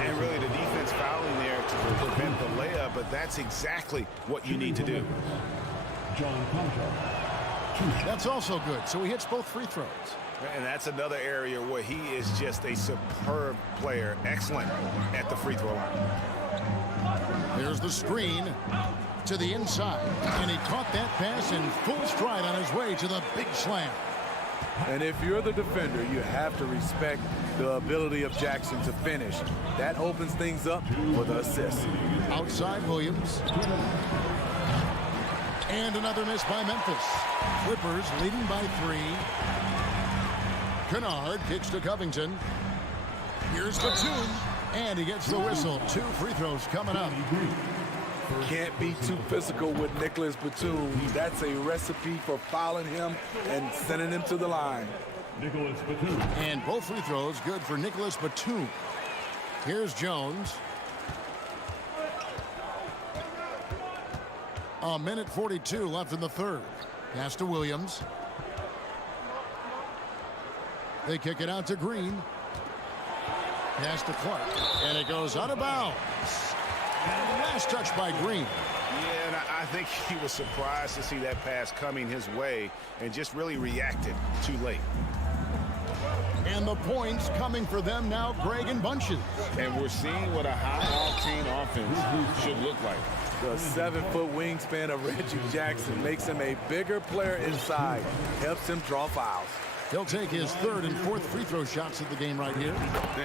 And really the defense fouling there to prevent the layup, but that's exactly what you need to do. John Conchar. That's also good. So he hits both free throws. And that's another area where he is just a superb player. Excellent at the free throw line. There's the screen to the inside. And he caught that pass in full stride on his way to the big slam. And if you're the defender, you have to respect the ability of Jackson to finish. That opens things up for the assist. Outside Williams. And another miss by Memphis. Clippers leading by 3. Kennard kicks to Covington. Here's Batum. And he gets the whistle. 2 free throws coming up. Can't be too physical with Nicholas Batum. That's a recipe for fouling him and sending him to the line. Nicholas Batum. And both free throws good for Nicholas Batum. Here's Jones. A minute 42 left in the third. Pass to Williams. They kick it out to Green. Pass to Clark. And it goes out of bounds. Last touch by Green. Yeah, and I think he was surprised to see that pass coming his way and just really reacted too late. And the points coming for them now, Greg, in bunches. And we're seeing what a high-octane offense should look like. The 7-foot wingspan of Reggie Jackson makes him a bigger player inside, helps him draw fouls. He'll take his 3rd and 4th free throw shots of the game right here.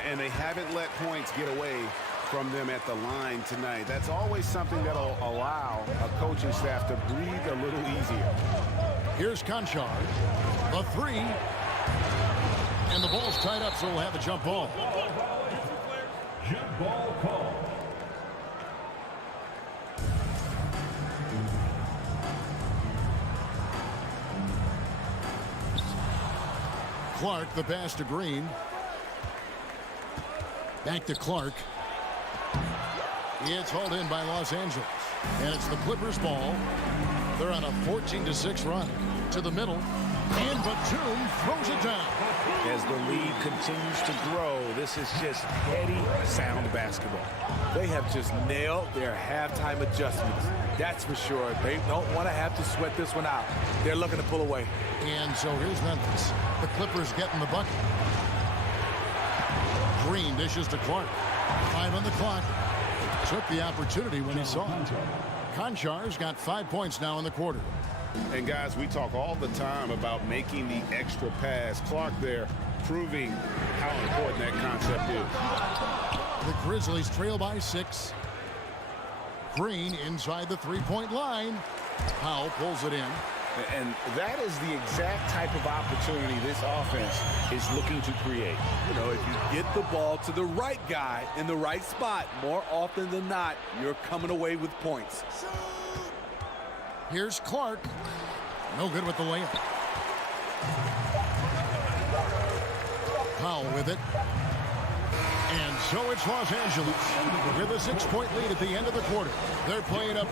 And they haven't let points get away from them at the line tonight. That's always something that'll allow a coaching staff to breathe a little easier. Here's Conchar. The 3. And the ball's tied up, so we'll have a jump ball. Jump ball call. Clark, the pass to Green. Back to Clark. It's hauled in by Los Angeles. And it's the Clippers ball. They're on a 14-6 run. To the middle. And Batum throws it down. As the lead continues to grow, this is just heady, sound basketball. They have just nailed their halftime adjustments. That's for sure. They don't want to have to sweat this one out. They're looking to pull away. And so here's Memphis. The Clippers getting the bucket. Green dishes to Clark. 5 on the clock. Took the opportunity when he saw it. Conchar's got 5 points now in the quarter. And guys, we talk all the time about making the extra pass. Clark there proving how important that concept is. The Grizzlies trail by 6. Green inside the 3-point line. Powell pulls it in. And that is the exact type of opportunity this offense is looking to create. You know, if you get the ball to the right guy in the right spot, more often than not, you're coming away with points. Here's Clark. No good with the layup. Powell with it. And so it's Los Angeles with a 6-point lead at the end of the quarter. They're playing up.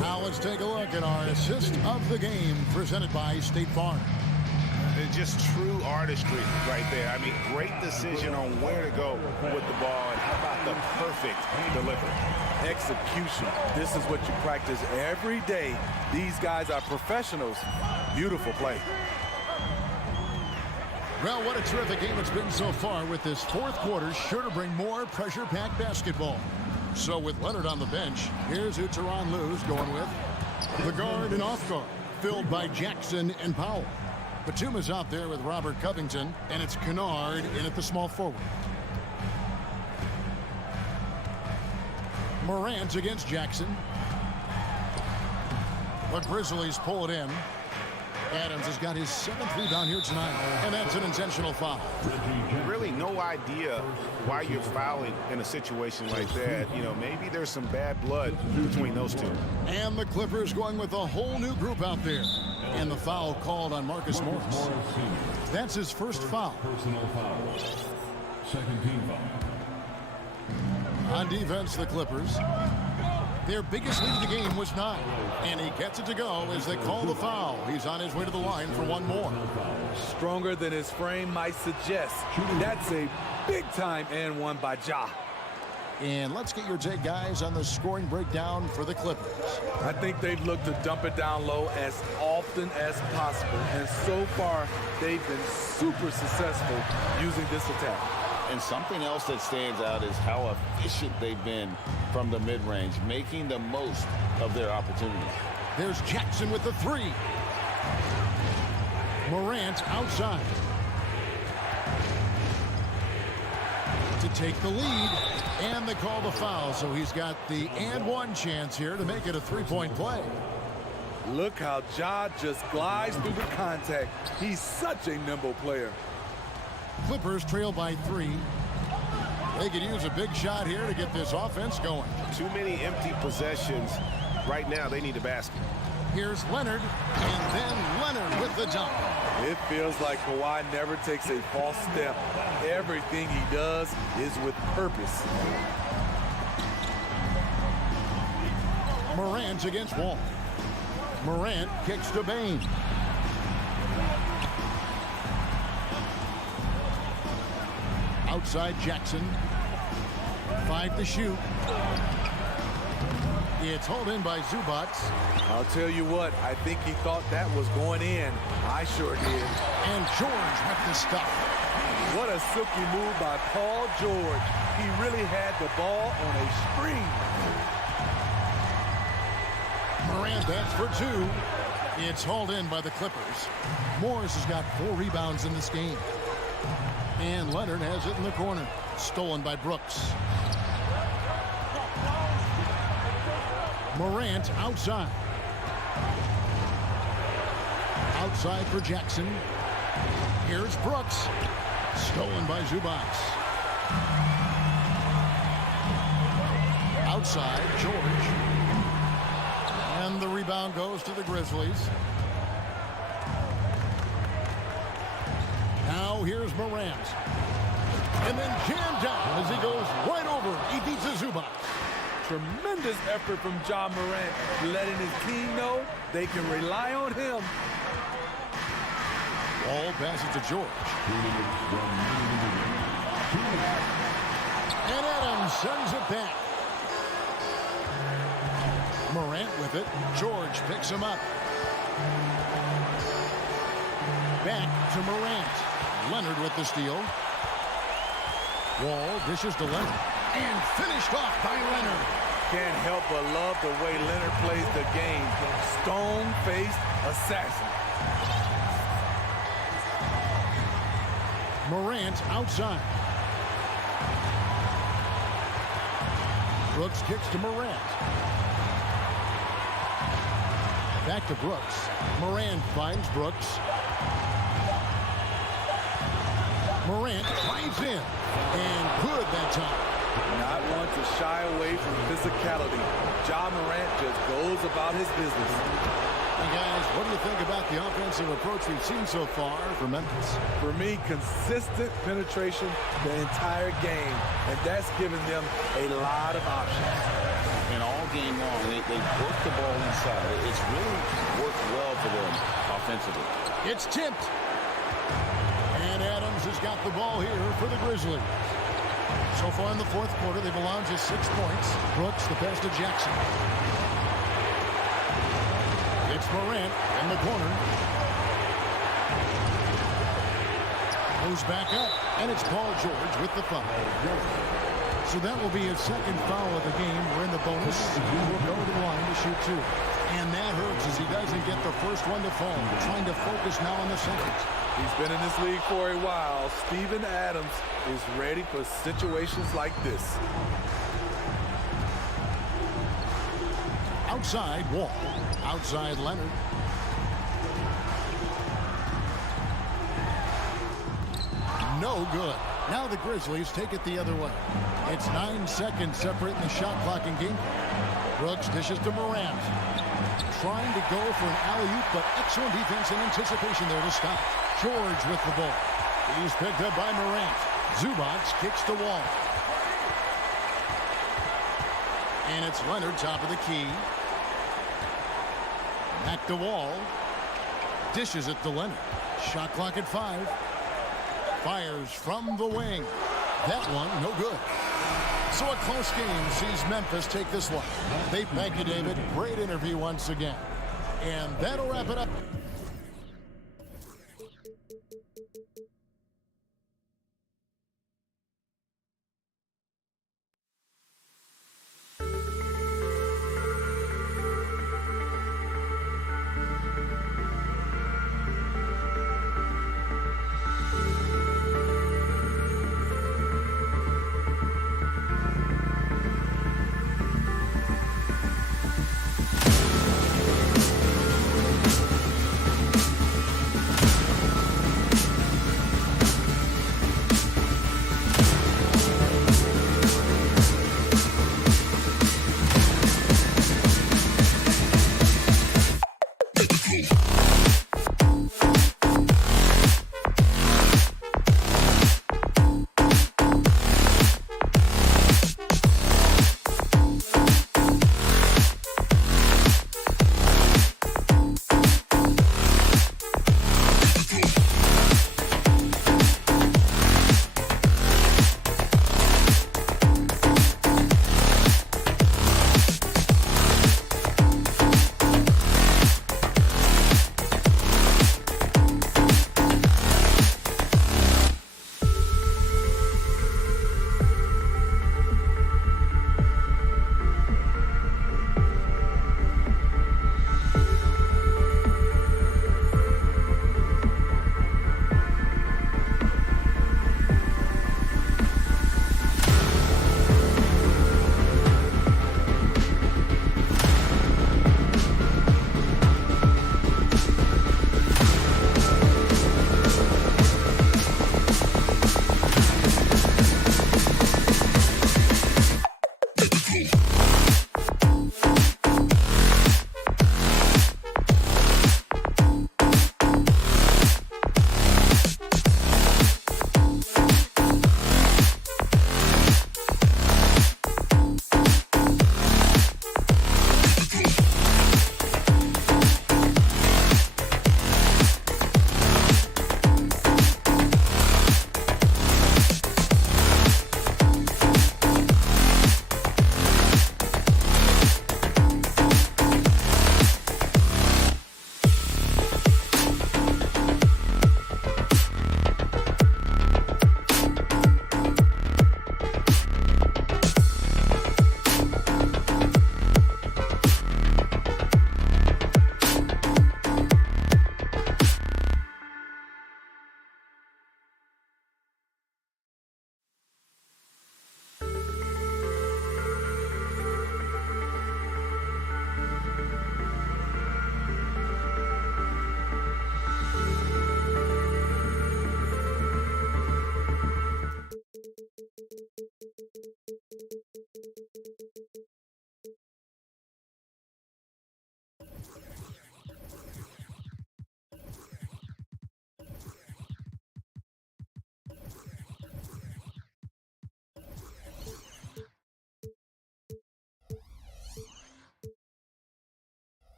Now let's take a look at our assist of the game presented by State Farm. It's just true artistry right there. I mean, great decision on where to go with the ball, and how about the perfect delivery? Execution. This is what you practice every day. These guys are professionals. Beautiful play. Well, what a terrific game it's been so far, with this fourth quarter sure to bring more pressure-packed basketball. So with Leonard on the bench, here's who Tyronn Lue's going with. The guard and off guard, filled by Jackson and Powell. Batuma's out there with Robert Covington, and it's Kennard in at the small forward. Morant against Jackson. The Grizzlies pull it in. Adams has got his 7th rebound here tonight, and that's an intentional foul. Really no idea why you're fouling in a situation like that. You know, maybe there's some bad blood between those two. And the Clippers going with a whole new group out there. And the foul called on Marcus Morris. That's his first foul. Personal foul. Second team foul. On defense, the Clippers. Their biggest lead of the game was 9. And he gets it to go as they call the foul. He's on his way to the line for one more. Stronger than his frame might suggest. That's a big-time and one by Ja. And let's get your take, guys, on the scoring breakdown for the Clippers. I think they've looked to dump it down low as often as possible. And so far, they've been super successful using this attack. And something else that stands out is how efficient they've been from the mid-range, making the most of their opportunities. There's Jackson with the 3. Morant outside to take the lead, and they call the foul, so he's got the and one chance here to make it a 3-point play. Look how Ja just glides through the contact. He's such a nimble player. Clippers trail by 3. They could use a big shot here to get this offense going. Too many empty possessions. Right now, they need a basket. Here's Leonard, and then Leonard with the dunk. It feels like Kawhi never takes a false step. Everything he does is with purpose. Morant against Wall. Morant kicks to Bane. Outside Jackson. 5 to shoot. It's hauled in by Zubac. I'll tell you what, I think he thought that was going in. I sure did. And George with the stuff. What a silky move by Paul George. He really had the ball on a string. Morant bats for 2. It's hauled in by the Clippers. Morris has got 4 rebounds in this game. And Leonard has it in the corner. Stolen by Brooks. Morant outside. Outside for Jackson. Here's Brooks. Stolen by Zubac. Outside, George. And the rebound goes to the Grizzlies. Now here's Morant. And then jammed down as he goes right over. He beats a Zubac. Tremendous effort from Ja Morant, letting his team know they can rely on him. Ball passes to George. And Adams sends it back. Morant with it. George picks him up. Back to Morant. Leonard with the steal. Wall dishes to Leonard. And finished off by Leonard. Can't help but love the way Leonard plays the game. Stone-faced assassin. Morant outside. Brooks kicks to Morant. Back to Brooks. Morant finds Brooks. Morant drives in. And good that time. Not one to shy away from physicality. Ja Morant just goes about his business. Hey guys, what do you think about the offensive approach we've seen so far for Memphis? For me, consistent penetration the entire game, and that's given them a lot of options. And all game long, they work the ball inside. It's really worked well for them offensively. It's tipped. And Adams has got the ball here for the Grizzlies. So far in the fourth quarter, they've allowed just 6 points. Brooks, the pass to Jackson. It's Morant in the corner. Moves back up, and it's Paul George with the foul. So that will be his second foul of the game. We're in the bonus. He will go to the line to shoot 2. And that hurts as he doesn't get the first one to fall. Trying to focus now on the second. He's been in this league for a while. Steven Adams is ready for situations like this. Outside Wall. Outside Leonard. No good. Now the Grizzlies take it the other way. It's 9 seconds separating the shot clock and game. Brooks dishes to Morant. Trying to go for an alley-oop, but excellent defense and anticipation there to stop. George with the ball. He's picked up by Morant. Zubac kicks to Wall. And it's Leonard, top of the key. Back to Wall. Dishes it to Leonard. Shot clock at 5. Fires from the wing. That one, no good. So a close game sees Memphis take this one. Thank you, David. Great interview once again. And that'll wrap it up.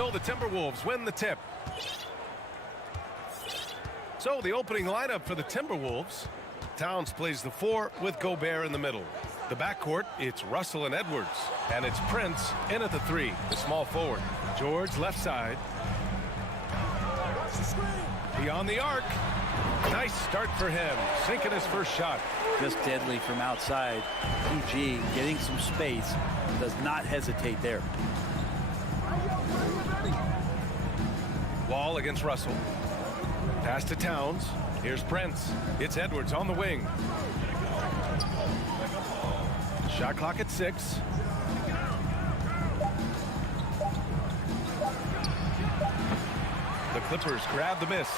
So the Timberwolves win the tip. So the opening lineup for the Timberwolves. Towns plays the 4 with Gobert in the middle. The backcourt, it's Russell and Edwards. And it's Prince in at the 3, the small forward. George left side. Beyond the arc. Nice start for him. Sinking his first shot. Just deadly from outside. PG getting some space and does not hesitate there. Wall against Russell. Pass to Towns. Here's Prince. It's Edwards on the wing. Shot clock at 6. The Clippers grab the miss.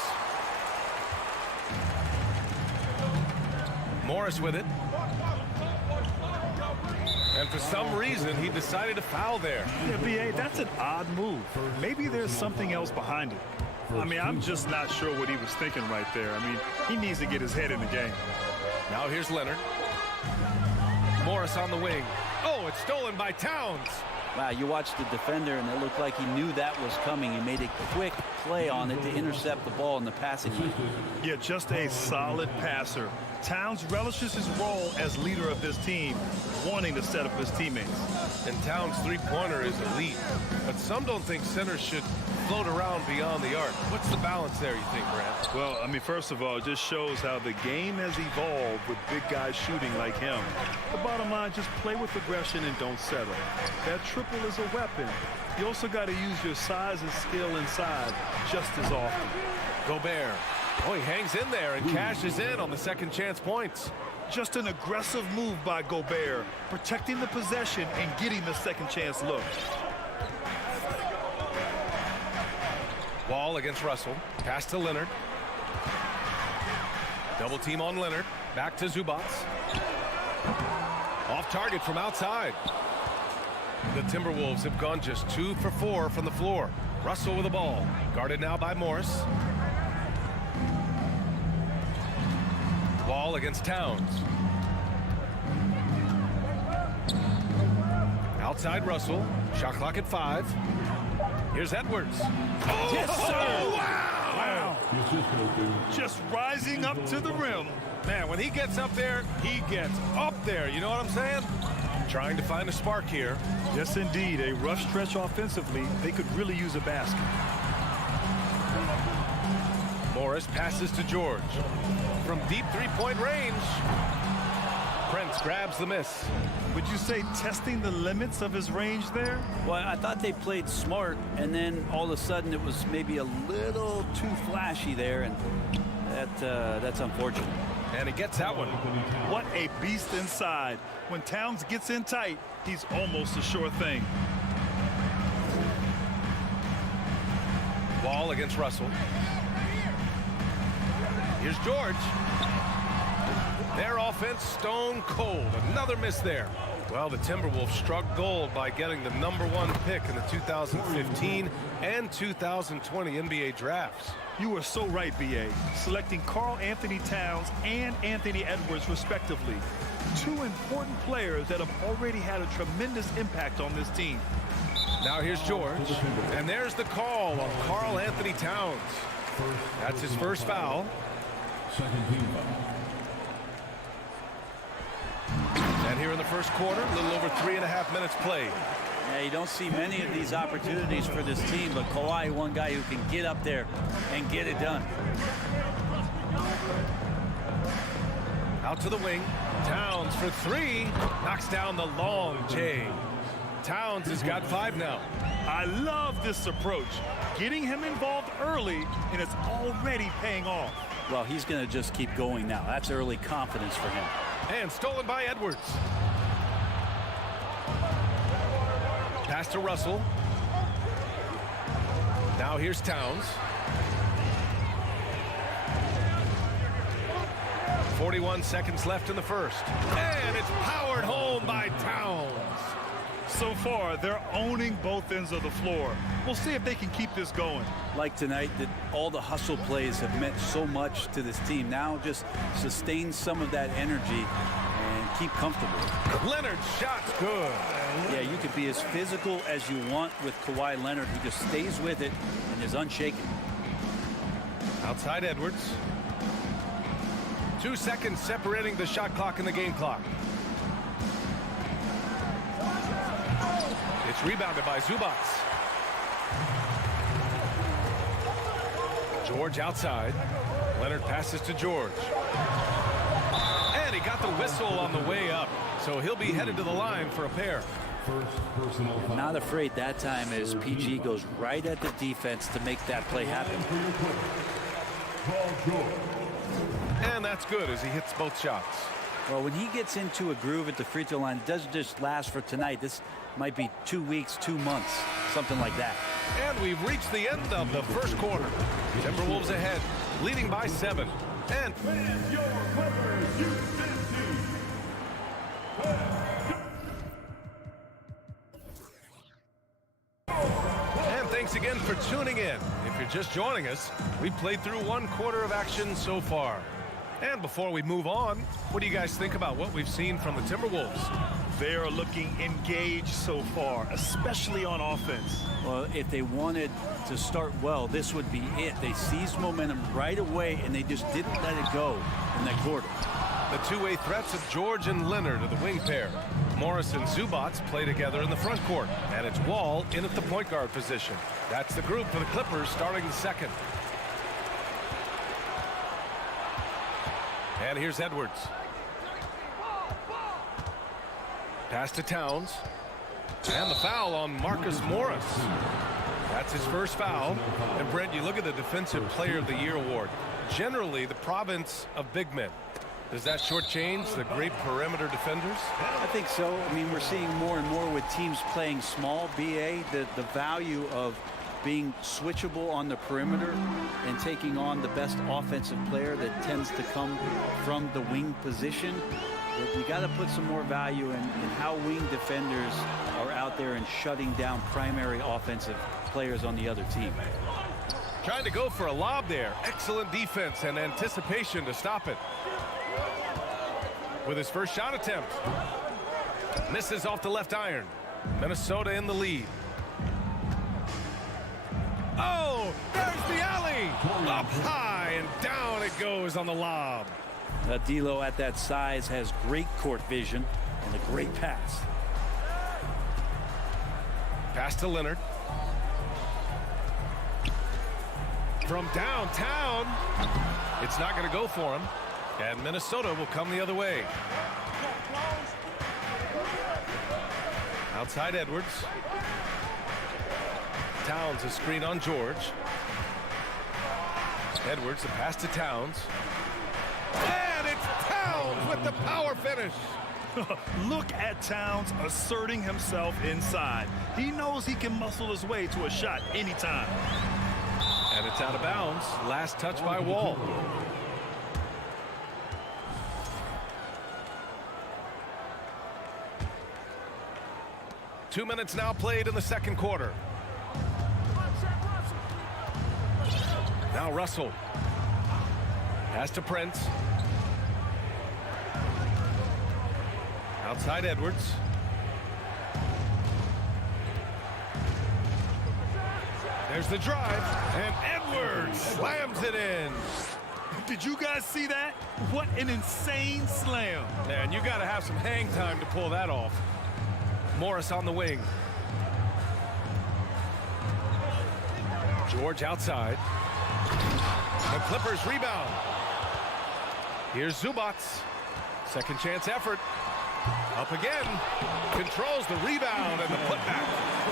Morris with it. And for some reason, he decided to foul there. Yeah, B.A., that's an odd move. Maybe there's something else behind it. I mean, I'm just not sure what he was thinking right there. I mean, he needs to get his head in the game. Now here's Leonard. Morris on the wing. Oh, it's stolen by Towns. Wow, you watched the defender, and it looked like he knew that was coming. He made a quick play on it to intercept the ball in the passing lane. Yeah, just a solid passer. Towns relishes his role as leader of this team, wanting to set up his teammates. And Towns' three-pointer is elite. But some don't think centers should float around beyond the arc. What's the balance there, you think, Brad? Well, I mean, first of all, it just shows how the game has evolved with big guys shooting like him. The bottom line, just play with aggression and don't settle. That triple is a weapon. You also got to use your size and skill inside just as often. Gobert. Oh, he hangs in there and cashes in on the second chance points. Just an aggressive move by Gobert, protecting the possession and getting the second chance look. Wall against Russell. Pass to Leonard. Double team on Leonard. Back to Zubac. Off target from outside. The Timberwolves have gone just 2 for 4 from the floor. Russell with the ball. Guarded now by Morris. Wall against Towns. Outside Russell. Shot clock at 5. Here's Edwards. Oh, yes, sir. Oh, wow. Just rising up to the rim. Man, when he gets up there, he gets up there. You know what I'm saying? Trying to find a spark here. Yes, indeed. A rough stretch offensively. They could really use a basket. Morris passes to George. From deep three-point range. Prince grabs the miss. Would you say testing the limits of his range there? Well, I thought they played smart, and then all of a sudden it was maybe a little too flashy there, and that's unfortunate. And he gets that one. What a beast inside. When Towns gets in tight, he's almost a sure thing. Wall against Russell. Here's George. Their offense stone cold. Another miss there. Well, the Timberwolves struck gold by getting the #1 pick in the 2015 and 2020 NBA drafts. You were so right, B.A. Selecting Karl Anthony Towns and Anthony Edwards, respectively. 2 important players that have already had a tremendous impact on this team. Now here's George. And there's the call on Karl Anthony Towns. That's his first foul. Second team foul. And here in the first quarter, a little over 3.5 minutes played. Yeah, you don't see many of these opportunities for this team, but Kawhi, one guy who can get up there and get it done. Out to the wing. Towns for 3. Knocks down the long J. Towns has got 5 now. I love this approach. Getting him involved early, and it's already paying off. Well, he's going to just keep going now. That's early confidence for him. And stolen by Edwards. Pass to Russell. Now here's Towns. 41 seconds left in the first. And it's powered home by Towns. So far, they're owning both ends of the floor. We'll see if they can keep this going. Like tonight, that all the hustle plays have meant so much to this team. Now just sustain some of that energy and keep comfortable. Leonard's shot's good. Yeah, you could be as physical as you want with Kawhi Leonard. He just stays with it and is unshaken. Outside Edwards. 2 seconds separating the shot clock and the game clock. It's rebounded by Zubats. George outside. Leonard passes to George. And he got the whistle on the way up. So he'll be headed to the line for a pair. Not afraid that time as PG goes right at the defense to make that play happen. And that's good as he hits both shots. Well, when he gets into a groove at the free throw line, it doesn't just last for tonight. This might be 2 weeks, 2 months, something like that. And we've reached the end of the first quarter. Timberwolves ahead, leading by 7. And thanks again for tuning in. If you're just joining us, we've played through 1 quarter of action so far. And before we move on, what do you guys think about what we've seen from the Timberwolves? They are looking engaged so far, especially on offense. Well, if they wanted to start well, this would be it. They seized momentum right away, and they just didn't let it go in that quarter. The two-way threats of George and Leonard are the wing pair. Morris and Zubats play together in the front court, and it's Wall in at the point guard position. That's the group for the Clippers starting the second. And here's Edwards. Pass to Towns. And the foul on Marcus Morris. That's his first foul. And Brent, you look at the Defensive Player of the Year award. Generally the province of big men. Does that shortchange the great perimeter defenders? I think so. I mean, we're seeing more and more with teams playing small, BA, the value of being switchable on the perimeter and taking on the best offensive player that tends to come from the wing position. But you got to put some more value in how wing defenders are out there and shutting down primary offensive players on the other team. Trying to go for a lob there. Excellent defense and anticipation to stop it. With his first shot attempt. Misses off the left iron. Minnesota in the lead. Oh, there's the alley. Up high and down it goes on the lob. D'Lo at that size has great court vision and a great pass. Pass to Leonard. From downtown. It's not going to go for him. And Minnesota will come the other way. Outside Edwards. Towns a screen on George. Edwards, the pass to Towns. And it's Towns with the power finish. Look at Towns asserting himself inside. He knows he can muscle his way to a shot anytime. And it's out of bounds. Last touch by Wall. Two minutes now played in the second quarter. Now Russell. Pass to Prince. Outside Edwards. There's the drive. And Edwards slams it in. Did you guys see that? What an insane slam. Man, you got to have some hang time to pull that off. Morris on the wing. George outside. The Clippers rebound. Here's Zubats. Second chance effort. Up again. Controls the rebound and the putback.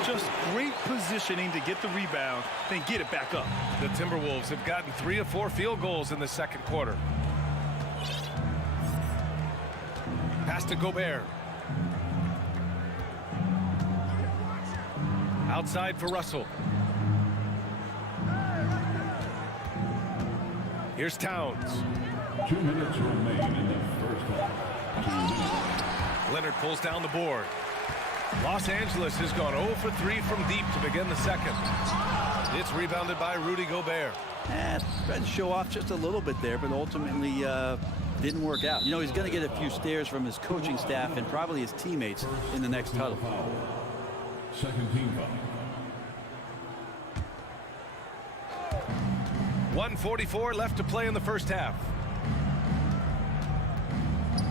Just great positioning to get the rebound, then get it back up. The Timberwolves have gotten 3 of 4 field goals in the second quarter. Pass to Gobert. Outside for Russell. Here's Towns. 2 minutes remain in the first half. Leonard pulls down the board. Los Angeles has gone 0 for 3 from deep to begin the second. It's rebounded by Rudy Gobert. Tried to show off just a little bit there, but ultimately didn't work out. You know, he's going to get a few stares from his coaching staff and probably his teammates in the next huddle. Second team foul. 1:44 left to play in the first half.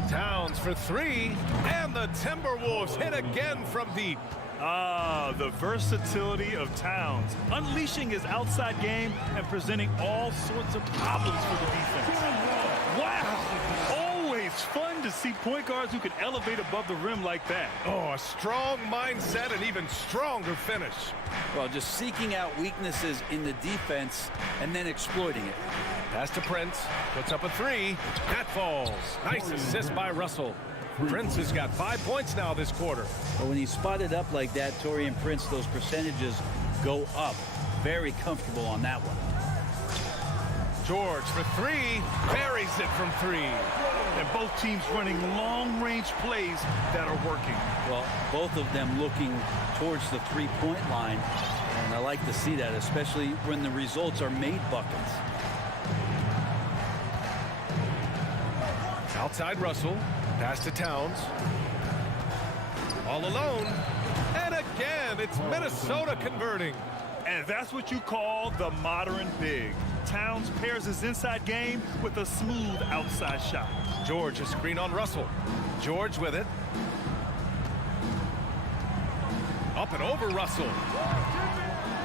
Towns for three, and the Timberwolves hit again from deep. Ah, the versatility of Towns, unleashing his outside game and presenting all sorts of problems for the defense. Wow! Always fun to see point guards who can elevate above the rim like that. Oh, a strong mindset and even stronger finish. Well, just seeking out weaknesses in the defense and then exploiting it. Pass to Prince, puts up a three, that falls. Nice assist by Russell. Prince has got 5 points now this quarter. But when he's spotted up like that, Taurean Prince, those percentages go up. Very comfortable on that one. George for three, buries it from three. And both teams running long-range plays that are working. Well, both of them looking towards the three-point line. And I like to see that, especially when the results are made buckets. Outside Russell, pass to Towns. All alone, and again, it's Minnesota converting. And that's what you call the modern big. Towns pairs his inside game with a smooth outside shot. George, a screen on Russell. George with it. Up and over Russell.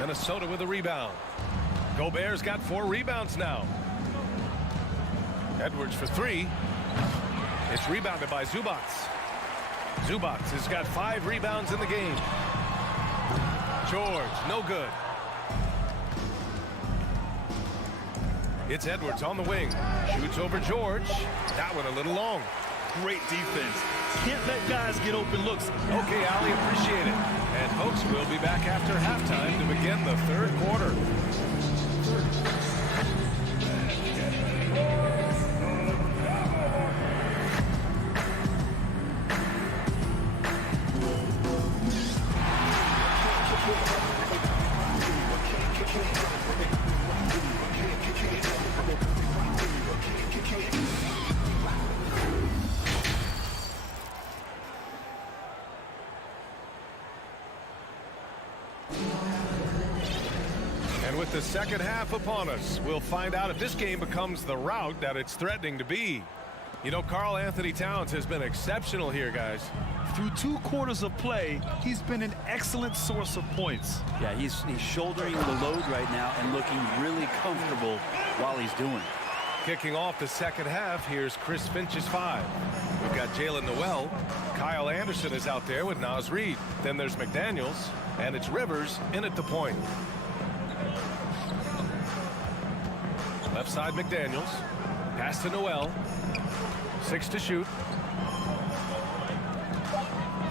Minnesota with a rebound. Gobert's got 4 rebounds now. Edwards for three. It's rebounded by Zubac. Zubac has got 5 rebounds in the game. George, no good. It's Edwards on the wing. Shoots over George. That one a little long. Great defense. Can't let guys get open looks. Okay, Ali, appreciate it. And folks, we'll be back after halftime to begin the third quarter. And with the second half upon us, we'll find out if this game becomes the rout that it's threatening to be. You know, Karl Anthony Towns has been exceptional here, guys. Through 2 quarters of play, he's been an excellent source of points. Yeah, he's shouldering the load right now and looking really comfortable while he's doing it. Kicking off the second half, here's Chris Finch's 5. We've got Jalen Noel. Kyle Anderson is out there with Naz Reid. Then there's McDaniels, and it's Rivers in at the point. Left side McDaniels. Pass to Noel. 6 to shoot.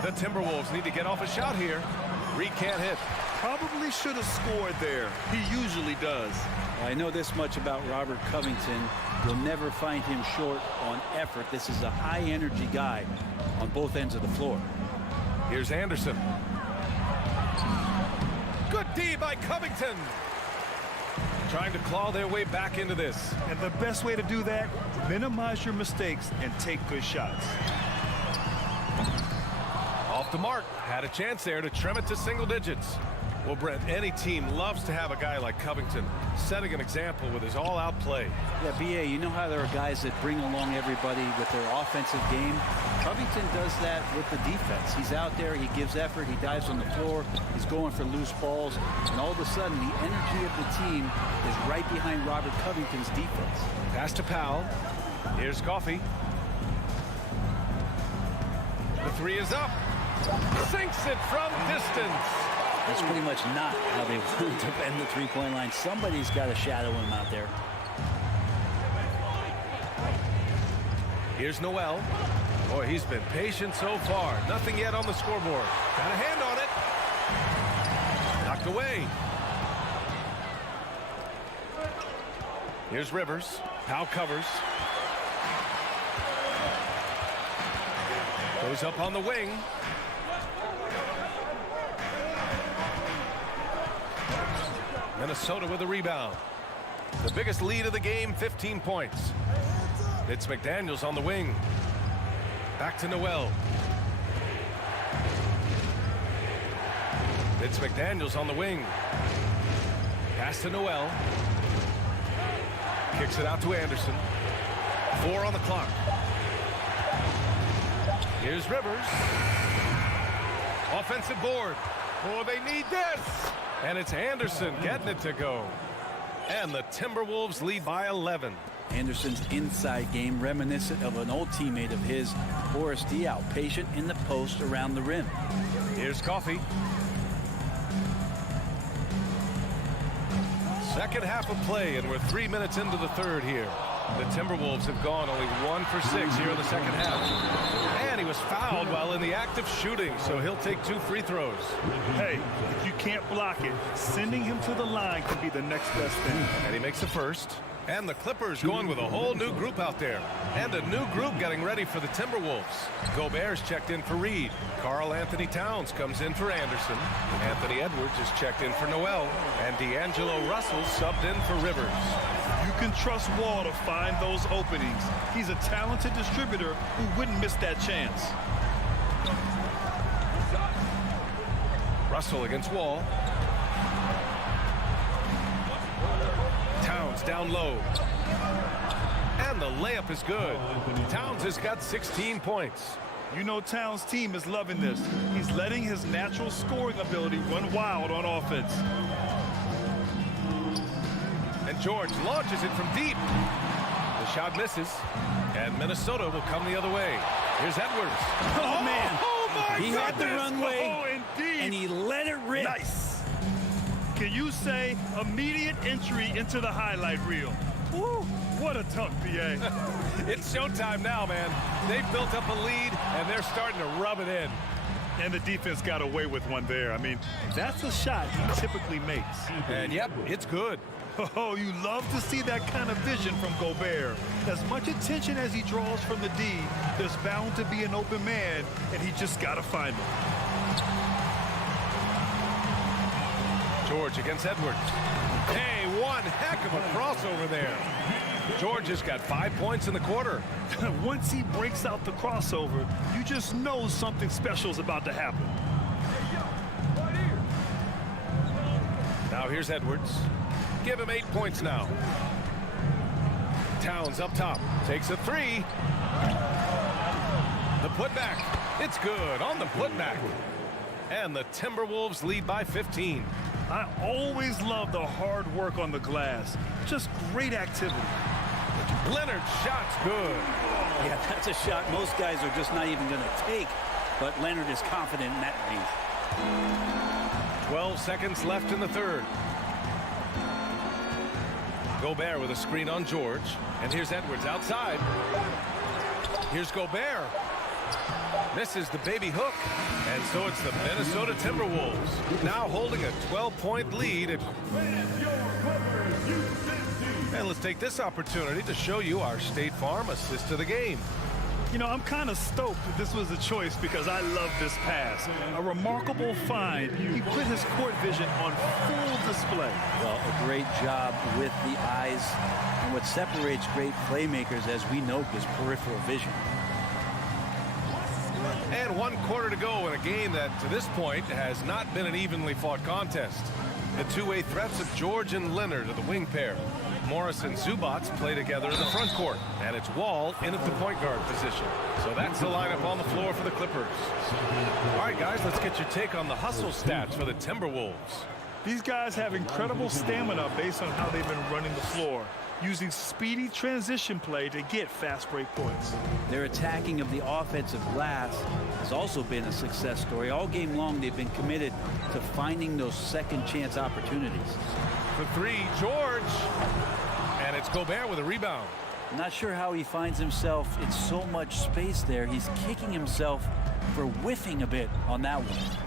The Timberwolves need to get off a shot here. Reid can't hit. Probably should have scored there. He usually does. I know this much about Robert Covington. You'll never find him short on effort. This is a high-energy guy on both ends of the floor. Here's Anderson. Good D by Covington. Trying to claw their way back into this. And the best way to do that, minimize your mistakes and take good shots. Off the mark. Had a chance there to trim it to single digits. Well, Brent, any team loves to have a guy like Covington setting an example with his all-out play. Yeah, B.A., you know how there are guys that bring along everybody with their offensive game? Covington does that with the defense. He's out there, he gives effort, he dives on the floor, he's going for loose balls, and all of a sudden the energy of the team is right behind Robert Covington's defense. Pass to Powell. Here's Coffey. The 3 is up. Sinks it from distance. That's pretty much not how they want to defend the three-point line. Somebody's got to shadow him out there. Here's Noel. Boy, he's been patient so far. Nothing yet on the scoreboard. Got a hand on it. Knocked away. Here's Rivers. Powell covers. Goes up on the wing. Minnesota with a rebound. The biggest lead of the game, 15 points. It's McDaniels on the wing. Back to Noel. It's McDaniels on the wing. Pass to Noel. Kicks it out to Anderson. 4 on the clock. Here's Rivers. Offensive board. Oh, they need this. And it's Anderson getting it to go. And the Timberwolves lead by 11. Anderson's inside game reminiscent of an old teammate of his, Boris Diaw, patient in the post around the rim. Here's Coffey. Second half of play, and we're 3 minutes into the third here. The Timberwolves have gone only 1 for 6 here in the second half. And he was fouled while in the act of shooting, so he'll take 2 free throws. Hey, if you can't block it, sending him to the line could be the next best thing. And he makes the first. And the Clippers going with a whole new group out there. And a new group getting ready for the Timberwolves. Gobert's checked in for Reed. Karl Anthony Towns comes in for Anderson. Anthony Edwards is checked in for Noel. And D'Angelo Russell subbed in for Rivers. You can trust Wall to find those openings. He's a talented distributor who wouldn't miss that chance. Russell against Wall. Towns down low. And the layup is good. Towns has got 16 points. You know Towns' team is loving this. He's letting his natural scoring ability run wild on offense. And George launches it from deep. The shot misses. And Minnesota will come the other way. Here's Edwards. Oh, man. Oh, my He had the runway, oh, indeed. and he let it rip. Nice. Can you say immediate entry into the highlight reel? Woo, what a dunk, BA. It's showtime now, man. They've built up a lead, and they're starting to rub it in. And the defense got away with one there. I mean, that's a shot he typically makes. And, yep, it's good. Oh, you love to see that kind of vision from Gobert. As much attention as he draws from the D, there's bound to be an open man, and he just got to find him. George against Edwards. Hey, one heck of a crossover there. George has got 5 points in the quarter. Once he breaks out the crossover, you just know something special is about to happen. Now here's Edwards. Give him 8 points now. Towns up top. Takes a 3. The putback. It's good on the putback. And the Timberwolves lead by 15. I always love the hard work on the glass. Just great activity. Leonard's shot's good. Yeah, that's a shot most guys are just not even going to take. But Leonard is confident in that range. 12 seconds left in the third. Gobert with a screen on George. And here's Edwards outside. Here's Gobert. Misses the baby hook. And so it's the Minnesota Timberwolves now holding a 12-point lead. And let's take this opportunity to show you our State Farm assist of the game. You know, I'm kind of stoked that this was a choice because I love this pass. A remarkable find. He put his court vision on full display. Well, a great job with the eyes. And what separates great playmakers, as we know, is peripheral vision. And 1 quarter to go in a game that, to this point, has not been an evenly fought contest. The two-way threats of George and Leonard are the wing pair. Morris and Zubats play together in the front court. And it's Wall in at the point guard position. So that's the lineup on the floor for the Clippers. All right, guys, let's get your take on the hustle stats for the Timberwolves. These guys have incredible stamina based on how they've been running the floor, using speedy transition play to get fast break points. Their attacking of the offensive glass has also been a success story. All game long, they've been committed to finding those second chance opportunities. For 3, George. And it's Gobert with a rebound. I'm not sure how he finds himself in so much space there. He's kicking himself for whiffing a bit on that one.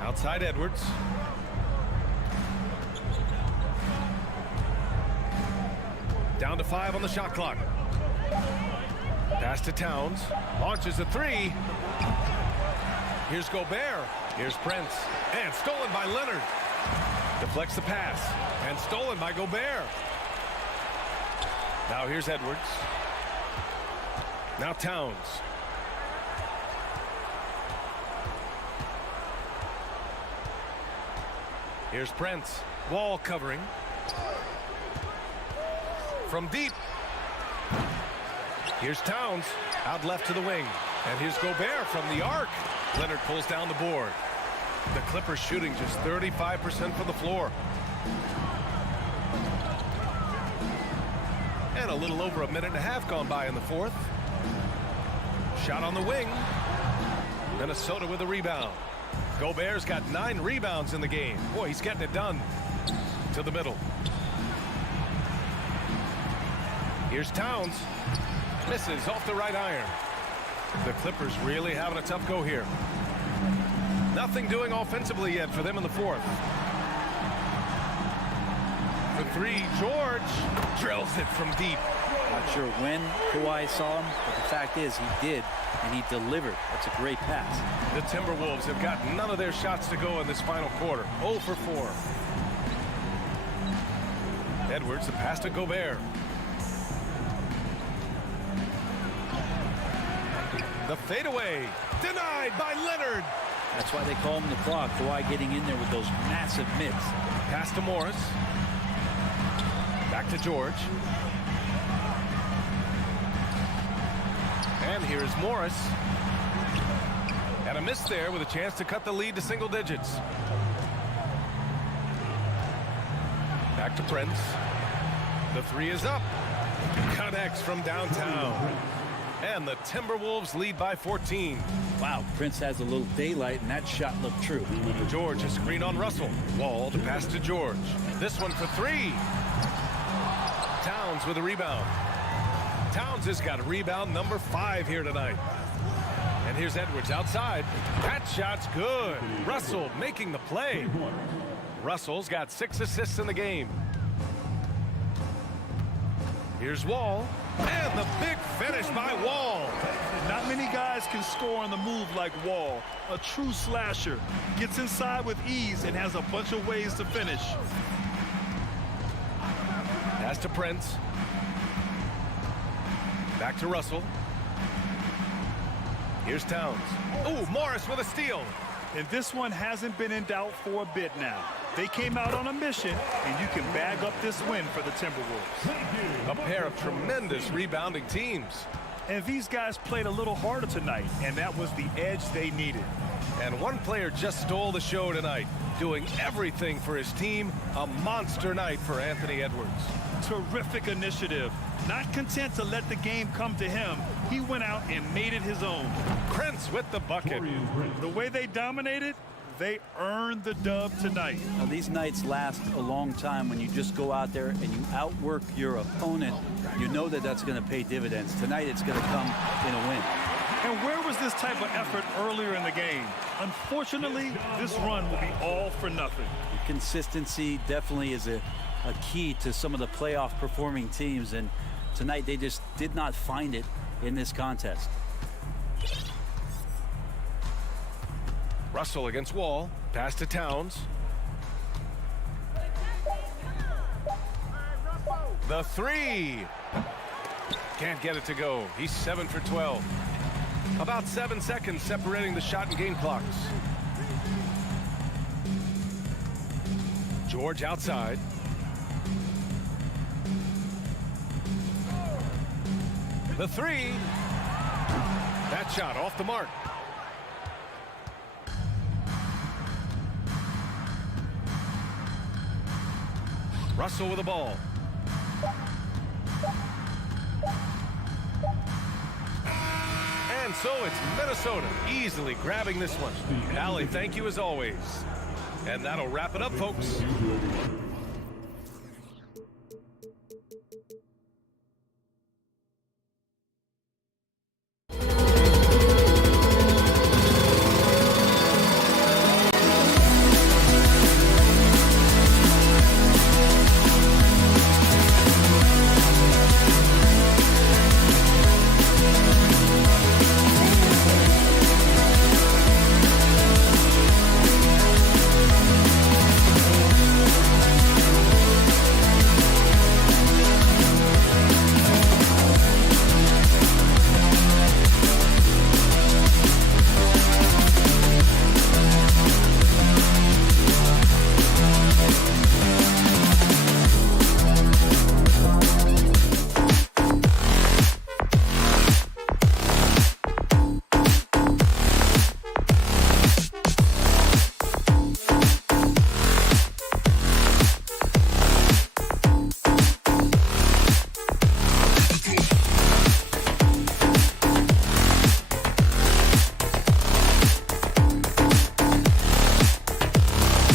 Outside Edwards. Down to 5 on the shot clock. Pass to Towns. Launches a 3. Here's Gobert. Here's Prince. And stolen by Leonard. Deflects the pass. And stolen by Gobert. Now here's Edwards. Now Towns. Here's Prince. Wall covering. From deep. Here's Towns. Out left to the wing. And here's Gobert from the arc. Leonard pulls down the board. The Clippers shooting just 35% from the floor. And a little over a minute and a half gone by in the fourth. Shot on the wing. Minnesota with a rebound. Gobert's got 9 rebounds in the game. Boy, he's getting it done. To the middle. Here's Towns. Misses off the right iron. The Clippers really having a tough go here. Nothing doing offensively yet for them in the fourth. The three, George drills it from deep. Not sure when Kawhi saw him, but the fact is he did, and he delivered. That's a great pass. The Timberwolves have got none of their shots to go in this final quarter. 0 for 4. Edwards, the pass to Gobert. The fadeaway, denied by Leonard. That's why they call him the clock. Kawhi getting in there with those massive mitts. Pass to Morris. Back to George. And here's Morris. And a miss there with a chance to cut the lead to single digits. Back to Prince. The three is up. Connects from downtown. And the Timberwolves lead by 14. Wow, Prince has a little daylight, and that shot looked true. George, a screen on Russell. Wall to pass to George. This one for 3. Towns with a rebound. Towns has got rebound number 5 here tonight. And here's Edwards outside. That shot's good. Russell making the play. Russell's got 6 assists in the game. Here's Wall. And the big finish by Wall. Not many guys can score on the move like Wall. A true slasher. Gets inside with ease and has a bunch of ways to finish. Pass to Prince. Back to Russell. Here's Towns. Oh, Morris with a steal. And this one hasn't been in doubt for a bit now. They came out on a mission, and you can bag up this win for the Timberwolves. A pair of tremendous rebounding teams. And these guys played a little harder tonight, and that was the edge they needed. And one player just stole the show tonight, doing everything for his team. A monster night for Anthony Edwards. Terrific initiative. Not content to let the game come to him, he went out and made it his own. Prince with the bucket. The way they dominated, they earned the dub tonight. Now, these nights last a long time when you just go out there and you outwork your opponent. You know that that's going to pay dividends. Tonight it's going to come in a win. And where was this type of effort earlier in the game? Unfortunately, this run will be all for nothing. The consistency definitely is a key to some of the playoff performing teams, and tonight they just did not find it in this contest. Russell against Wall. Pass to Towns. The three. Can't get it to go. He's 7 for 12. About 7 seconds separating the shot and game clocks. George outside. The three. That shot off the mark. Russell with the ball. And so it's Minnesota easily grabbing this one. Allie, thank you as always. And that'll wrap it up, folks.